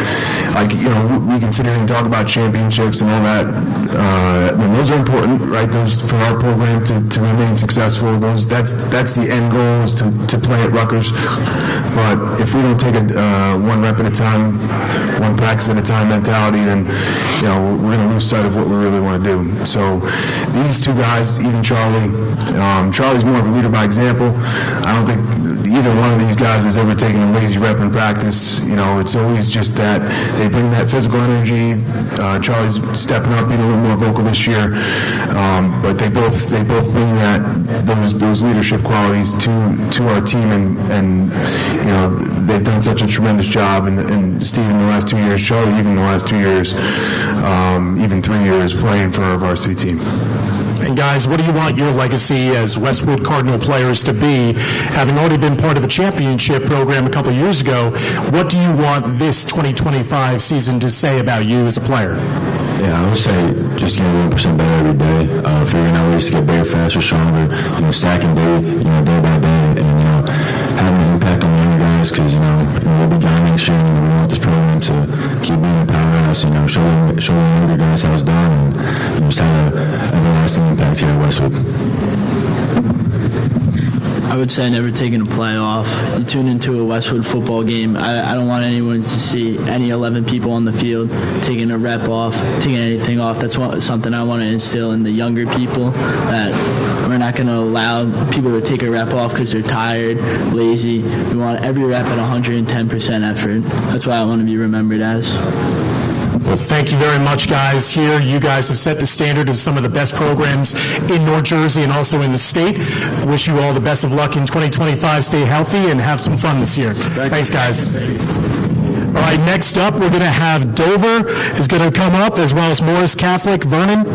like, we can sit here and talk about championships and all that. And those are important, right? Those for our program to remain successful. That's the end goal, is to play at Rutgers. But if we don't take it one rep at a time, one practice at a time mentality, then we're going to lose sight of what we really want to do. So these two guys, even Charlie. Charlie's more of a leader by example. I don't think either one of these guys has ever taken a lazy rep in practice. It's always just that they bring that physical energy. Charlie's stepping up, being a little more vocal this year, but they both bring those leadership qualities to our team, and they've done such a tremendous job. And Steve in the last 2 years, Charlie even in the last 2 years, even 3 years playing for our varsity team. And guys, what do you want your legacy as Westwood Cardinal players to be? Having already been part of a championship program a couple of years ago, what do you want this 2025 season to say about you as a player? Yeah, I would say just getting 1% better every day, figuring out ways to get bigger, faster, stronger, stacking day by day, and, having an impact on the younger guys, because, we'll be gone next year, and we want this program to keep being a powerhouse, show the younger guys how it's done, and just have an everlasting impact here at Westwood. I would say never taking a play off. You tune into a Westwood football game, I don't want anyone to see any 11 people on the field taking a rep off, taking anything off. That's something I want to instill in the younger people, that we're not going to allow people to take a rep off because they're tired, lazy. We want every rep at 110% effort. That's what I want to be remembered as. Well, thank you very much, guys. Here, you guys have set the standard of some of the best programs in North Jersey and also in the state. Wish you all the best of luck in 2025. Stay healthy and have some fun this year. Thanks, guys. All right, next up, we're going to have Dover is going to come up, as well as Morris Catholic, Vernon,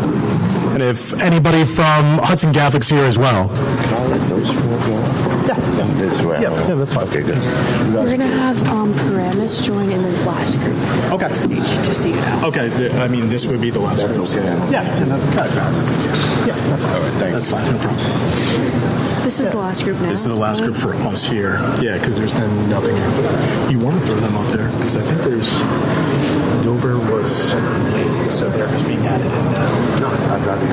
and if anybody from Hudson Catholic's here as well. Can I let those four go? Yeah, that's fine. Okay, good. We're going to have Paramus join in the last group. Okay. Stage, just so you know. Okay, this would be the last group. Okay. Yeah, that's fine. Yeah, that's fine. All right, thank you. That's fine, no problem. This is the last group now. This is the last group for us here. Yeah, because there's then nothing. You want to throw them up there, because I think there's... Dover was late, so they're just being added in now. No, I'd rather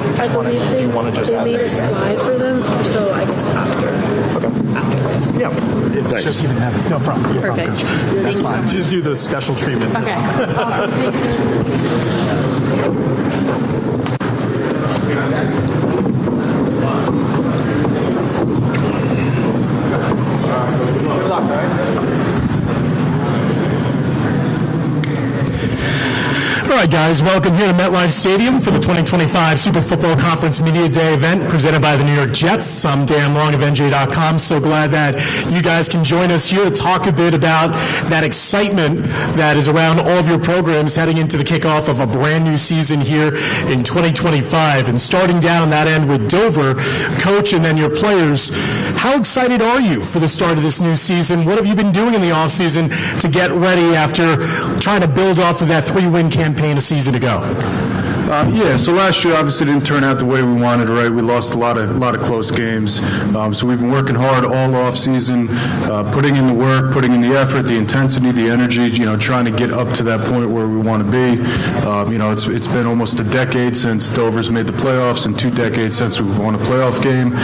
I believe they made a slide for them, so I guess after. Okay. After this. Yeah, if it's just even having front. Perfect. That's fine. Just do the special treatment. Okay. Awesome. Thank Good luck, right? All right, guys, welcome here to MetLife Stadium for the 2025 Super Football Conference Media Day event presented by the New York Jets. I'm Dan Long of NJ.com. So glad that you guys can join us here to talk a bit about that excitement that is around all of your programs heading into the kickoff of a brand new season here in 2025. And starting down on that end with Dover, coach, and then your players, how excited are you for the start of this new season? What have you been doing in the offseason to get ready after trying to build off of that 3-win campaign a season ago? So last year obviously didn't turn out the way we wanted, right? We lost a lot of close games. So we've been working hard all off season, putting in the work, putting in the effort, the intensity, the energy, trying to get up to that point where we want to be. It's been almost a decade since Dover's made the playoffs and 2 decades since we've won a playoff game.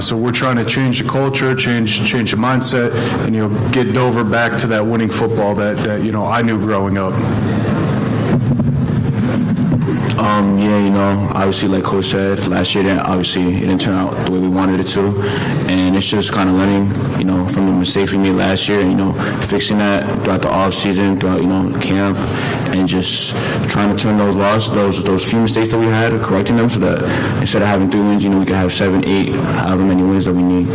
So we're trying to change the culture, change the mindset, and get Dover back to that winning football that I knew growing up. Obviously, like Coach said, last year, obviously, it didn't turn out the way we wanted it to. And it's just kind of learning, from the mistakes we made last year, and, fixing that throughout the off season, throughout, camp, and just trying to turn those losses, those few mistakes that we had, correcting them so that instead of having 3 wins, we can have 7, 8, however many wins that we need.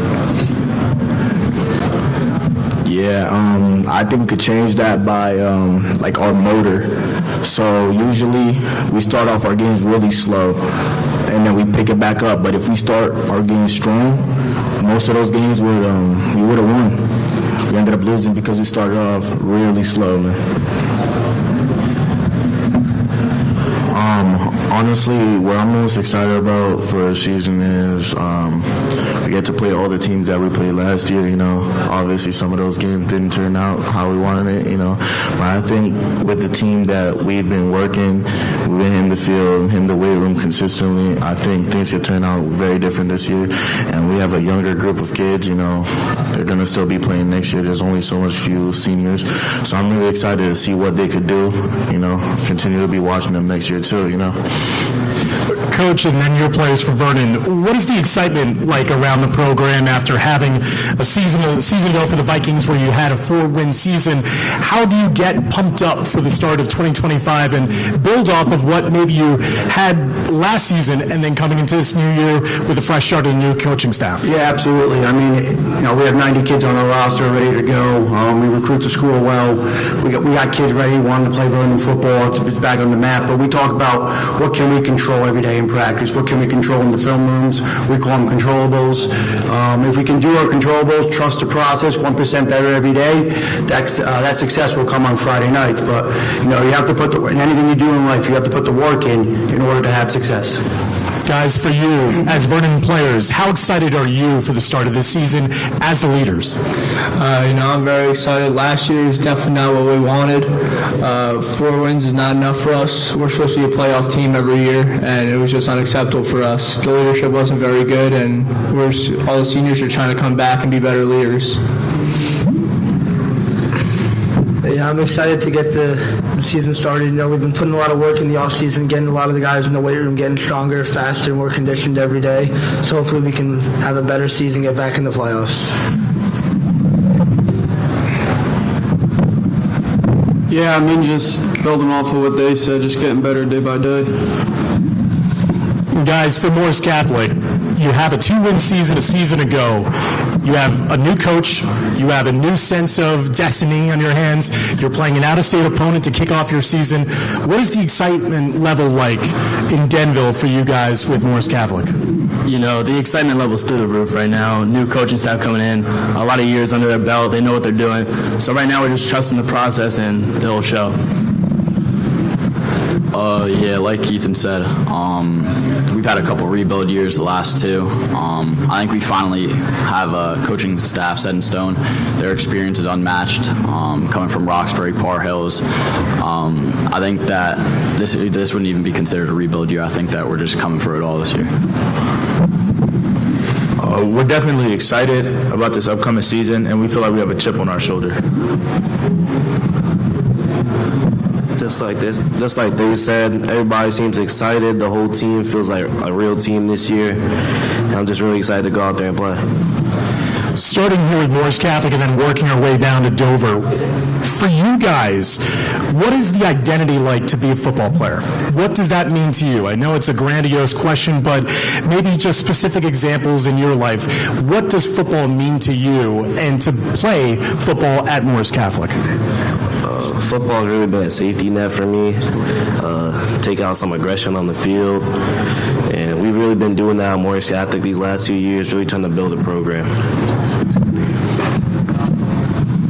Yeah, I think we could change that by our motor. So usually we start off our games really slow, and then we pick it back up. But if we start our games strong, most of those games we would have won. We ended up losing because we started off really slow, man. Honestly, what I'm most excited about for the season is we get to play all the teams that we played last year. Obviously some of those games didn't turn out how we wanted it. But I think with the team that we've been working, we've been in the field, in the weight room consistently, I think things could turn out very different this year. And we have a younger group of kids. They're gonna still be playing next year. There's only so much few seniors, so I'm really excited to see what they could do. Continue to be watching them next year too. Coach, and then your players for Vernon, what is the excitement like around around the program after having a season ago for the Vikings where you had a 4-win season. How do you get pumped up for the start of 2025 and build off of what maybe you had last season and then coming into this new year with a fresh start and a new coaching staff? Yeah, absolutely. I mean, we have 90 kids on our roster ready to go. We recruit the school well. We got kids ready, wanting to play Vernon football. It's back on the map. But we talk about what can we control every day in practice. What can we control in the film rooms? We call them controllables. If we can do our controllables, trust the process, 1% better every day, that success will come on Friday nights. But, you have to in anything you do in life, you have to put the work in order to have success. Guys, for you, as Vernon players, how excited are you for the start of this season as the leaders? I'm very excited. Last year is definitely not what we wanted. 4 wins is not enough for us. We're supposed to be a playoff team every year, and it was just unacceptable for us. The leadership wasn't very good, and all the seniors are trying to come back and be better leaders. Yeah, I'm excited to get the season started. We've been putting a lot of work in the off-season, getting a lot of the guys in the weight room getting stronger, faster, more conditioned every day. So hopefully we can have a better season, get back in the playoffs. Yeah, just building off of what they said, just getting better day by day. Guys, for Morris Catholic, you have a 2-win season a season ago. You have a new coach. You have a new sense of destiny on your hands. You're playing an out-of-state opponent to kick off your season. What is the excitement level like in Denville for you guys with Morris Catholic? The excitement level's through the roof right now. New coaching staff coming in, a lot of years under their belt. They know what they're doing. So right now we're just trusting the process and they'll show. Yeah, like Ethan said, we've had a couple rebuild years, the last 2. I think we finally have a coaching staff set in stone. Their experience is unmatched, coming from Roxbury, Par Hills. I think that this wouldn't even be considered a rebuild year. I think that we're just coming for it all this year. We're definitely excited about this upcoming season, and we feel like we have a chip on our shoulder. Just like they said, everybody seems excited. The whole team feels like a real team this year. And I'm just really excited to go out there and play. Starting here with Morris Catholic and then working our way down to Dover, for you guys, what is the identity like to be a football player? What does that mean to you? I know it's a grandiose question, but maybe just specific examples in your life. What does football mean to you and to play football at Morris Catholic? Football has really been a safety net for me, take out some aggression on the field, and we've really been doing that at Morris Catholic these last 2 years, really trying to build a program.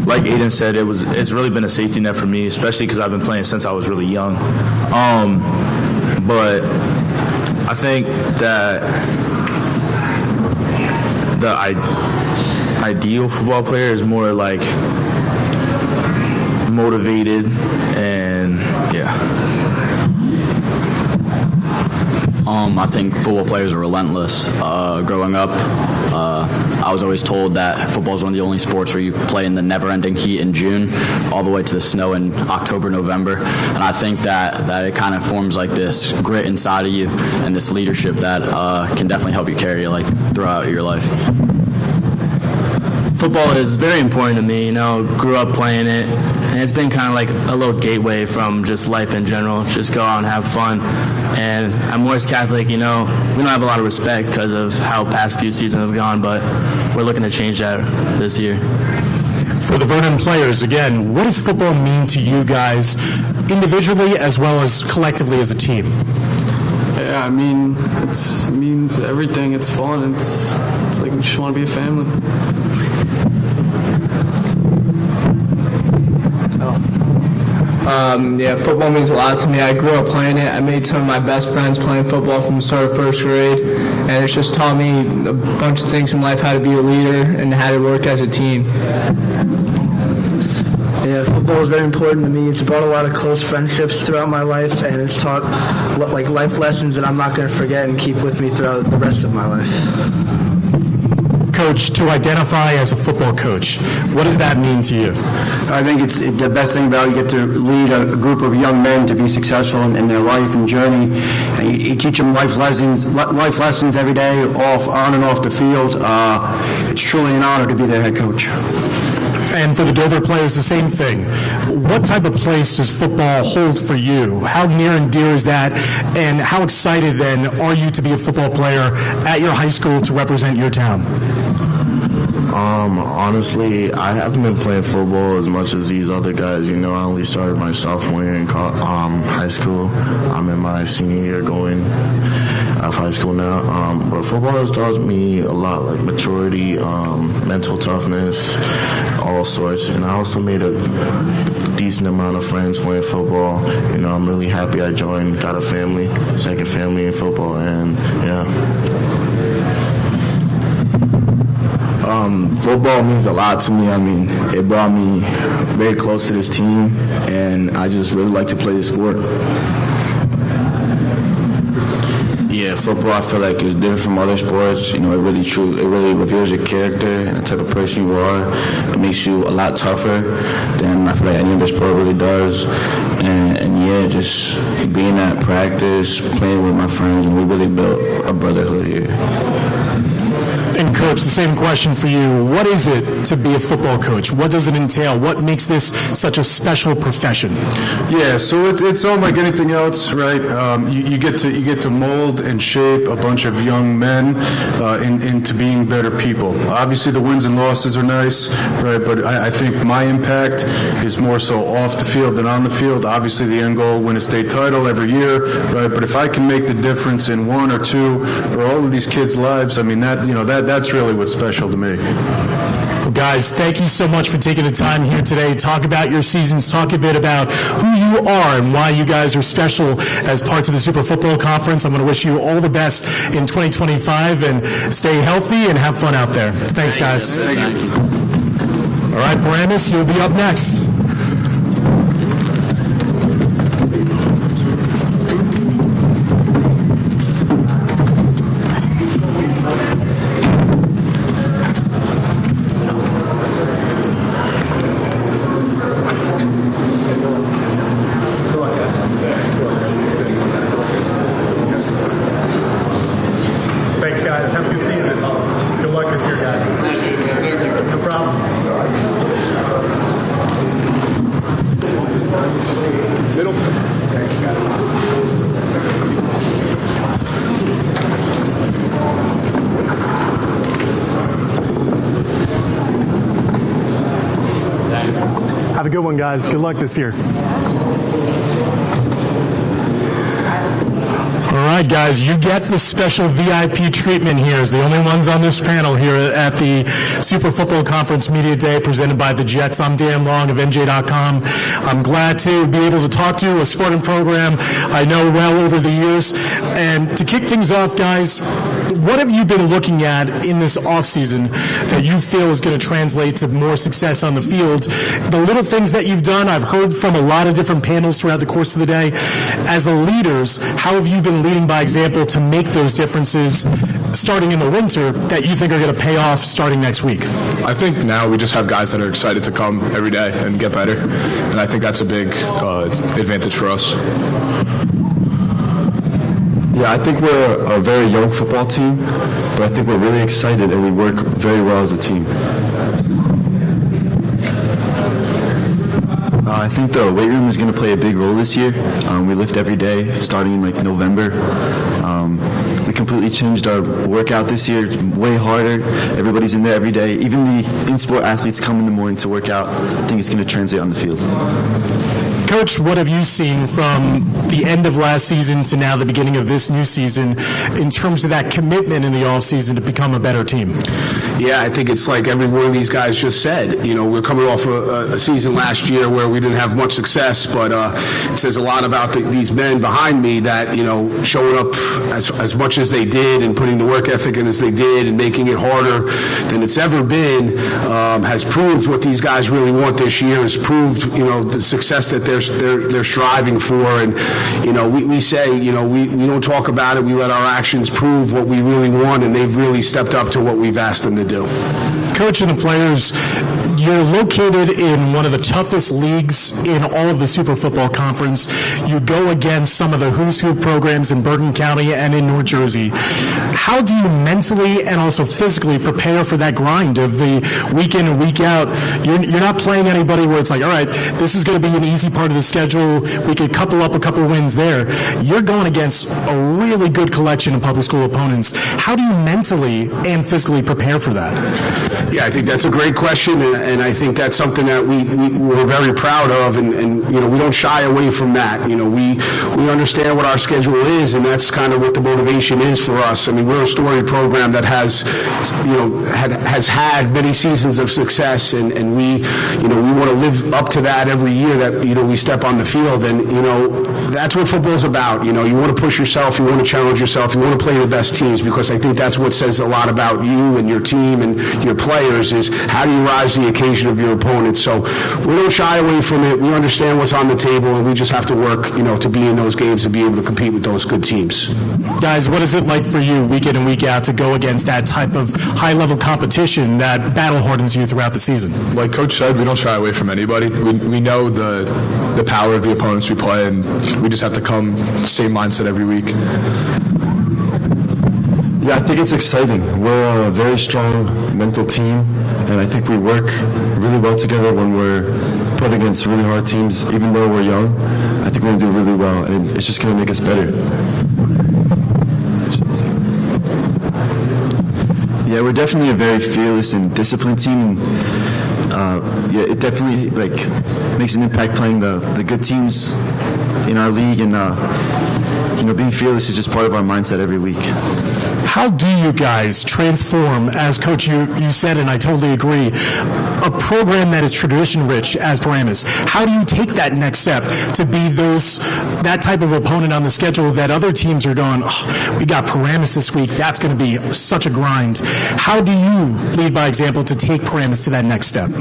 Like Aiden said, it's really been a safety net for me, especially because I've been playing since I was really young. But I think that the ideal football player is more like motivated and I think football players are relentless. Growing up, I was always told that football is one of the only sports where you play in the never-ending heat in June all the way to the snow in October, November. And I think that it kind of forms like this grit inside of you and this leadership that can definitely help you carry throughout your life. Football is very important to me. Grew up playing it, and it's been kind of like a little gateway from just life in general. Just go out and have fun. And at Morris Catholic, we don't have a lot of respect because of how past few seasons have gone, but we're looking to change that this year. For the Vernon players, again, what does football mean to you guys individually as well as collectively as a team? Yeah, it means everything. It's fun. It's like we just want to be a family. Football means a lot to me. I grew up playing it. I made some of my best friends playing football from the start of first grade, and it's just taught me a bunch of things in life, how to be a leader and how to work as a team. Yeah, football is very important to me. It's brought a lot of close friendships throughout my life, and it's taught life lessons that I'm not going to forget and keep with me throughout the rest of my life. coach to identify as a football coach. What does that mean to you? I think it's the best thing about it, you get to lead a group of young men to be successful in their life and journey. And you teach them life lessons every day, on and off the field. It's truly an honor to be their head coach. And for the Dover players, the same thing. What type of place does football hold for you? How near and dear is that? And how excited then are you to be a football player at your high school to represent your town? Honestly, I haven't been playing football as much as these other guys. You know, I only started my sophomore year in high school. I'm in my senior year going out of high school now. But football has taught me a lot, like maturity, mental toughness, all sorts. And I also made a decent amount of friends playing football. You know, I'm really happy I joined, got a family, second family in football, and yeah. Football means a lot to me. I mean, it brought me very close to this team, and I just really like to play this sport. Yeah, football, I feel like is different from other sports. You know, it really reveals your character and the type of person you are. It makes you a lot tougher than I feel like any other sport really does. And yeah, just being at practice, playing with my friends, and we really built a brotherhood here. And Coach, the same question for you. What is it to be a football coach? What does it entail? What makes this such a special profession? Yeah, so it's unlike anything else, right? You get to mold and shape a bunch of young men into being better people. Obviously, the wins and losses are nice, right? But I think my impact is more so off the field than on the field. Obviously, the end goal, win a state title every year, right? But if I can make the difference in one or two or all of these kids' lives, I mean that's really what's special to me. Well, guys, thank you so much for taking the time here today. Talk about your seasons, talk a bit about who you are and why you guys are special as parts of the Super Football Conference. I'm going to wish you all the best in 2025 and stay healthy and have fun out there. Thanks, guys. Thank you. All right, Paramus, you'll be up next. Have a good one, guys. Good luck this year. All right, guys, you get the special VIP treatment here as the only ones on this panel here at the Super Football Conference Media Day presented by the Jets. I'm Dan Long of NJ.com. I'm glad to be able to talk to a sporting program I know well over the years. And to kick things off, guys, what have you been looking at in this offseason that you feel is going to translate to more success on the field? The little things that you've done, I've heard from a lot of different panels throughout the course of the day. As the leaders, how have you been leading by example to make those differences starting in the winter that you think are going to pay off starting next week? I think now we just have guys that are excited to come every day and get better, and I think that's a big advantage for us. Yeah, I think we're a very young football team, but I think we're really excited and we work very well as a team. I think the weight room is going to play a big role this year. We lift every day, starting in November. We completely changed our workout this year. It's way harder. Everybody's in there every day. Even the in-sport athletes come in the morning to work out. I think it's going to translate on the field. Coach, what have you seen from the end of last season to now the beginning of this new season in terms of that commitment in the offseason to become a better team? Yeah, I think it's like every one of these guys just said. You know, we're coming off a season last year where we didn't have much success, but it says a lot about these men behind me that, you know, showing up as much as they did and putting the work ethic in as they did and making it harder than it's ever been has proved what these guys really want this year, has proved, you know, the success that they're they're striving for. And, we say, we don't talk about it. We let our actions prove what we really want, and they've really stepped up to what we've asked them to do. Coach and the players, you're located in one of the toughest leagues in all of the Super Football Conference. You go against some of the who's who programs in Bergen County and in New Jersey. How do you mentally and also physically prepare for that grind of the week in and week out? You're not playing anybody where it's like, all right, this is going to be an easy part of the schedule. We could couple up a couple of wins there. You're going against a really good collection of public school opponents. How do you mentally and physically prepare for that? Yeah, I think that's a great question, and I think that's something that we're very proud of, and we don't shy away from that. We understand what our schedule is, and that's kind of what the motivation is for us. I mean, we're a storied program that has had many seasons of success, and we want to live up to that every year that we step on the field, and that's what football's about. You want to push yourself, you want to challenge yourself, you want to play the best teams, because I think that's what says a lot about you and your team and your players, is how do you rise to the occasion of your opponent. So we don't shy away from it. We understand what's on the table, and we just have to work to be in those games and be able to compete with those good teams. Guys, what is it like for you week in and week out to go against that type of high-level competition that battle hardens you throughout the season? Like Coach said, we don't shy away from anybody. We know the power of the opponents we play, and we just have to come same mindset every week. Yeah, I think it's exciting. We're a very strong mental team, and I think we work really well together when we're put against really hard teams. Even though we're young, I think we're going to do really well, and it's just going to make us better. Yeah, we're definitely a very fearless and disciplined team. It definitely makes an impact playing the good teams in our league, and being fearless is just part of our mindset every week. How do you guys transform, as Coach you said, and I totally agree, a program that is tradition-rich as Paramus? How do you take that next step to be that type of opponent on the schedule that other teams are going, we got Paramus this week, that's going to be such a grind? How do you lead by example to take Paramus to that next step?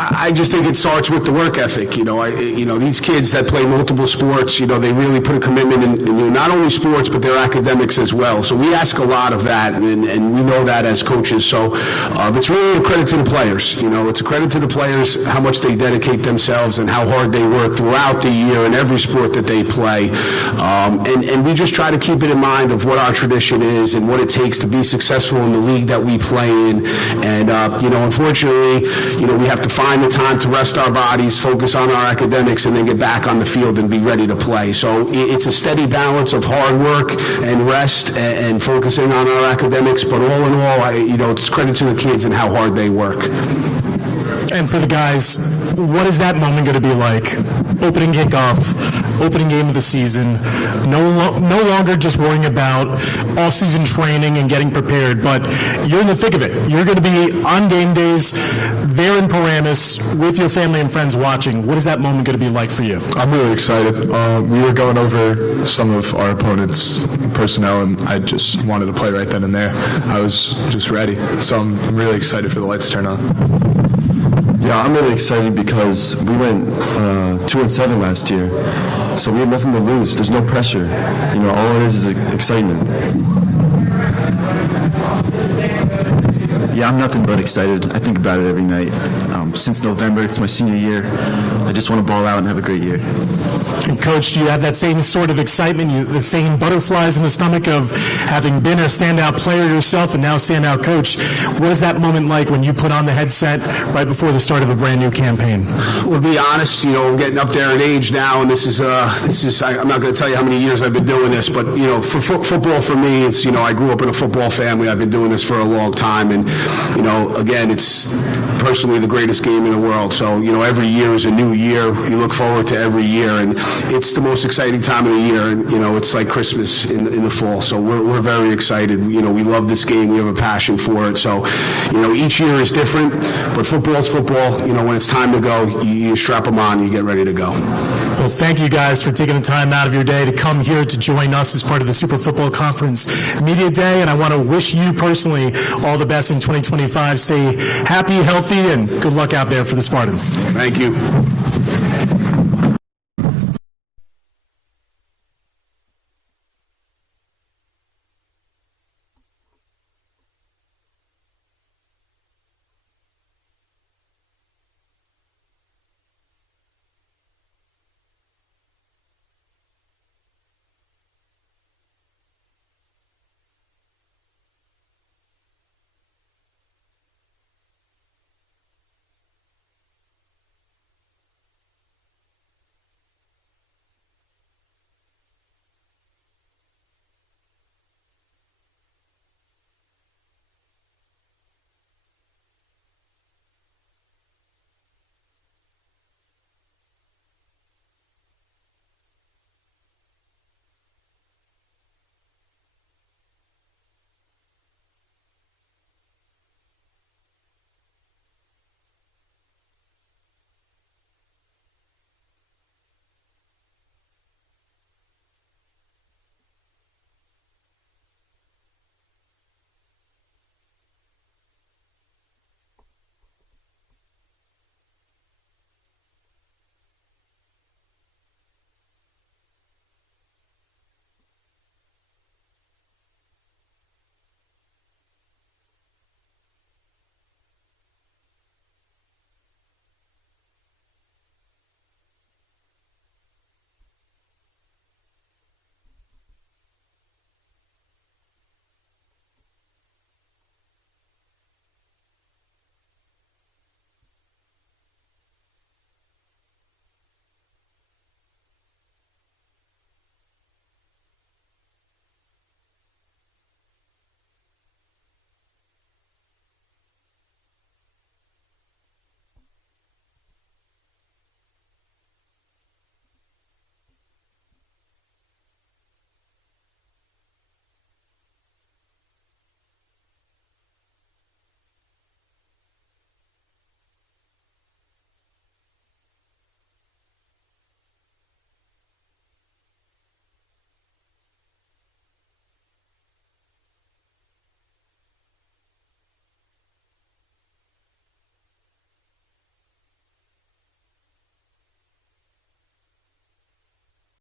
I just think it starts with the work ethic. These kids that play multiple sports, they really put a commitment in not only sports, but their academics as well. So we ask a lot of that, and we know that as coaches. So it's really a credit to the players. It's a credit to the players how much they dedicate themselves and how hard they work throughout the year in every sport that they play. And we just try to keep it in mind of what our tradition is and what it takes to be successful in the league that we play in. And, unfortunately, we have to find the time to rest our bodies, focus on our academics, and then get back on the field and be ready to play. So it's a steady balance of hard work and rest and focusing on our academics. But all in all, it's credit to the kids and how hard they work. And for the guys, what is that moment going to be like? Opening kickoff, opening game of the season, no longer just worrying about off-season training and getting prepared, but you're in the thick of it. You're going to be on game days, there in Paramus, with your family and friends watching. What is that moment going to be like for you? I'm really excited. We were going over some of our opponents' personnel, and I just wanted to play right then and there. I was just ready. So I'm really excited for the lights to turn on. Yeah, I'm really excited because we went 2-7 last year, so we have nothing to lose. There's no pressure. All it is excitement. Yeah, I'm nothing but excited. I think about it every night. Since November, it's my senior year. I just want to ball out and have a great year. And Coach, do you have that same sort of excitement, the same butterflies in the stomach of having been a standout player yourself and now standout coach? What is that moment like when you put on the headset right before the start of a brand new campaign? Well, to be honest, I'm getting up there in age now, and this is I'm not going to tell you how many years I've been doing this, but for football for me, it's I grew up in a football family. I've been doing this for a long time, and again, it's personally the greatest game in the world. So every year is a new year. You look forward to every year, and it's the most exciting time of the year, and it's like Christmas in the fall. So we're very excited. We love this game. We have a passion for it. So each year is different, but football's football. When it's time to go, you strap them on, you get ready to go. Well, thank you guys for taking the time out of your day to come here to join us as part of the Super Football Conference Media Day, and I want to wish you personally all the best in 2025. Stay happy, healthy, and good luck out there for the Spartans. Thank you.